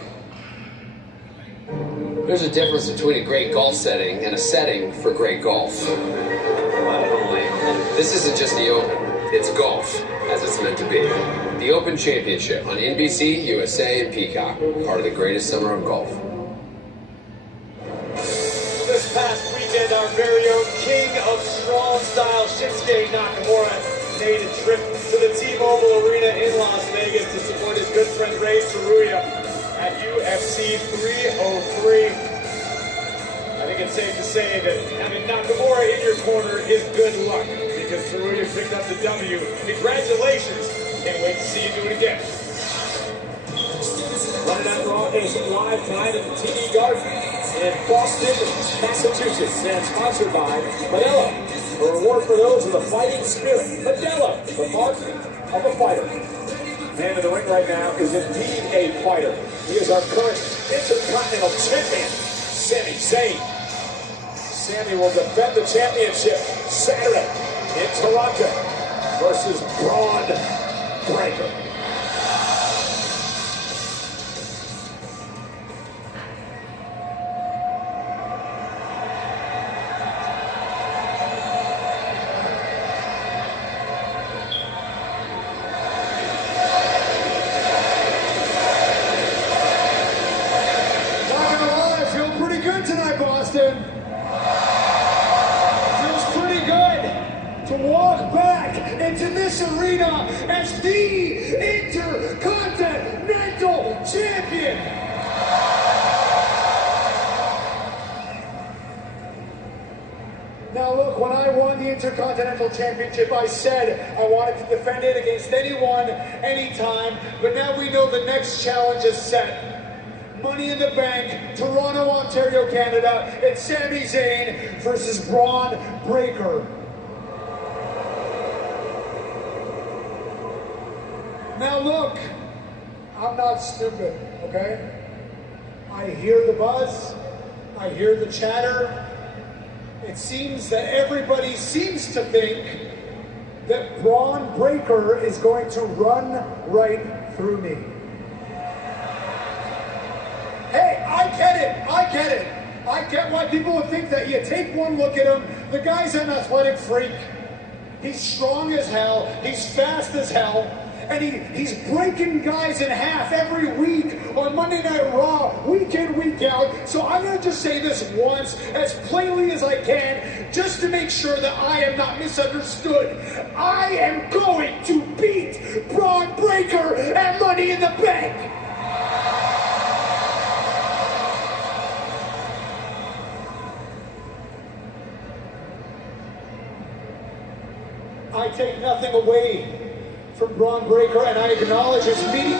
There's a difference between a great golf setting and a setting for great golf. This isn't just the Open. It's golf, as it's meant to be. The Open Championship on NBC, USA, and Peacock. Part of the greatest summer of golf. This past weekend, our very own king of strong style, Shinsuke Nakamura, made a trip to the T-Mobile Arena in Las Vegas to support his good friend Rey Saruya at UFC 303. I think it's safe to say that having Nakamura in your corner is good luck because Saruya picked up the W. Congratulations. Can't wait to see you do it again. Running Out Raw is live tonight at the TD Garden in Boston, Massachusetts, and sponsored by Modelo. A reward for those with a fighting spirit. Modelo, the mark of a fighter. Man in the ring right now is indeed a fighter. He is our current Intercontinental Champion, Sami Zayn. Sami will defend the championship Saturday in Toronto versus Bron Breakker. Not gonna lie, I feel pretty good tonight, Boston. Feels pretty good to walk back into this arena as the Intercontinental Champion. Now look, when I won the Intercontinental Championship, I said I wanted to defend it against anyone, anytime, but now we know the next challenge is set. Money in the Bank, Toronto, Ontario, Canada. It's Sami Zayn versus Bron Breakker. Now look, I'm not stupid, okay? I hear the buzz, I hear the chatter. It seems that everybody seems to think that Bron Breakker is going to run right through me. Hey, I get it. I get why people would think that. You take one look at him, the guy's an athletic freak. He's strong as hell, he's fast as hell, and he's breaking guys in half every week on Monday Night Raw, week in, week out. So I'm gonna just say this once, as plainly as I can, just to make sure that I am not misunderstood. I am going to beat Bron Breakker at Money in the Bank. I take nothing away from Bron Breakker, and I acknowledge his meeting.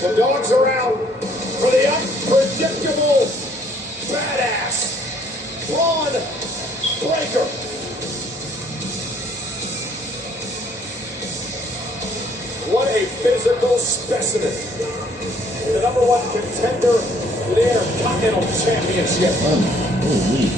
The dogs are out for the unpredictable badass Bron Breakker. What a physical specimen. The #1 contender for the Intercontinental Championship. Holy.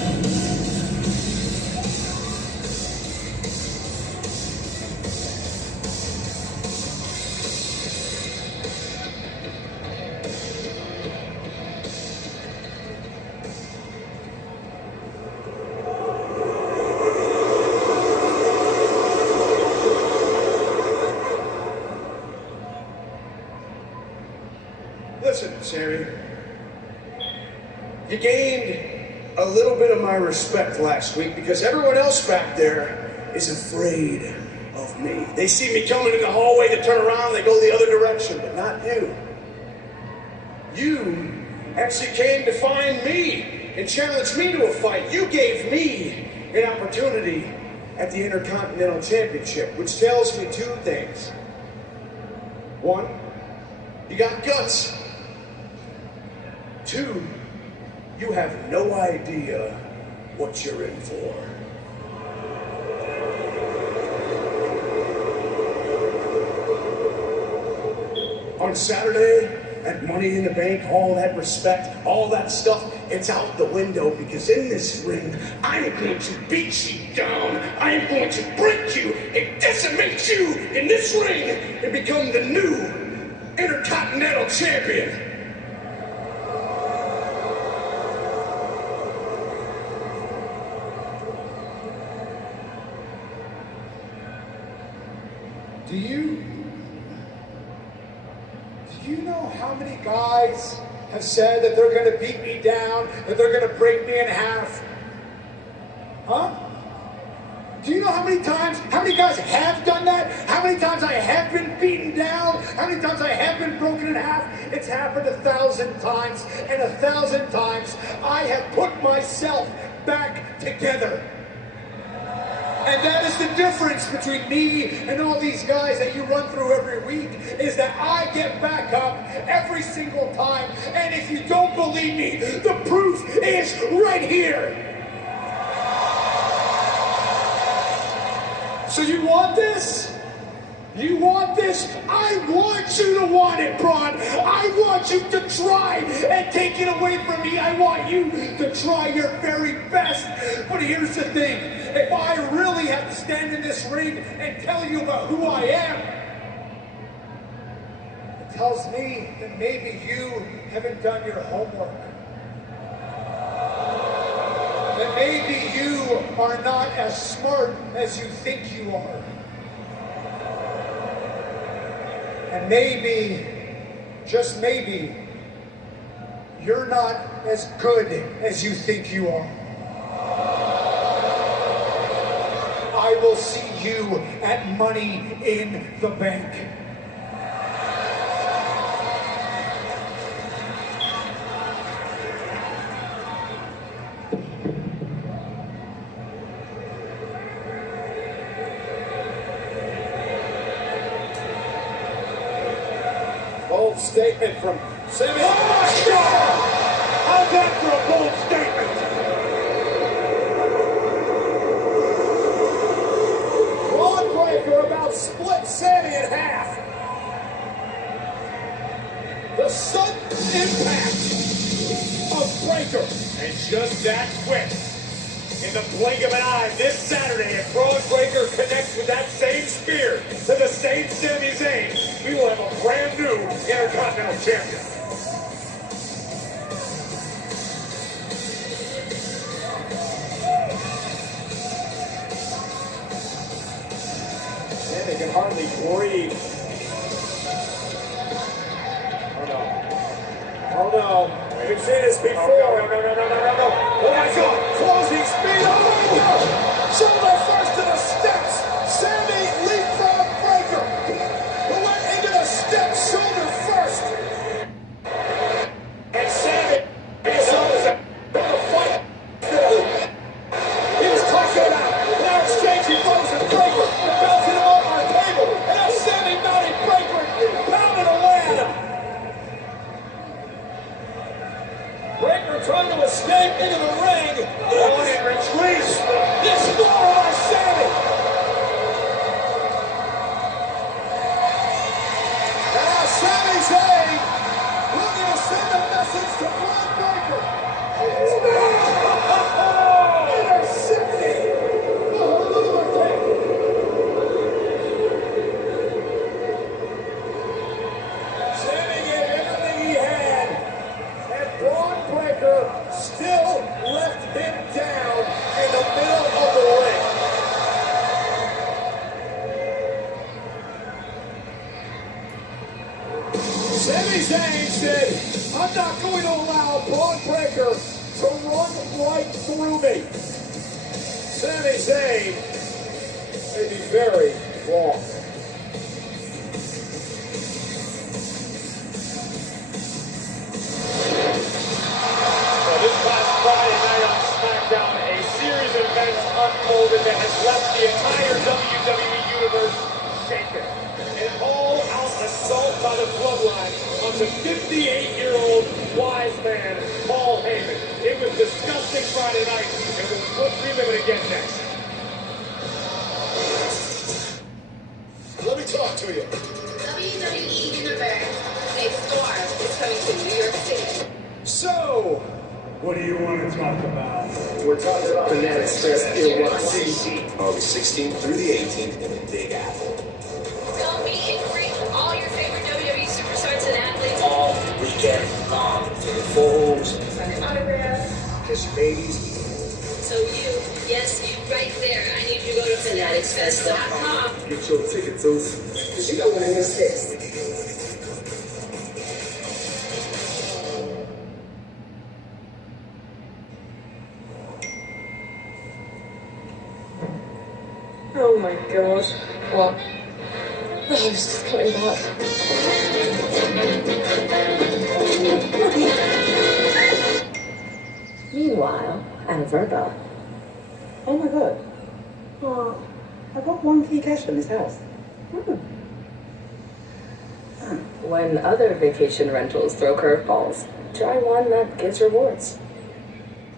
Sami. You gained a little bit of my respect last week because everyone else back there is afraid of me. They see me coming in the hallway to turn around, they go the other direction, but not you. You actually came to find me and challenge me to a fight. You gave me an opportunity at the Intercontinental Championship, which tells me two things. One, you got guts. Two, you have no idea what you're in for. On Saturday, at Money in the Bank, all that respect, all that stuff, it's out the window because in this ring, I'm going to beat you down. I'm going to break you and decimate you in this ring and become the new Intercontinental Champion. Do you know how many guys have said that they're going to beat me down, that they're going to break me in half? Huh? Do you know how many guys have done that? How many times I have been beaten down? How many times I have been broken in half? It's happened 1,000 times, and 1,000 times I have put myself back together. And that is the difference between me and all these guys that you run through every week, is that I get back up every single time. And if you don't believe me, the proof is right here. So you want this? You want this? I want you to want it, Bron. I want you to try and take it away from me. I want you to try your very best. But here's the thing. If I really have to stand in this ring and tell you about who I am, it tells me that maybe you haven't done your homework. That maybe you are not as smart as you think you are. And maybe, just maybe, you're not as good as you think you are. I will see you at Money in the Bank. Bold statement from Sami. Oh my God! How's that for a bold statement? Bron Breaker about split Sami in half. The sudden impact of Breaker. And just that quick. In the blink of an eye, this Saturday, if Bron Breaker connects with that same spear to the same Sami Zayn, we will have a brand new Intercontinental Champion. And they can hardly breathe. Oh no. We've seen this before. No. Oh my God. Closing speed. Oh my God. Shoulder first to the steps. Sami leapfrog Breaker, who went into the steps shoulder first. And Sami is on the fight. He was talking about now exchanging blows with Breaker, bouncing him off our table. And now Sami mounting Breaker and pounding away at him. Breaker trying to escape into the ring. On and retreats. This more by Sami. And now Sami Zayn looking to send a message to Bron Breaker. Intercepted. Sami gave everything he had, and Bron Breaker still left him down in the middle of the ring. Sami Zayn said, I'm not going to allow Bron Breakker to run right through me. Sami Zayn may be very wrong. Well, this past Friday night on SmackDown, a series of events unfolded that has left the entire WWE Universe shaken. An all-out assault by the Bloodline on the 58-year-old wise man, Paul Heyman. It was disgusting Friday night, and we'll relive it again next. Let me talk to you. WWE Universe. A storm is coming to New York City. So, what do you want to talk about? We're talking about Fanatics Fest NYC, August 16th through the 18th in the Big Apple. Go meet and greet all your favorite WWE superstars and athletes. All weekend long. Photos, Signing autographs. kiss your babies. So yes, you right there. I need you to go to fanaticsfest.com. Get your tickets, because you don't want to miss this. Oh my gosh. Well, he's just coming back. Meanwhile, at Verba. Oh my god. I got one key cash from this house. When other vacation rentals throw curveballs, try one that gives rewards.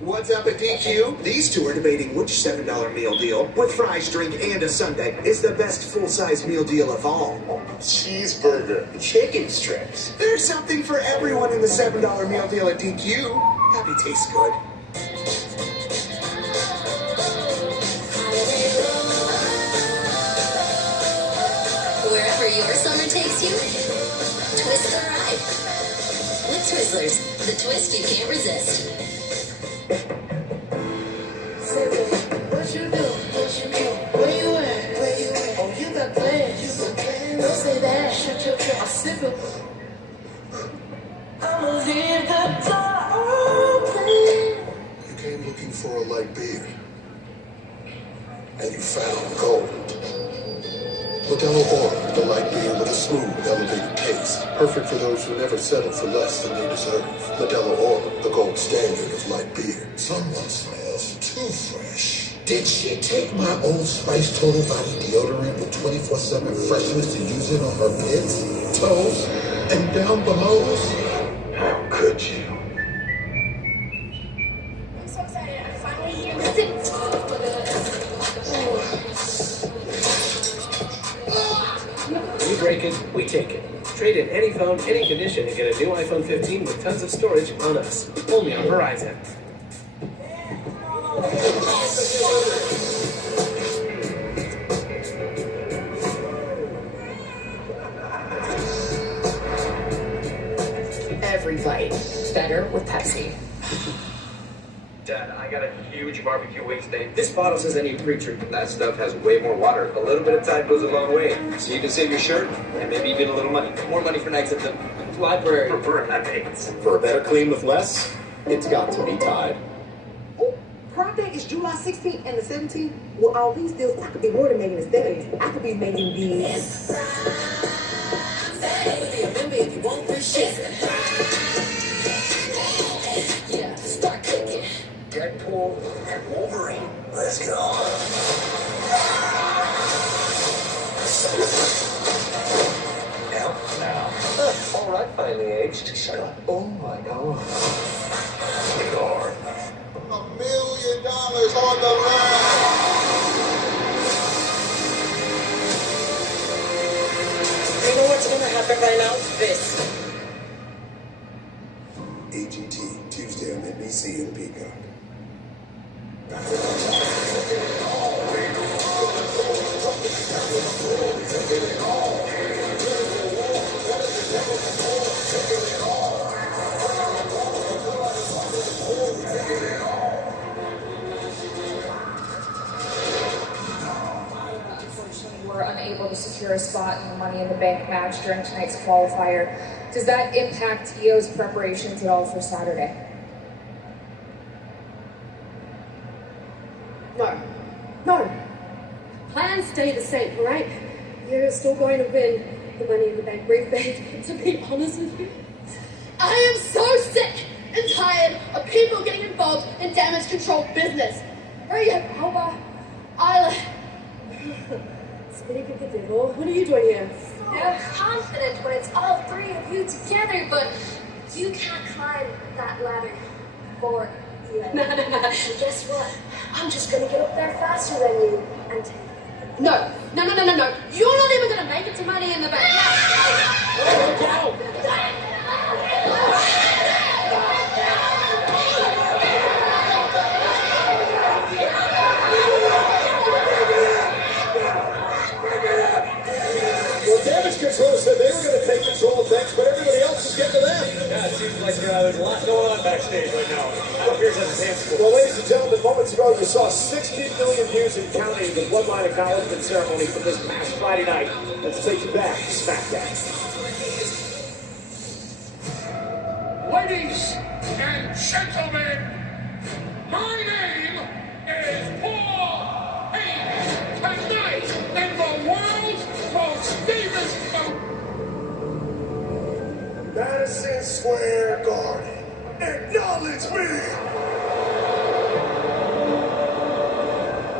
What's up at DQ? These two are debating which $7 meal deal, with fries, drink, and a sundae, is the best full-size meal deal of all. Cheeseburger. Chicken strips. There's something for everyone in the $7 meal deal at DQ. Happy tastes good. Wherever your summer takes you, twist the ride. With Twizzlers, the twist you can't resist. What you do? What you do? Where you at? Where you at? Oh, you got plans. You got plans. Don't say that. Shut your trap. I'll sip it. I'ma leave the door open. You came looking for a light beer, and you found gold. Modelo Oro, the light beer with a smooth, elevated taste. Perfect for those who never settle for less than they deserve. Modelo Oro, the gold standard of light beer. Someone smells too fresh. Did she take my Old Spice Total Body Deodorant with 24/7 freshness to use it on her pits, toes, and down below? How could you? I'm so excited. I'm finally here. That's it. We break it, we take it. Trade in any phone, any condition, and get a new iPhone 15 with tons of storage on us. Only on Verizon. Every bite better with Pepsi. Dad, I got a huge barbecue wing steak. This bottle says I need pre-treatment. That stuff has way more water. A little bit of Tide goes a long way. So you can save your shirt and maybe even a little money. More money for nights at the library. For nights. For a better clean with less, it's got to be Tide. Prom day is July 16th and the 17th. Well, all these deals, I could be more than making aesthetics. I could be making these. Be a member if you want this shit. Yeah, start cooking. Deadpool and Wolverine. Let's go. Now. All right, finally aged. Shut up. Oh my god. $1 million on the line. You know what's gonna happen right now? This. AGT, Tuesday on NBC and Peacock. were unable to secure a spot in the Money in the Bank match during tonight's qualifier. Does that impact Io's preparations at all for Saturday? No. Plans stay the same, right? You're still going to win the Money in the Bank rebate, to be honest with you. I am so sick and tired of people getting involved in damage control business. Rhea, Alba, Isla. Speak of the devil, what are you doing here? I'm confident when it's all three of you together, but you can't climb that ladder for you. No. Guess what? I'm just gonna get up there faster than you and take it. No. You're not even gonna make it to Money in the Bank. Well, damage control said they were going to take control of things, but everybody else is getting to them. Yeah, it seems like there's a lot going on backstage right now. It appears as a tangible. Well, ladies and gentlemen, moments ago you saw 16 million views and counting the Bloodline acknowledgement ceremony from this past Friday night. Let's take you back to SmackDown. Ladies and gentlemen, my name is Paul Heyman. Tonight, in the world's most famous... Madison Square Garden, acknowledge me!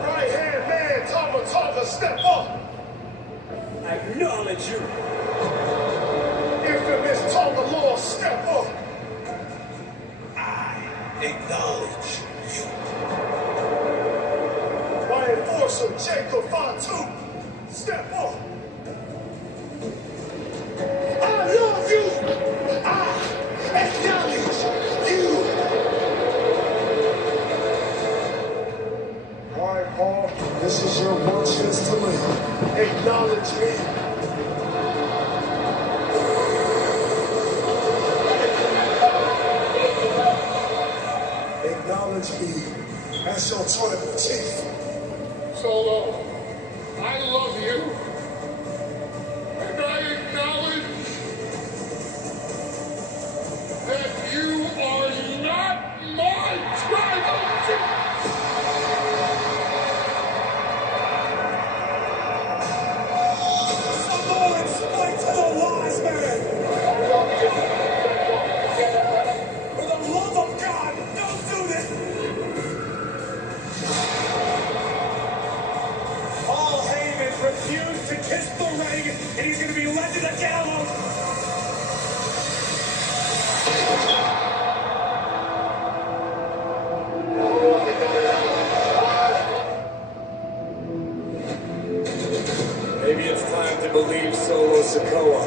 Right-hand man, Tama, step up! Acknowledge you. Infamous Tama Law, step up! Acknowledge you. My enforcer, Jacob Fatu, step up! I love you! I acknowledge you! All right, Paul, this is your one chance to live. Acknowledge me. Acknowledge me as your tribal chief. Solo, I love you. And I acknowledge that you are not my tribal chief. Someone explain to the wise man. For the love of God, don't do this. Paul Heyman refused to kiss the ring, and he's going to be led to the gallows. Maybe it's time to believe Solo Sikoa.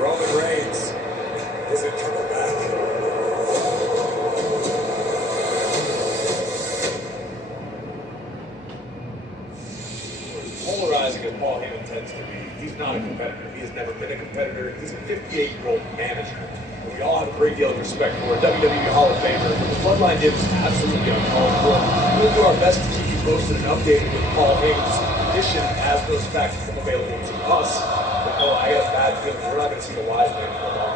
Roman Reigns isn't coming back. Polarizing as Paul Heyman tends to be, he's not a competitor. He has never been a competitor. He's a 58-year-old manager. And we all have a great deal of respect for a WWE Hall of Famer. What the Bloodline did was absolutely uncalled for. We'll do our best to keep you posted and updated with Paul Heyman's condition as those facts become available to us. But no, I got a bad feeling we're not going to see the wise man for long.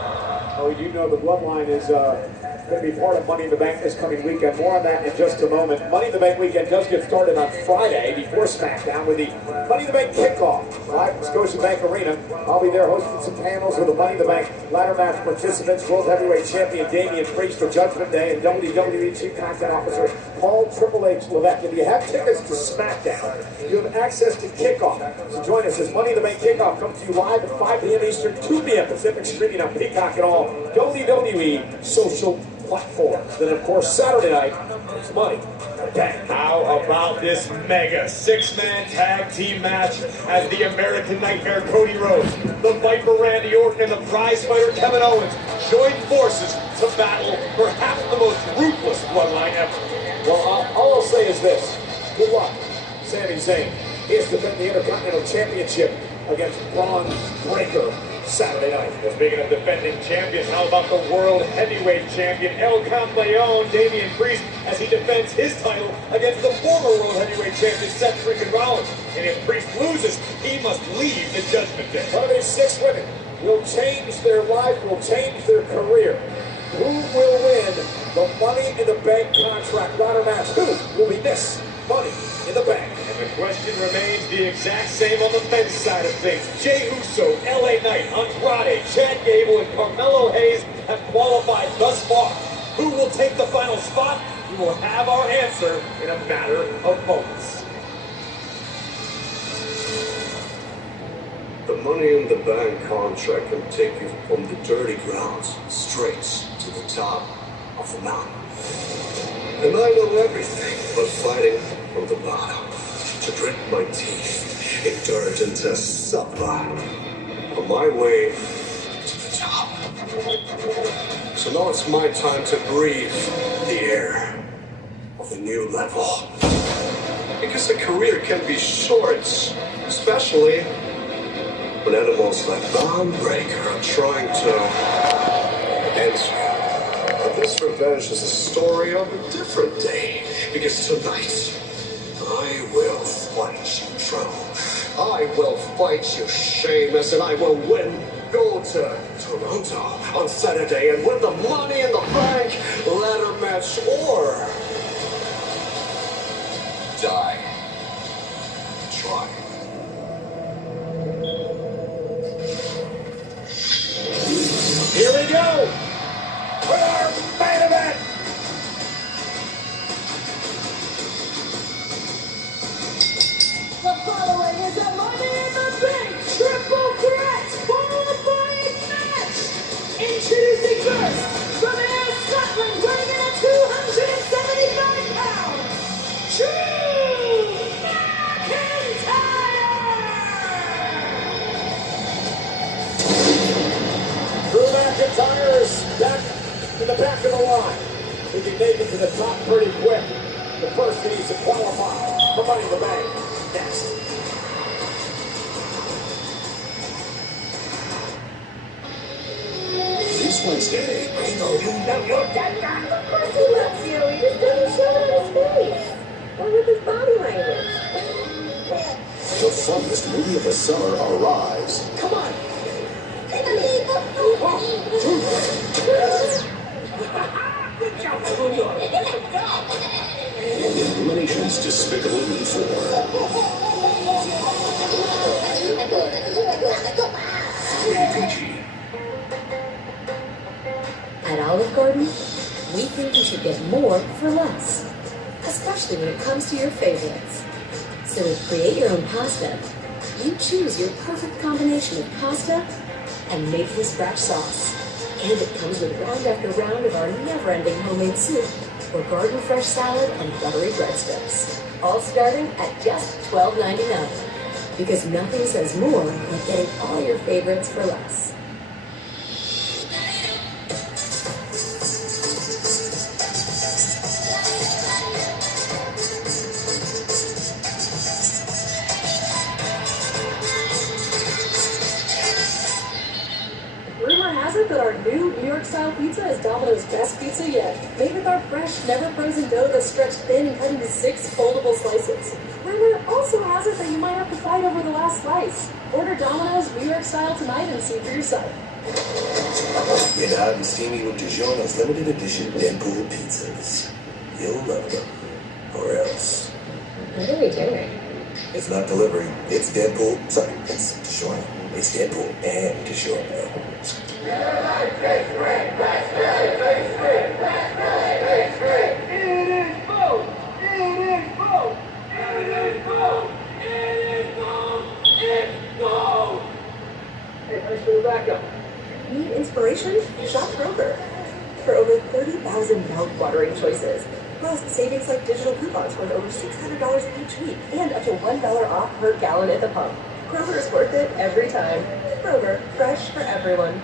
Oh, you know the Bloodline is going to be part of Money in the Bank this coming weekend. More on that in just a moment. Money in the Bank weekend does get started on Friday before SmackDown with the Money in the Bank kickoff live from Scotiabank Arena. I'll be there hosting some panels with the Money in the Bank ladder match participants, World Heavyweight Champion Damian Priest for Judgment Day, and WWE Chief Content Officer Paul Triple H Levesque. If you have tickets to SmackDown, you have access to kickoff. So join us as Money in the Bank kickoff comes to you live at 5 p.m. Eastern, 2 p.m. Pacific, streaming on Peacock and all WWE social platforms. Then, of course, Saturday night, it's Money. Dang. How about this mega six-man tag team match as the American Nightmare Cody Rhodes, the Viper Randy Orton, and the prize fighter Kevin Owens join forces to battle perhaps the most ruthless bloodline ever. Well, all I'll say is this. Good luck, Sami Zayn. He is defending the Intercontinental Championship against Bron Breakker Saturday night. Well, speaking of defending champions, how about the World Heavyweight Champion El Campeon Damian Priest as he defends his title against the former World Heavyweight Champion Seth Rollins. And if Priest loses, loses, he must leave the Judgment Day. One of these 6 women will change their life, will change their career. Who will win the Money in the Bank contract ladder match? Who will be Miss Money in the Bank? And the question remains the exact same on the men's side of things. Jey Uso, LA Knight, Andrade, Chad Gable, and Carmelo Hayes have qualified thus far. Who will take the final spot? We will have our answer in a matter of moments. The Money in the Bank contract can take you from the dirty grounds straight to the top of the mountain. And I know everything but fighting from the bottom. To grit my teeth, endure it, and to suffer on my way to the top. So now it's my time to breathe the air of a new level. Because a career can be short, especially when animals like Bron are trying to end you. But this revenge is a story of a different day. Because tonight, I will fight you, Throne. I will fight you, Sheamus, and I will win. Go to Toronto on Saturday and win the Money in the Bank ladder match, or die trying. Here we go with our main event. The following is a Money in the Bank triple threat qualifying match. Introducing first, from Ayr, Scotland, weighing in at 275 pounds, Drew McIntyre! Drew McIntyre is back in the back of the line. He can make it to the top pretty quick. The first he needs to qualify for Money in the Bank. Next. This Wednesday, I know you love your dad. Of course he loves you. He just doesn't show it on his face. Or with his body language. The funniest movie of the summer arrives. Come on. Good job, and Elimination's Despicable Me 4. At Olive Garden, we think you should get more for less, especially when it comes to your favorites. So to create your own pasta, you choose your perfect combination of pasta and made from scratch sauce. And it comes with round after round of our never-ending homemade soup, or garden fresh salad and buttery breadsticks. All starting at just $12.99. Because nothing says more than getting all your favorites for less. Rumor has it that our new New York-style pizza is Domino's best pizza yet. Made with our fresh, never-frozen dough that's stretched thin and cut into 6 foldable slices. Rumor also has it that you might have to fight over the last slice. Order Domino's New York-style tonight and see for yourself. Get hot and steamy with DiGiorno's limited edition Deadpool pizzas. You'll love them. Or else. What are we doing? It's not delivery. It's Deadpool. Sorry, it's DiGiorno. It's Deadpool and DiGiorno. Hey, thanks for the backup. Need inspiration? Shop Kroger. For over 30,000 mouth-watering choices. Plus, savings like digital coupons worth over $600 each week and up to $1 off per gallon at the pump. Kroger is worth it every time. Kroger, fresh for everyone.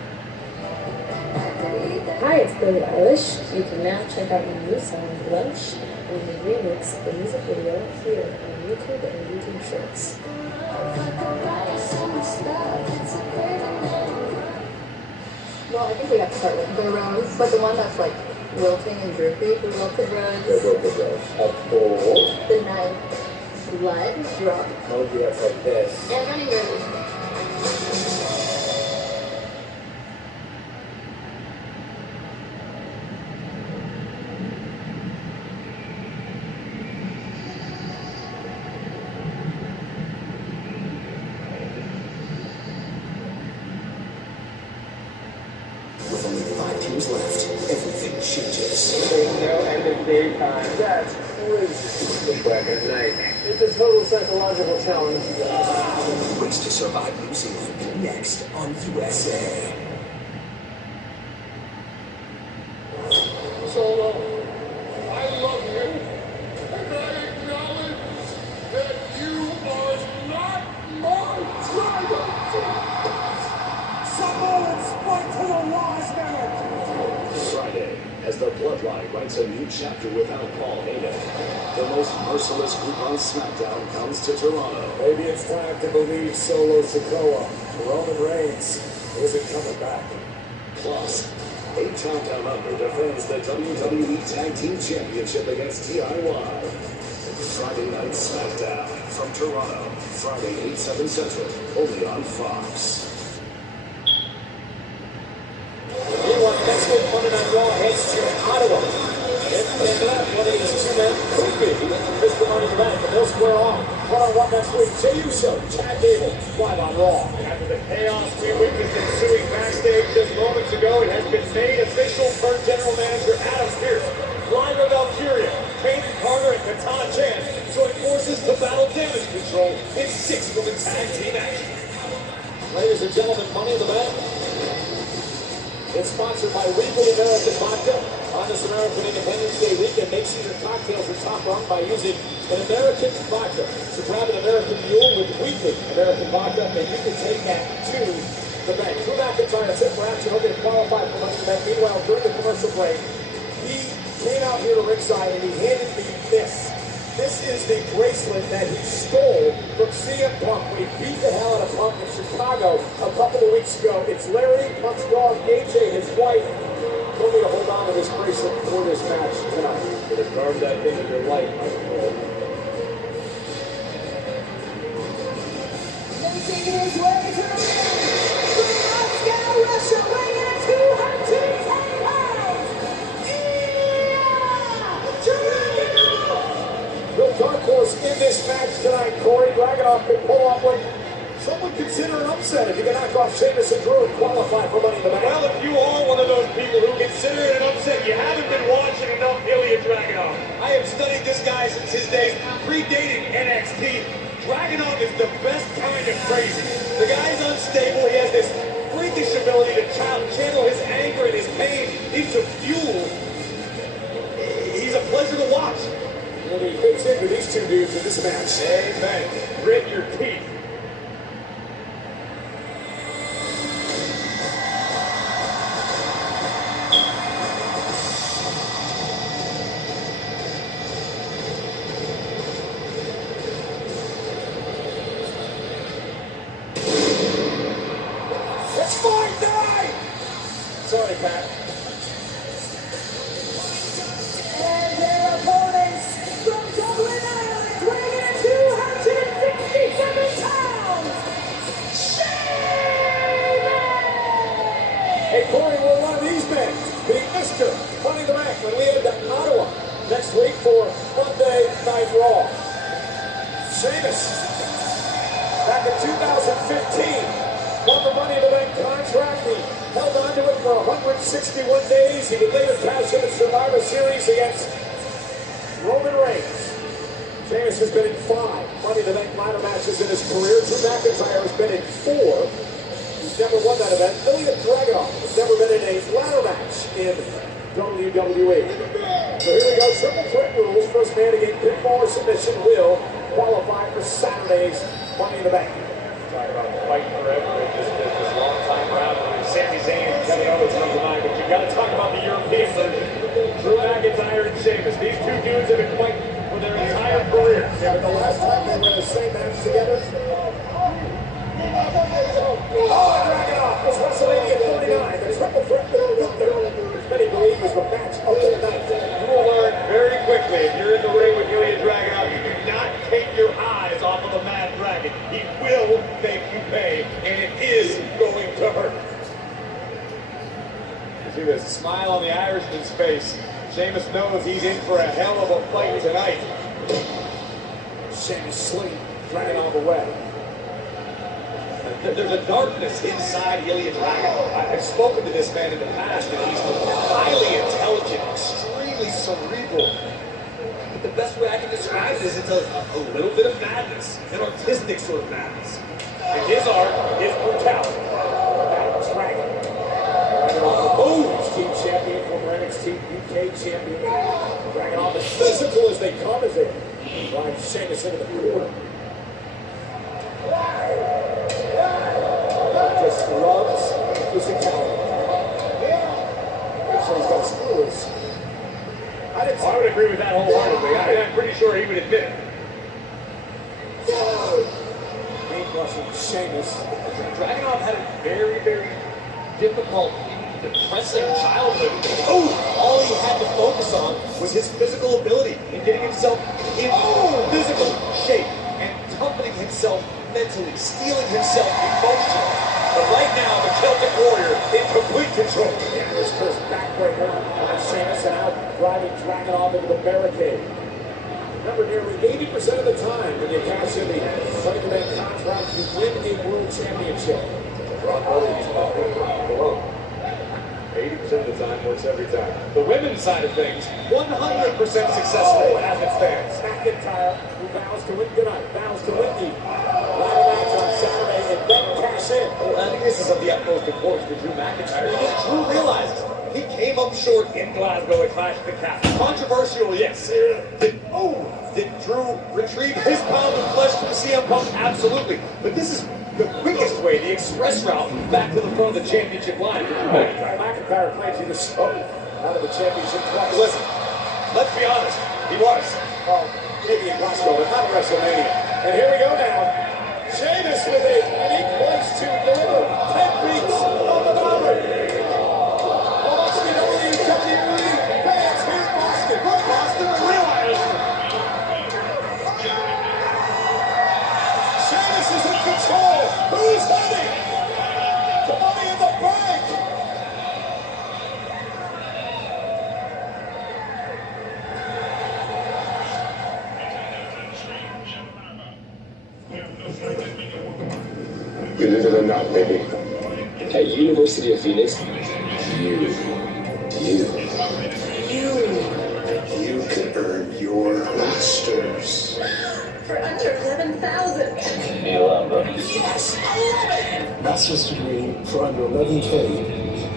Hi, it's Billie Eilish. You can now check out my new song, Lunch, and the remix, the music video, here on YouTube and YouTube Shorts. Well, I think we have to start with the rose, but the one that's like wilting and droopy, the wilted rose. The wilted rose. A full. The knife. blood, drop, Monkey that's like this. and running room. With only 5 teams left, everything changes. There's no end of day time. That's crazy. Push back at night. It's a total psychological challenge. Race to Survive New Zealand, next on USA. Solo, I love you, and I acknowledge that you are not my driver. Samoans fight to the last minute. Friday, as the Bloodline writes a new chapter without Paul Heyman, the most merciless group on SmackDown comes to Toronto. Maybe it's time to believe Solo Sikoa. Roman Reigns isn't coming back. Plus, 8-time Down Under defends the WWE Tag Team Championship against DIY. Friday Night SmackDown from Toronto. Friday, 8/7 Central, only on Fox. Meanwhile, next week, Monday Night Raw heads to Ottawa. One of these two men, Mr. Money in the Bank, and they'll square off. One-on-one next week, Jey Uso, Chad Gable, live on Raw. After the chaos we witnessed ensuing backstage just moments ago, it has been made official per General Manager Adam Pearce, Liger Valkyria, Peyton Carter, and Katana Chance join forces to battle Damage Control in 6-woman tag team action. Ladies and gentlemen, Money in the Bank. It's sponsored by Regal American Vodka. On this American Independence Day weekend, make sure your cocktails are top rung by using an American vodka. So grab an American Mule with weekly American vodka, and you can take that to the bank. Drew McIntyre, Seth Rollins, and Hogan qualified for Money in the Bank. Meanwhile, during the commercial break, he came out here to ringside and he handed me this. This is the bracelet that he stole from CM Punk when he beat the hell out of Punk in Chicago a couple of weeks ago. It's Larry Punk's dog, AJ, his wife, told me to hold on to this bracelet for this match tonight. Could have carved that thing in your life, my friend. Making his way to the ring, from Moscow, Russia, weighing in at 210 pounds, The dark horse in this match tonight, Corey Dragunov could pull off what some would consider an upset if he can knock off Sheamus and Drew and qualify for Money in the Bank. Well, if you are one of those people who consider it an upset, you haven't been watching enough Ilya Dragunov. I have studied this guy since his days predating NXT. Dragunov is the best kind of crazy. The guy's unstable. He has this freakish ability to channel his anger and his pain into fuel. He's a pleasure to watch. Well, he fits into these two dudes in this match. Amen. Grit your teeth. It's fight night! Sorry, Pat. And their opponents from Dublin, Ireland, weighing in at 267 pounds, Hey, Corey, we'll run these men being Mr. Money in the Bank when we head to Ottawa next week for Monday Night Raw. Sheamus, back in 2015, won the Money in the Bank contract. He held on to it for 161 days. He would later cash in the Survivor Series against Roman Reigns. Sheamus has been in 5 Money in the Bank ladder matches in his career. Drew McIntyre has been in 4. He's never won that event. Ilya Dragunov has never been in a ladder match in WWE. So here we go, triple threat rules. First man to get pinfall or submission will qualify for Saturday's Money in the Bank. Talk about fighting forever in this business, long time around. Sami Zayn and Kevin Owens come to mind, but you got to talk about the European version. Drew McIntyre and Sheamus. These two dudes have been fighting for their entire careers. Yeah, but the last time they were in the same match together. Oh, Dragunov was WrestleMania 49, the triple threat with Gunther. Many believe was the match of the night. You will learn very quickly if you're in the ring with Ilya Dragunov, you do not take your eye will make you pay, and it is going to hurt. You see the smile on the Irishman's face. Sheamus knows he's in for a hell of a fight tonight. Sheamus sling, dragging all the way. There's a darkness inside Ilya Dragunov. I've spoken to this man in the past, and he's highly intelligent, extremely cerebral. But the best way I can describe it is it's a little bit of madness, an artistic sort of madness. And his art is brutality. Dragon. Dragunov, team champion, former NXT UK champion. Dragunov as physical as they come as they drive Sheamus into the corner. Just loves physicality. So he's got screws. I would agree with that wholeheartedly. I'm pretty sure he would admit it. Main crushing Sheamus. Dragunov had a very, very difficult, depressing childhood. All he had to focus on was his physical ability in getting himself in physical shape and toughening himself mentally, steeling himself emotionally. But right now, the Celtic Warrior in complete control. Yeah, this first backbreaker on Sheamus and out driving Dragunov into the barricade. Remember, nearly 80% of the time when you cash in the Money-in-the-Bank contract, you win a world championship. 80% of the time works every time. The women's side of things, 100% successful as it stands. McIntyre, who vows to win tonight, vows to win the ladder match on Saturday and then cash in. Well, I think this is of the utmost importance to Drew McIntyre because Drew realizes he came up short in Glasgow at Clash of the Castle. Controversial, yes. Did Drew retrieve his pound of flesh from CM Punk? Absolutely. But this is the quickest way, the express route back to the front of the championship line. McIntyre claims he was out of the championship twice. Listen, let's be honest, he was. Well, maybe in Glasgow, but not WrestleMania. And here we go now. Sheamus with a unique place to deliver 10 beats on the dollar. Almost the WWE fans here in Boston. Right, Boston, the real Irishman. Sheamus is in control. Who's heading? The Money in the Bank. Believe it or not, baby, at University of Phoenix, you can earn your masters. For under 11,000. Yes, I love it! Master's degree for under 11K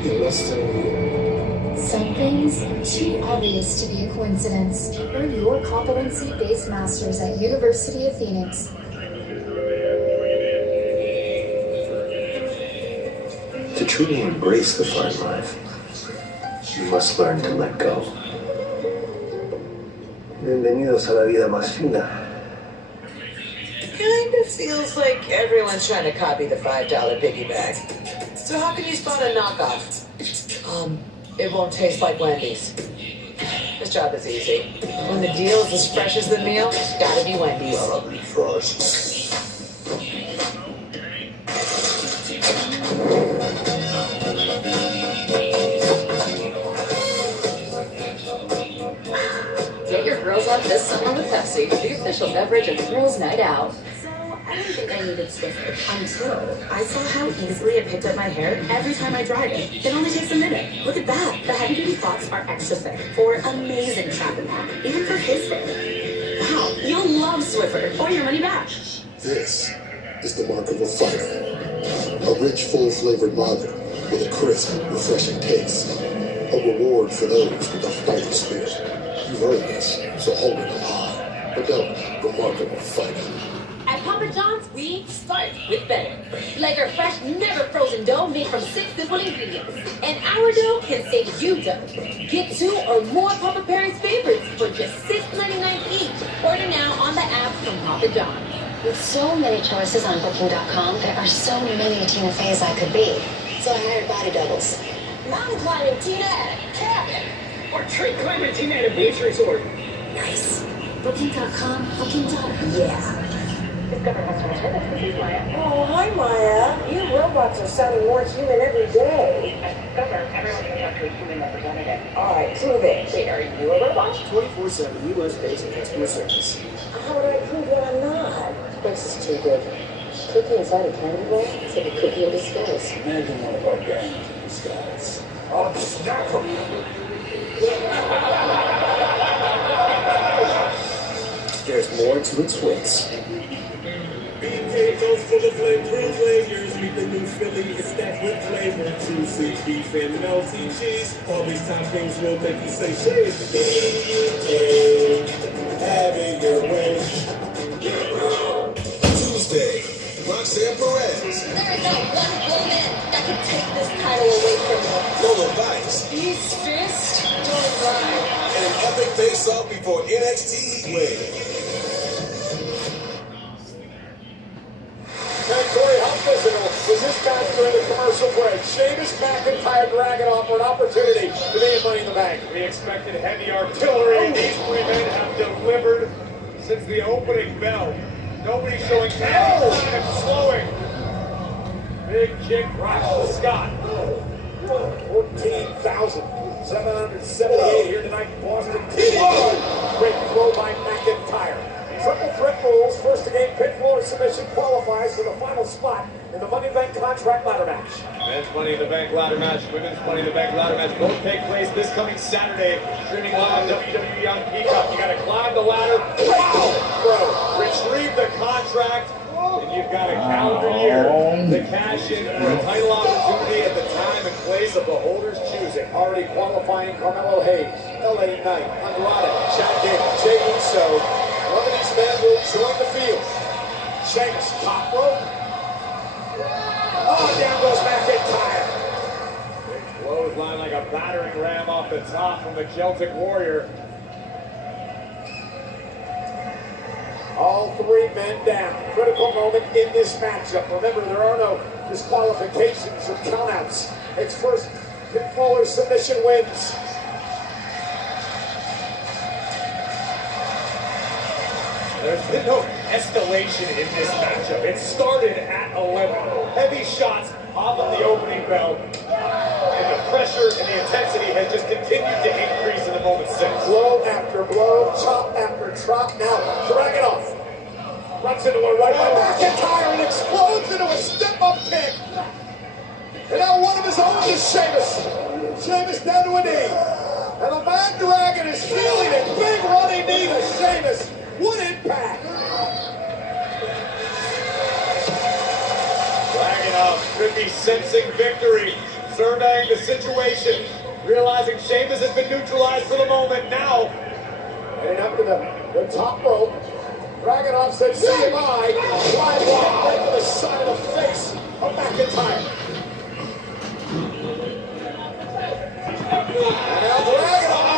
in less than a year. Some things too obvious to be a coincidence. Earn your competency-based masters at University of Phoenix. To truly embrace the fine life, you must learn to let go. Bienvenidos a la vida más fina. Kind of feels like everyone's trying to copy the $5 piggy bag. So how can you spot a knockoff? It won't taste like Wendy's. This job is easy. When the deal is as fresh as the meal, it's gotta be Wendy's. Gotta be fresh. Get your girls on this summer with Pepsi, the official beverage of Girls' Night Out. So, I didn't think I needed Swiffer until I saw how easily it picked up my hair every time I dried it. It only takes a minute. Look at that. The heavy-duty thoughts are extra thick for amazing shampoo, even for his thick. Wow, you'll love Swiffer or your money back. This is the mark of a fighter. A rich, full-flavored lager with a crisp, refreshing taste. A reward for those with a fighting spirit. You've earned this, so hold it up high. But don't, the mark of a fighter. At Papa John's, we start with better. Like our fresh, never frozen dough made from 6 simple ingredients. And our dough can save you dough. Get 2 or more Papa Perry's favorites for just $6.99 each. Order now on the app from Papa John's. With so many choices on Booking.com, there are so many Tina Feys I could be. So I hired body doubles. Mountain climbing Tina at a cabin. Or tree climbing Tina at a beach resort. Nice. Booking.com, Booking.com. Yeah. Discover customer service. This is Maya. Oh, hi, Maya. You robots are sounding more human every day. Discover, everyone can talk to a human representative. All right, prove it. Wait, are you a robot? 24/7 U.S.-based customer service. How would I prove that I'm not? This is too good. Cookie inside a candy bar? It's like a cookie in disguise. Imagine one of our gang in disguise. Oh, snap them! There's more to its ways. Potatoes full of flavorful layers. Meet the new Philly, it's stacked with flavor. Juicy beef and melty cheese. All these toppings will make you say, cheese. Having your way. Tuesday, Roxanne Perez. There is not one woman that can take this title away from me. Lola Vice. East Fist, don't ride. And an epic face-off before NXT Heat Wave. Hey, Corey, how physical was this match during the commercial break? Sheamus, McIntyre, Dragunov for an opportunity to be in Money in the Bank. We expected heavy artillery. These three men have delivered since the opening bell. Nobody's showing any sign of slowing. Big kick right to Scott. 14,778 here tonight in Boston. Great throw by McIntyre. Triple threat rules. First to gain pinfall or submission qualifies for the final spot in the Money in the Bank contract ladder match. Men's Money in the Bank ladder match, women's Money in the Bank ladder match both take place this coming Saturday. Streaming live on WWE on Peacock. You got to climb the ladder. Wow! Bro, retrieve the contract, and you've got a calendar year to cash in for a title opportunity at the time and place of the holder's choosing. Already qualifying Carmelo Hayes, LA Knight, Andrade, Chad Gable, Jey Uso. One of these men will join the field. Sheamus, top rope. Oh, down goes McIntyre. Big clothesline like a battering ram off the top from the Celtic Warrior. All three men down. Critical moment in this matchup. Remember, there are no disqualifications or countouts. It's first pinfall or submission wins. There's been no escalation in this matchup. It started at 11. Heavy shots off of the opening bell. And the pressure and the intensity has just continued to increase in the moment since. Blow after blow, chop after chop. Now, Dragunov runs into a right by McIntyre and explodes into a step-up kick. And now one of his own is Sheamus. Sheamus down to a knee. And the Mad Dragon is feeling it. Big running knee to Sheamus. What impact! Dragunov could be sensing victory, surveying the situation, realizing Sheamus has been neutralized for the moment. Now, heading up to the top rope. Dragunov said, "See you bye." Fly block right to the side of the face of McIntyre. And now Dragunov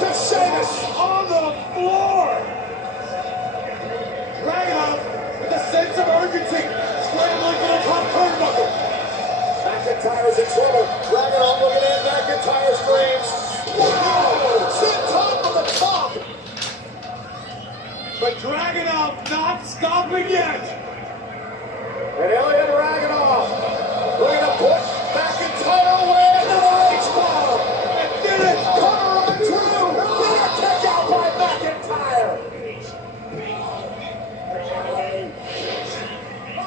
to Sheamus on the floor. Dragunov with a sense of urgency, scrambling for the top turnbuckle. McIntyre's in trouble. Dragunov looking in McIntyre's frames. Wow! Sit top of the top. But Dragunov not stopping yet. And Ilya Dragunov looking to push McIntyre away into the H-bomb. And did it. Cover on two. What a kick out by McIntyre.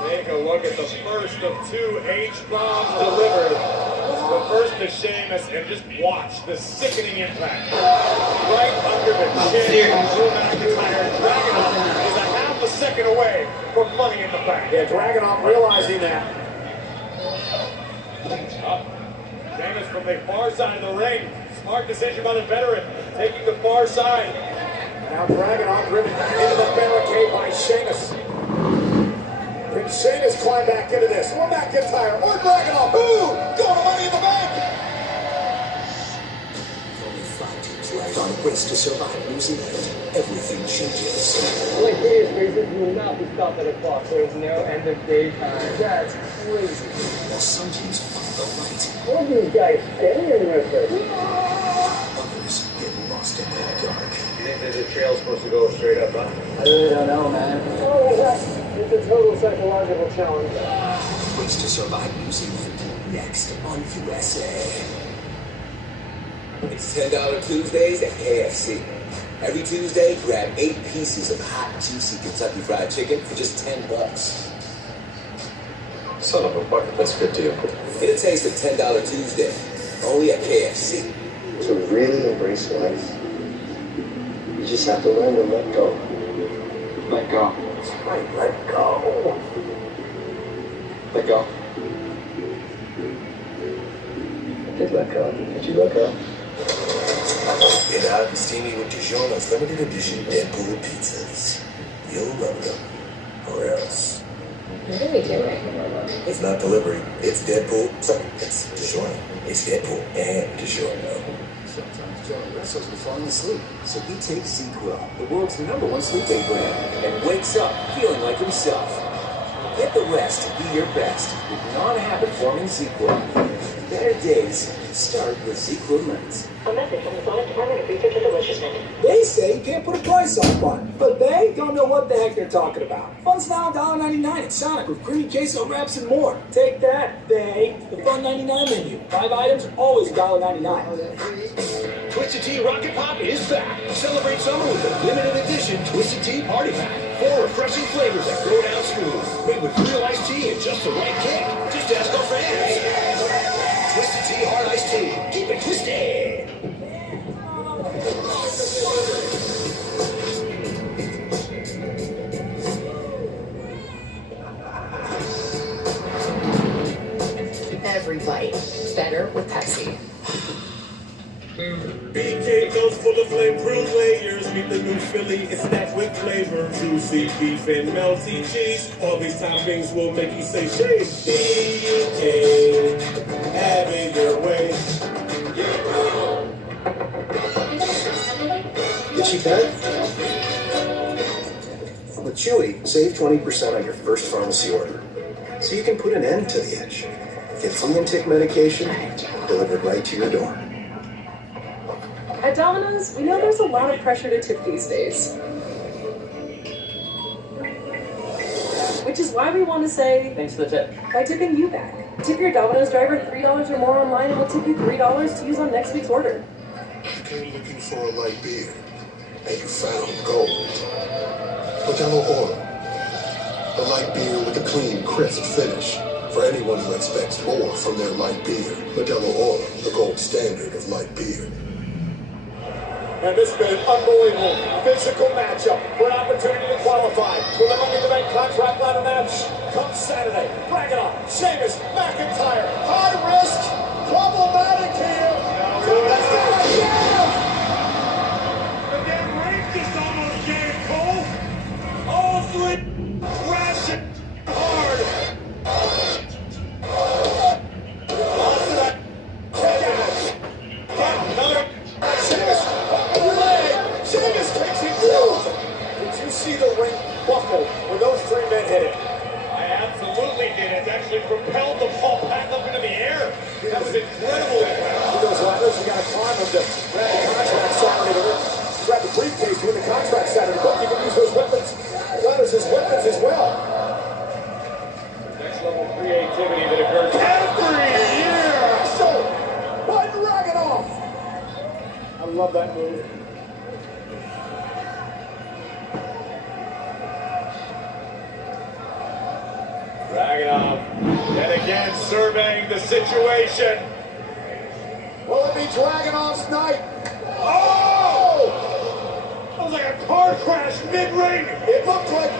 Take a look at the first of two H-bombs delivered. The first to Sheamus, and just watch the sickening impact. Right under the chin of Drew McIntyre. Dragunov is a half a second away from Money in the Bank. Yeah, Dragunov realizing that. Up. Sheamus from the far side of the ring. Smart decision by the veteran, taking the far side. Now Dragunov driven into the barricade by Sheamus. Can Sheamus climb back into this? Or McIntyre, or Dragunov. Who? Going to Money in the Bank. Only 5 teams left on a race to survive New Zealand. Everything changes. Like serious races, you will not be stopped at a clock. There is no end of day time. That's crazy. While some teams find the light, All these guys stay in this race. others get lost in the dark. You think that the trail's supposed to go straight up, huh? I really don't know, man. Oh, it's a total psychological challenge. Race to Survive New Zealand, next on USA. It's $10 Tuesdays at KFC. Every Tuesday, grab 8 pieces of hot, juicy Kentucky Fried Chicken for just $10. Son of a bucket, that's a good deal. Get a taste of $10 Tuesday, only at KFC. To really embrace life, you just have to learn to let go. Let go. That's right, let go. Let go. I did let go. Did you let go? Get out and steamy with DiGiorno's limited edition Deadpool pizzas. You'll love them. Or else. What are we doing? It's not delivery. It's Deadpool. Sorry, it's DiGiorno. It's Deadpool and DiGiorno. Sometimes John wrestles with falling asleep, so he takes Sika, the world's #1 sleep aid brand, and wakes up feeling like himself. Get the rest to be your best with non-habit-forming Sika. Better days start with Sika Mints. A message from the Sonic Department of Research and Deliciousness. They say you can't put a price on fun, but they don't know what the heck they're talking about. Fun's now $1.99 at Sonic with creamy queso wraps and more. Take that, they. The Fun 99 menu. 5 items, always $1.99. Twisted Tea Rocket Pop is back. Celebrate summer with a limited edition Twisted Tea Party Pack. 4 refreshing flavors that go down smooth. Made with real iced tea and just the right kick. Just ask our fans. Twisted Tea Hard Iced Tea. Keep it twisted. Every bite better with Pepsi. BK goes for the flavor layers. Meet the new Philly, it's stacked with flavor. Juicy beef and melty cheese. All these toppings will make you say sheesh. BK, have it your way. Itchy pet? With Chewy, save 20% on your first pharmacy order. So you can put an end to the itch. Get flea and tick medication delivered right to your door. At Domino's, we know there's a lot of pressure to tip these days. Which is why we want to say Thanks for the tip. by tipping you back. Tip your Domino's driver $3 or more online and we'll tip you $3 to use on next week's order. You came looking for a light beer, and you found gold. Modelo Oro. A light beer with a clean, crisp finish. For anyone who expects more from their light beer, Modelo Oro, the gold standard of light beer. And this has been an unbelievable physical matchup for an opportunity to qualify for the Money in the Bank contract ladder match. Come Saturday, Dragunov, Sheamus, McIntyre, high risk, problematic here. The damn rain just almost gave Cole. All 3 crashing hard. Another Sheamus. Sheamus takes him through. Did you see the ring buckle when those 3 men hit it? I absolutely did. It actually propelled the ball back up into the air. That was incredible. With those ladders, you got to climb them to grab the contract Saturday. To grab the briefcase to win the contract Saturday. But you can use those weapons, ladders as weapons as well. Next level creativity that occurs every year. So, by Dragunov. I love that move. Dragunov, and again surveying the situation. Will it be Dragunov's night? Oh! That was like a car crash mid-ring. It looked like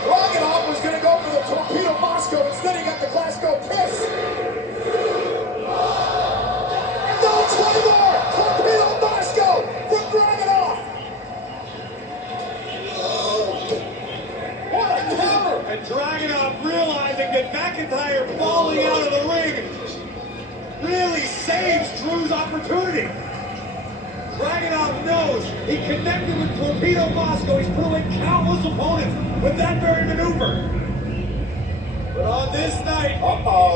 Dragunov was going to go for the Torpedo Moscow. Instead, he got the Glasgow Kiss. No, it's one more. Torpedo Moscow from Dragunov. What a counter. And Dragunov realizing that McIntyre falling out of the ring really saves Drew's opportunity. Dragunov knows he connected with Torpedo Moscow. He's put away countless opponents with that very maneuver. But on this night,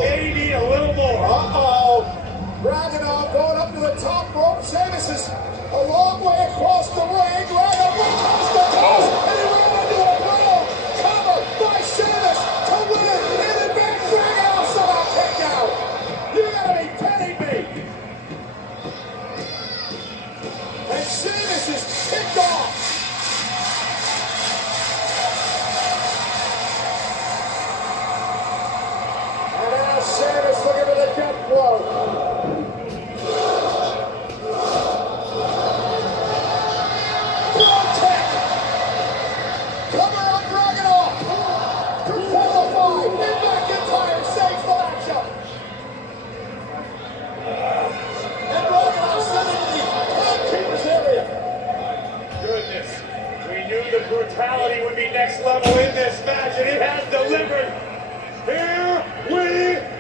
they need a little more. Dragunov going up to the top rope. Sheamus is a long way across the ring. Dragunov comes the toss, and he ran looking for the death blow. Blow kick. Cover on Dragunov. To qualify. And McIntyre saves the matchup. And Dragunov sent into the timekeeper's area. Goodness. We knew the brutality would be next level in this match, and it has delivered. Here we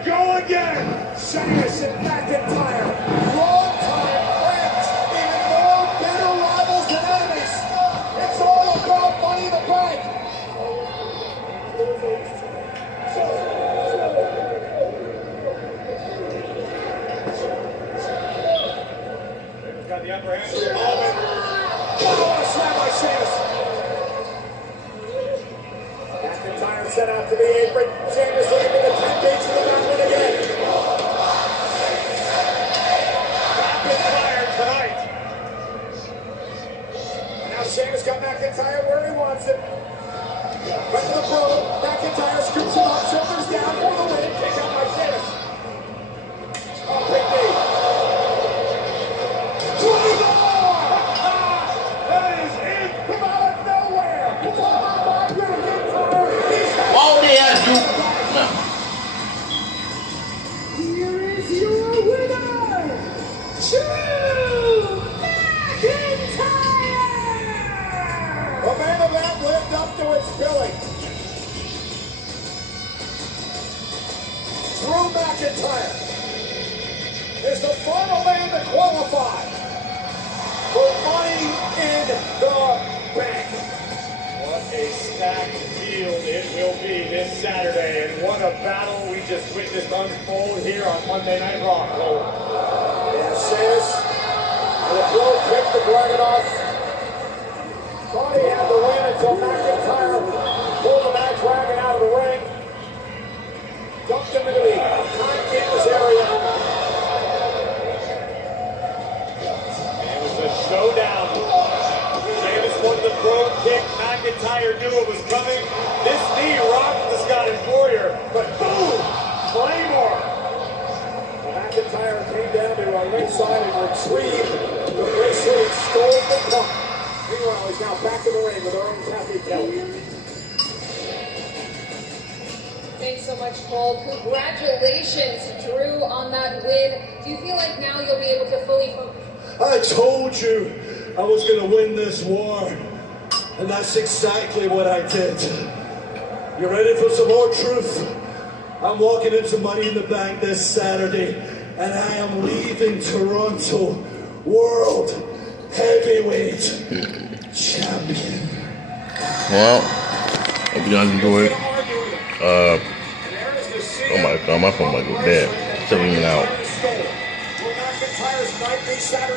go again. Sheamus and McIntyre. Long-time friends. Even more bitter rivals than enemies. It's all about Money in the Bank. He's got the upper hand for the moment. Oh, what a slam by Sheamus. McIntyre set out to the apron. Sheamus looking for the 10 beats of the mountain again. Rapid fire tonight. Now Sheamus got McIntyre where he wants it. Right to the pro. McIntyre scoops him up, shoulders down for the win. Kick out by Sheamus. Oh, big knee. 20 more! That is it. Come out of nowhere. Covered by McIntyre. Oh, yeah, Here is your winner, Drew McIntyre! The main event lived up to its billing. Drew McIntyre is the final man to qualify for Money in the Bank. What a stacked field it will be this Saturday, and what a battle we just witnessed unfold here on Monday Night Raw. Yeah, Sheamus with a blow kick to Dragunov. Thought he had the win until McIntyre pulled the Mad Dragon out of the ring. Dumped him into the timekeeper's area. It was a showdown. Sheamus won the throw kick. McIntyre knew it was coming. This knee rocked the Scottish Warrior, but boom! Claymore! McIntyre came down to ringside and retrieved the bracelet and stole the cup. Meanwhile, he's now back in the ring with our own Kathy Kelly. Thanks so much, Paul. Congratulations, Drew, on that win. Do you feel like now you'll be able to fully focus? I told you I was going to win this war, and that's exactly what I did. You ready for some more truth? I'm walking into Money in the Bank this Saturday, and I am leaving Toronto World Heavyweight Champion. Well, hope you guys enjoyed. Oh my god, my phone might go dead. Still even out. McIntyre's nightly Saturday